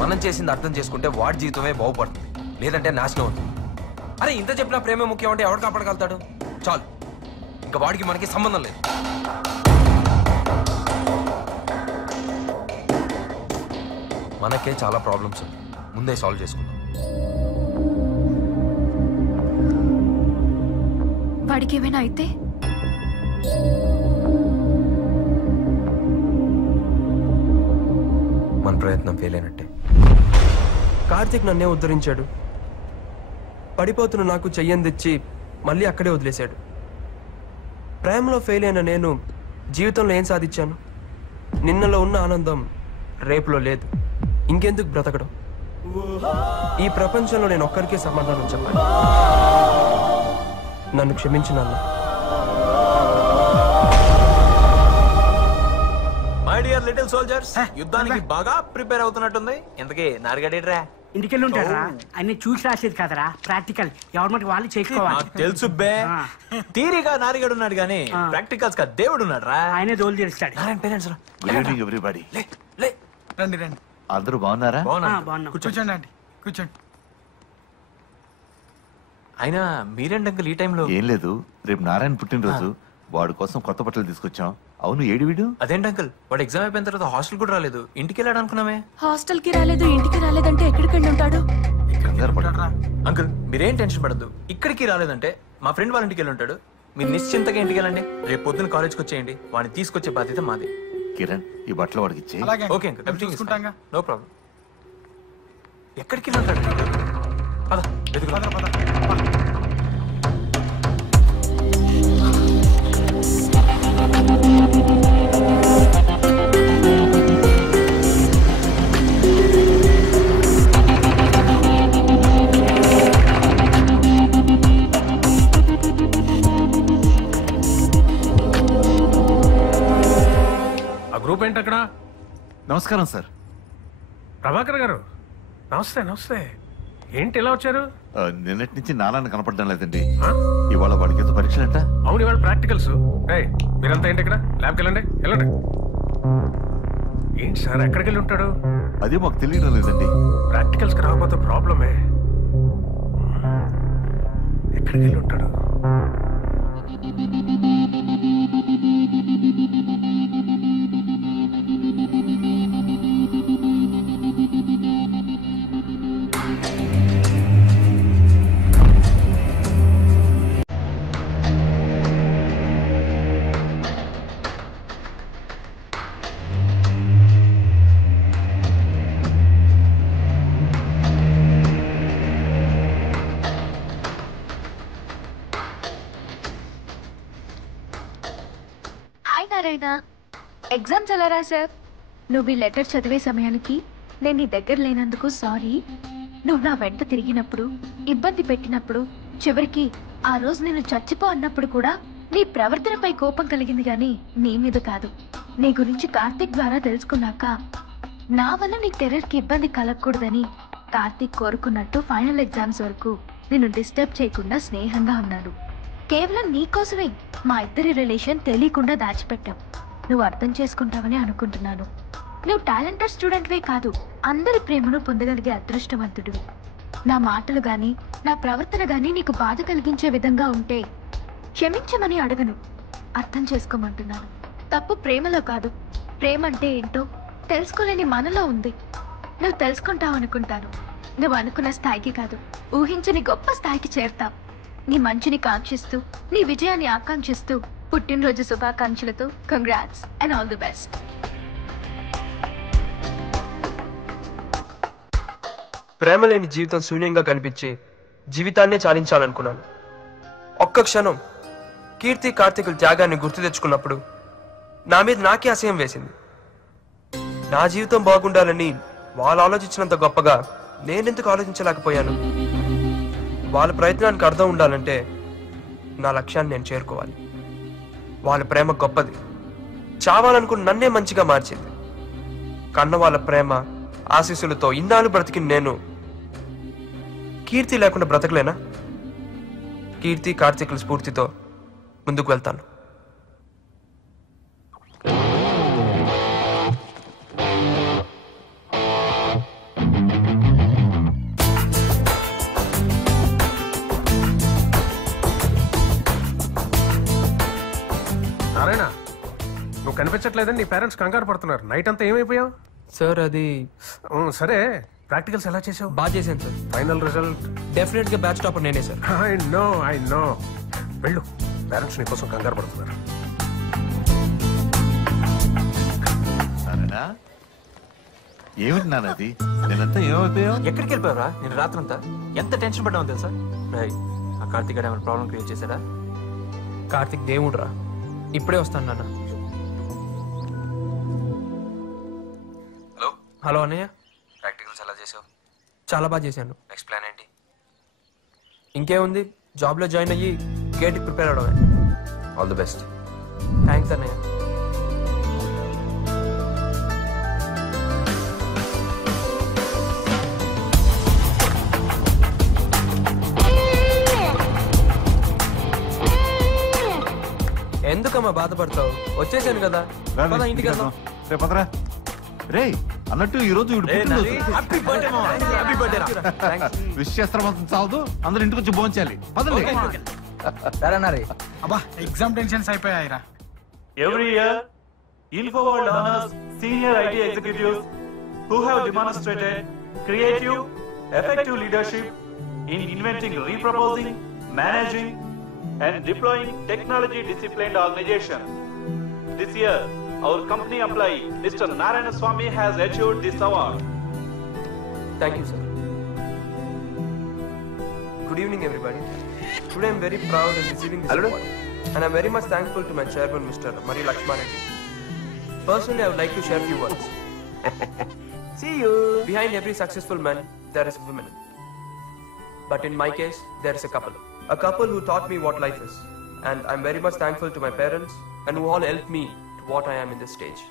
మనం చేసింది అర్థం చేసుకుంటే వాడి జీవితమే బాగుపడుతుంది, లేదంటే నాశనం అవుతుంది. అరే ఇంత చెప్పినా ప్రేమే ముఖ్యం అంటే ఎవడు కాపాడగలుగుతాడు? చాలు, ఇంకా వాడికి మనకి సంబంధం లేదు. మనకే చాలా ప్రాబ్లమ్స్ ఉన్నాయి, ముందే సాల్వ్ చేసుకుందాం. వాడికి ఏమైనా అయితే మన ప్రయత్నం ఫెయిల్ అయినట్టే. కార్తీక్ నన్నే ఉద్ధరించాడు. పడిపోతున్న నాకు చెయ్యం తెచ్చి మళ్ళీ అక్కడే వదిలేశాడు. ప్రేమలో ఫెయిల్ అయిన నేను జీవితంలో ఏం సాధించాను? నిన్నలో ఉన్న ఆనందం రేపులో లేదు. ఇంకెందుకు బ్రతకడం? ఈ ప్రపంచంలో నేను ఒక్కరికే సమాధానం చెప్పాలి. నన్ను క్షమించు నాన్న. మై డియర్ లిటిల్ సోల్జర్స్, యుద్ధానికి బాగా ప్రిపేర్ అవుతున్నట్టుంది. ఇంతకీ నారుగడేట్రా? ఇంటికెళ్ళి ఉంటారా? అన్ని చూసి రాసేది కదరా, ప్రాక్టికల్. ఎవరి మటుకు వాళ్ళు చేసుకోవాలి. తెలుసు బే, తీరిగా నారిగడు ఉన్నాడు గానీ ప్రాక్టికల్స్ గా దేవుడు ఉన్నాడు రా. ఆయనే దోలు తెలుస్తాడు. Good evening everybody. రండి రండి. అందరూ బాగున్నారా? కూర్చోండి అండి, కూర్చోండి. అయినా మీరేంటి అంకుల్ ఈ టైంలో? ఏం లేదు, రేపు నారాయణ పుట్టినరోజు, వాడి కోసం కొత్త బట్టలు తీసుకొచ్చాం. అవును, ఏడు వీడు? అదేంటి అంకుల్, వాడు ఎగ్జామ్ అయిపోయిన తర్వాత హాస్టల్ కూడా రాలేదు. ఇంటికి వెళ్ళాడు అనుకున్నామే. హాస్టల్ కి రాలేదు, ఇంటికి రాలేదంటే ఎక్కడికి వెళ్ళి ఉంటాడు? అంకుల్ మీరేం టెన్షన్ పడద్దు. ఇక్కడికి రాలేదంటే మా ఫ్రెండ్ వాళ్ళ ఇంటికి వెళ్ళి ఉంటాడు. మీరు నిశ్చింతగా ఇంటికి వెళ్ళండి. రేపు పొద్దున కాలేజ్కి వచ్చేయండి. వాడిని తీసుకొచ్చే బాధ్యత మాది. కిరణ్, ఈ బట్టలు వాడికి ఇచ్చే. Okay uncle, everything no problem. ఎక్కడికి వెళ్ళి ఉంటాడు? పద వెతుకుదాం. ఆ గ్రూప్ ఏంటి అక్కడ? నమస్కారం సార్. ప్రభాకర్ గారు, నమస్తే నమస్తే. ఏంటి ఎలా వచ్చారు? నిన్నటి నుంచి నాన్న కనపడడం లేదండి. ఇవాళ వాడికి ఏదో పరీక్షలంట. అవును, ఇవాళ ప్రాక్టికల్స్. మీరంతా ఏంటి ఇక్కడ? ల్యాబ్కి వెళ్ళండి. ఏంటి సార్, ఎక్కడికి వెళ్ళి ఉంటాడు? అదే మాకు తెలియడం లేదండి. ప్రాక్టికల్స్కి రాకపోతే ప్రాబ్లమే. ఎక్కడికి వెళ్ళి ఉంటాడు? ఎగ్జామ్స్ ఎలా రాసావ్? నువ్వు ఈ లెటర్ చదివే సమయానికి నేను నీ దగ్గర లేనందుకు సారీ. నువ్వు నా వెంట తిరిగినప్పుడు, ఇబ్బంది పెట్టినప్పుడు, చివరికి ఆ రోజు నేను చచ్చిపో అన్నప్పుడు కూడా నీ ప్రవర్తనపై కోపం కలిగింది కానీ నీ మీద కాదు. నీ గురించి కార్తీక్ ద్వారా తెలుసుకున్నాక నా వల్ల నీ కెరీర్కి ఇబ్బంది కలగకూడదని కార్తీక్ కోరుకున్నట్టు ఫైనల్ ఎగ్జామ్స్ వరకు నిన్ను డిస్టర్బ్ చేయకుండా స్నేహంగా ఉన్నాడు. కేవలం నీకోసమే మా ఇద్దరి రిలేషన్ తెలియకుండా దాచిపెట్టావు. నువ్వు అర్థం చేసుకుంటావని అనుకుంటున్నాను. నువ్వు టాలెంటెడ్ స్టూడెంట్వే కాదు, అందరి ప్రేమను పొందగలిగే అదృష్టవంతుడివి. నా మాటలు గాని నా ప్రవర్తన గాని నీకు బాధ కలిగించే విధంగా ఉంటే క్షమించమని అడగను, అర్థం చేసుకోమంటున్నాను. తప్పు ప్రేమలో కాదు, ప్రేమ అంటే ఏంటో తెలుసుకోలేని మనలో ఉంది. నువ్వు తెలుసుకుంటావనుకుంటాను. నువ్వు అనుకున్న స్థాయికి కాదు, ఊహించని గొప్ప స్థాయికి చేరుతావు. నీ మంచిని కాంక్షిస్తూ, నీ విజయాన్ని ఆకాంక్షిస్తూ పుట్టినరోజు శుభాకాంక్షలతో congrats and all the best. ప్రేమ లేని జీవితం శూన్యంగా కనిపించి జీవితాన్నే చాలించాలనుకున్నాను. ఒక్క క్షణం కీర్తి కార్తీకుల త్యాగాన్ని గుర్తు తెచ్చుకున్నప్పుడు నా మీద నాకే అసహ్యం వేసింది. నా జీవితం బాగుండాలని వాళ్ళు ఆలోచించినంత గొప్పగా నేనెందుకు ఆలోచించలేకపోయాను? వాళ్ళ ప్రయత్నానికి అర్థం ఉండాలంటే నా లక్ష్యాన్ని నేను చేరుకోవాలి. వాళ్ళ ప్రేమ గొప్పది, చావాలనుకుని నన్నే మంచిగా మార్చింది. కన్న వాళ్ళ ప్రేమ ఆశీస్సులతో ఇన్నాళ్ళు బ్రతికి నేను కీర్తి లేకుండా బ్రతకలేనా? కీర్తి కార్తీకుల స్ఫూర్తితో ముందుకు వెళ్తాను. నారాయణ, నువ్వు కనిపించట్లేదని నీ పేరెంట్స్ కంగారు పడుతున్నారు. నైట్ అంతా ఏమైపోయావు? సార్ అది సరే, ప్రాక్టికల్స్ ఎలా చేసావు? బాగా చేశాను సార్. ఫైనల్ రిజల్ట్ డెఫినెట్ గా బ్యాచ్ టాపర్ నేనే సార్. ఐ నో వెళ్ళు, పేరెంట్స్ నీ కోసం కంగారు పడుతున్నారు. సరేనా? ఏమిటి నాన్న అది? నేనంతా ఏమైపోయావు? ఎక్కడికి వెళ్ళిపోయావరా? నేను రాత్రంతా ఎంత టెన్షన్ పడ్డావు తెలుసా? ఆ కార్తీక్ ఏమైనా ప్రాబ్లం క్రియేట్ చేశాడా? కార్తీక్ దేవుడు రా, ఇప్పుడే వస్తాను నాన్న. హలో అన్నయ్య, ప్రాక్టికల్స్ ఎలా చేసావు? చాలా బాగా చేశాను. నెక్స్ట్ ప్లాన్ ఏంటి? ఇంకేముంది, జాబ్లో జాయిన్ అయ్యి గేట్కి ప్రిపేర్ అవడమే. All the best. థ్యాంక్స్ అన్నయ్య. ఎందుకమ్మా బాధపడతావు? వచ్చేసాను కదా, పద ఇంటికి వెళ్దాం. రేపదరా రే అన్నట్టు ఈ రోజు విష్ చేస్తాం చాలదు, అందరూ ఇంటికి వచ్చి భోంచాలి. పదండి. అబ్బా ఎగ్జామ్ టెన్షన్స్ అయిపోయాయిరా. Every year, InfoWorld honors senior IT executives who have demonstrated creative, effective leadership in inventing, reproposing, managing, and deploying technology-disciplined organization. This year, our company employee, Mr. Narayana Swamy, has achieved this award. Thank you, sir. Good evening, everybody. Today, I'm very proud of receiving this award, and I'm very much thankful to my chairman, Mr. Mari Lakshman Reddy. Personally, I would like to share a few words. See you. Behind every successful man, there is a woman. But in my case, there is a couple who taught me what life is. And I'm very much thankful to my parents and who all helped me to what I am in this stage.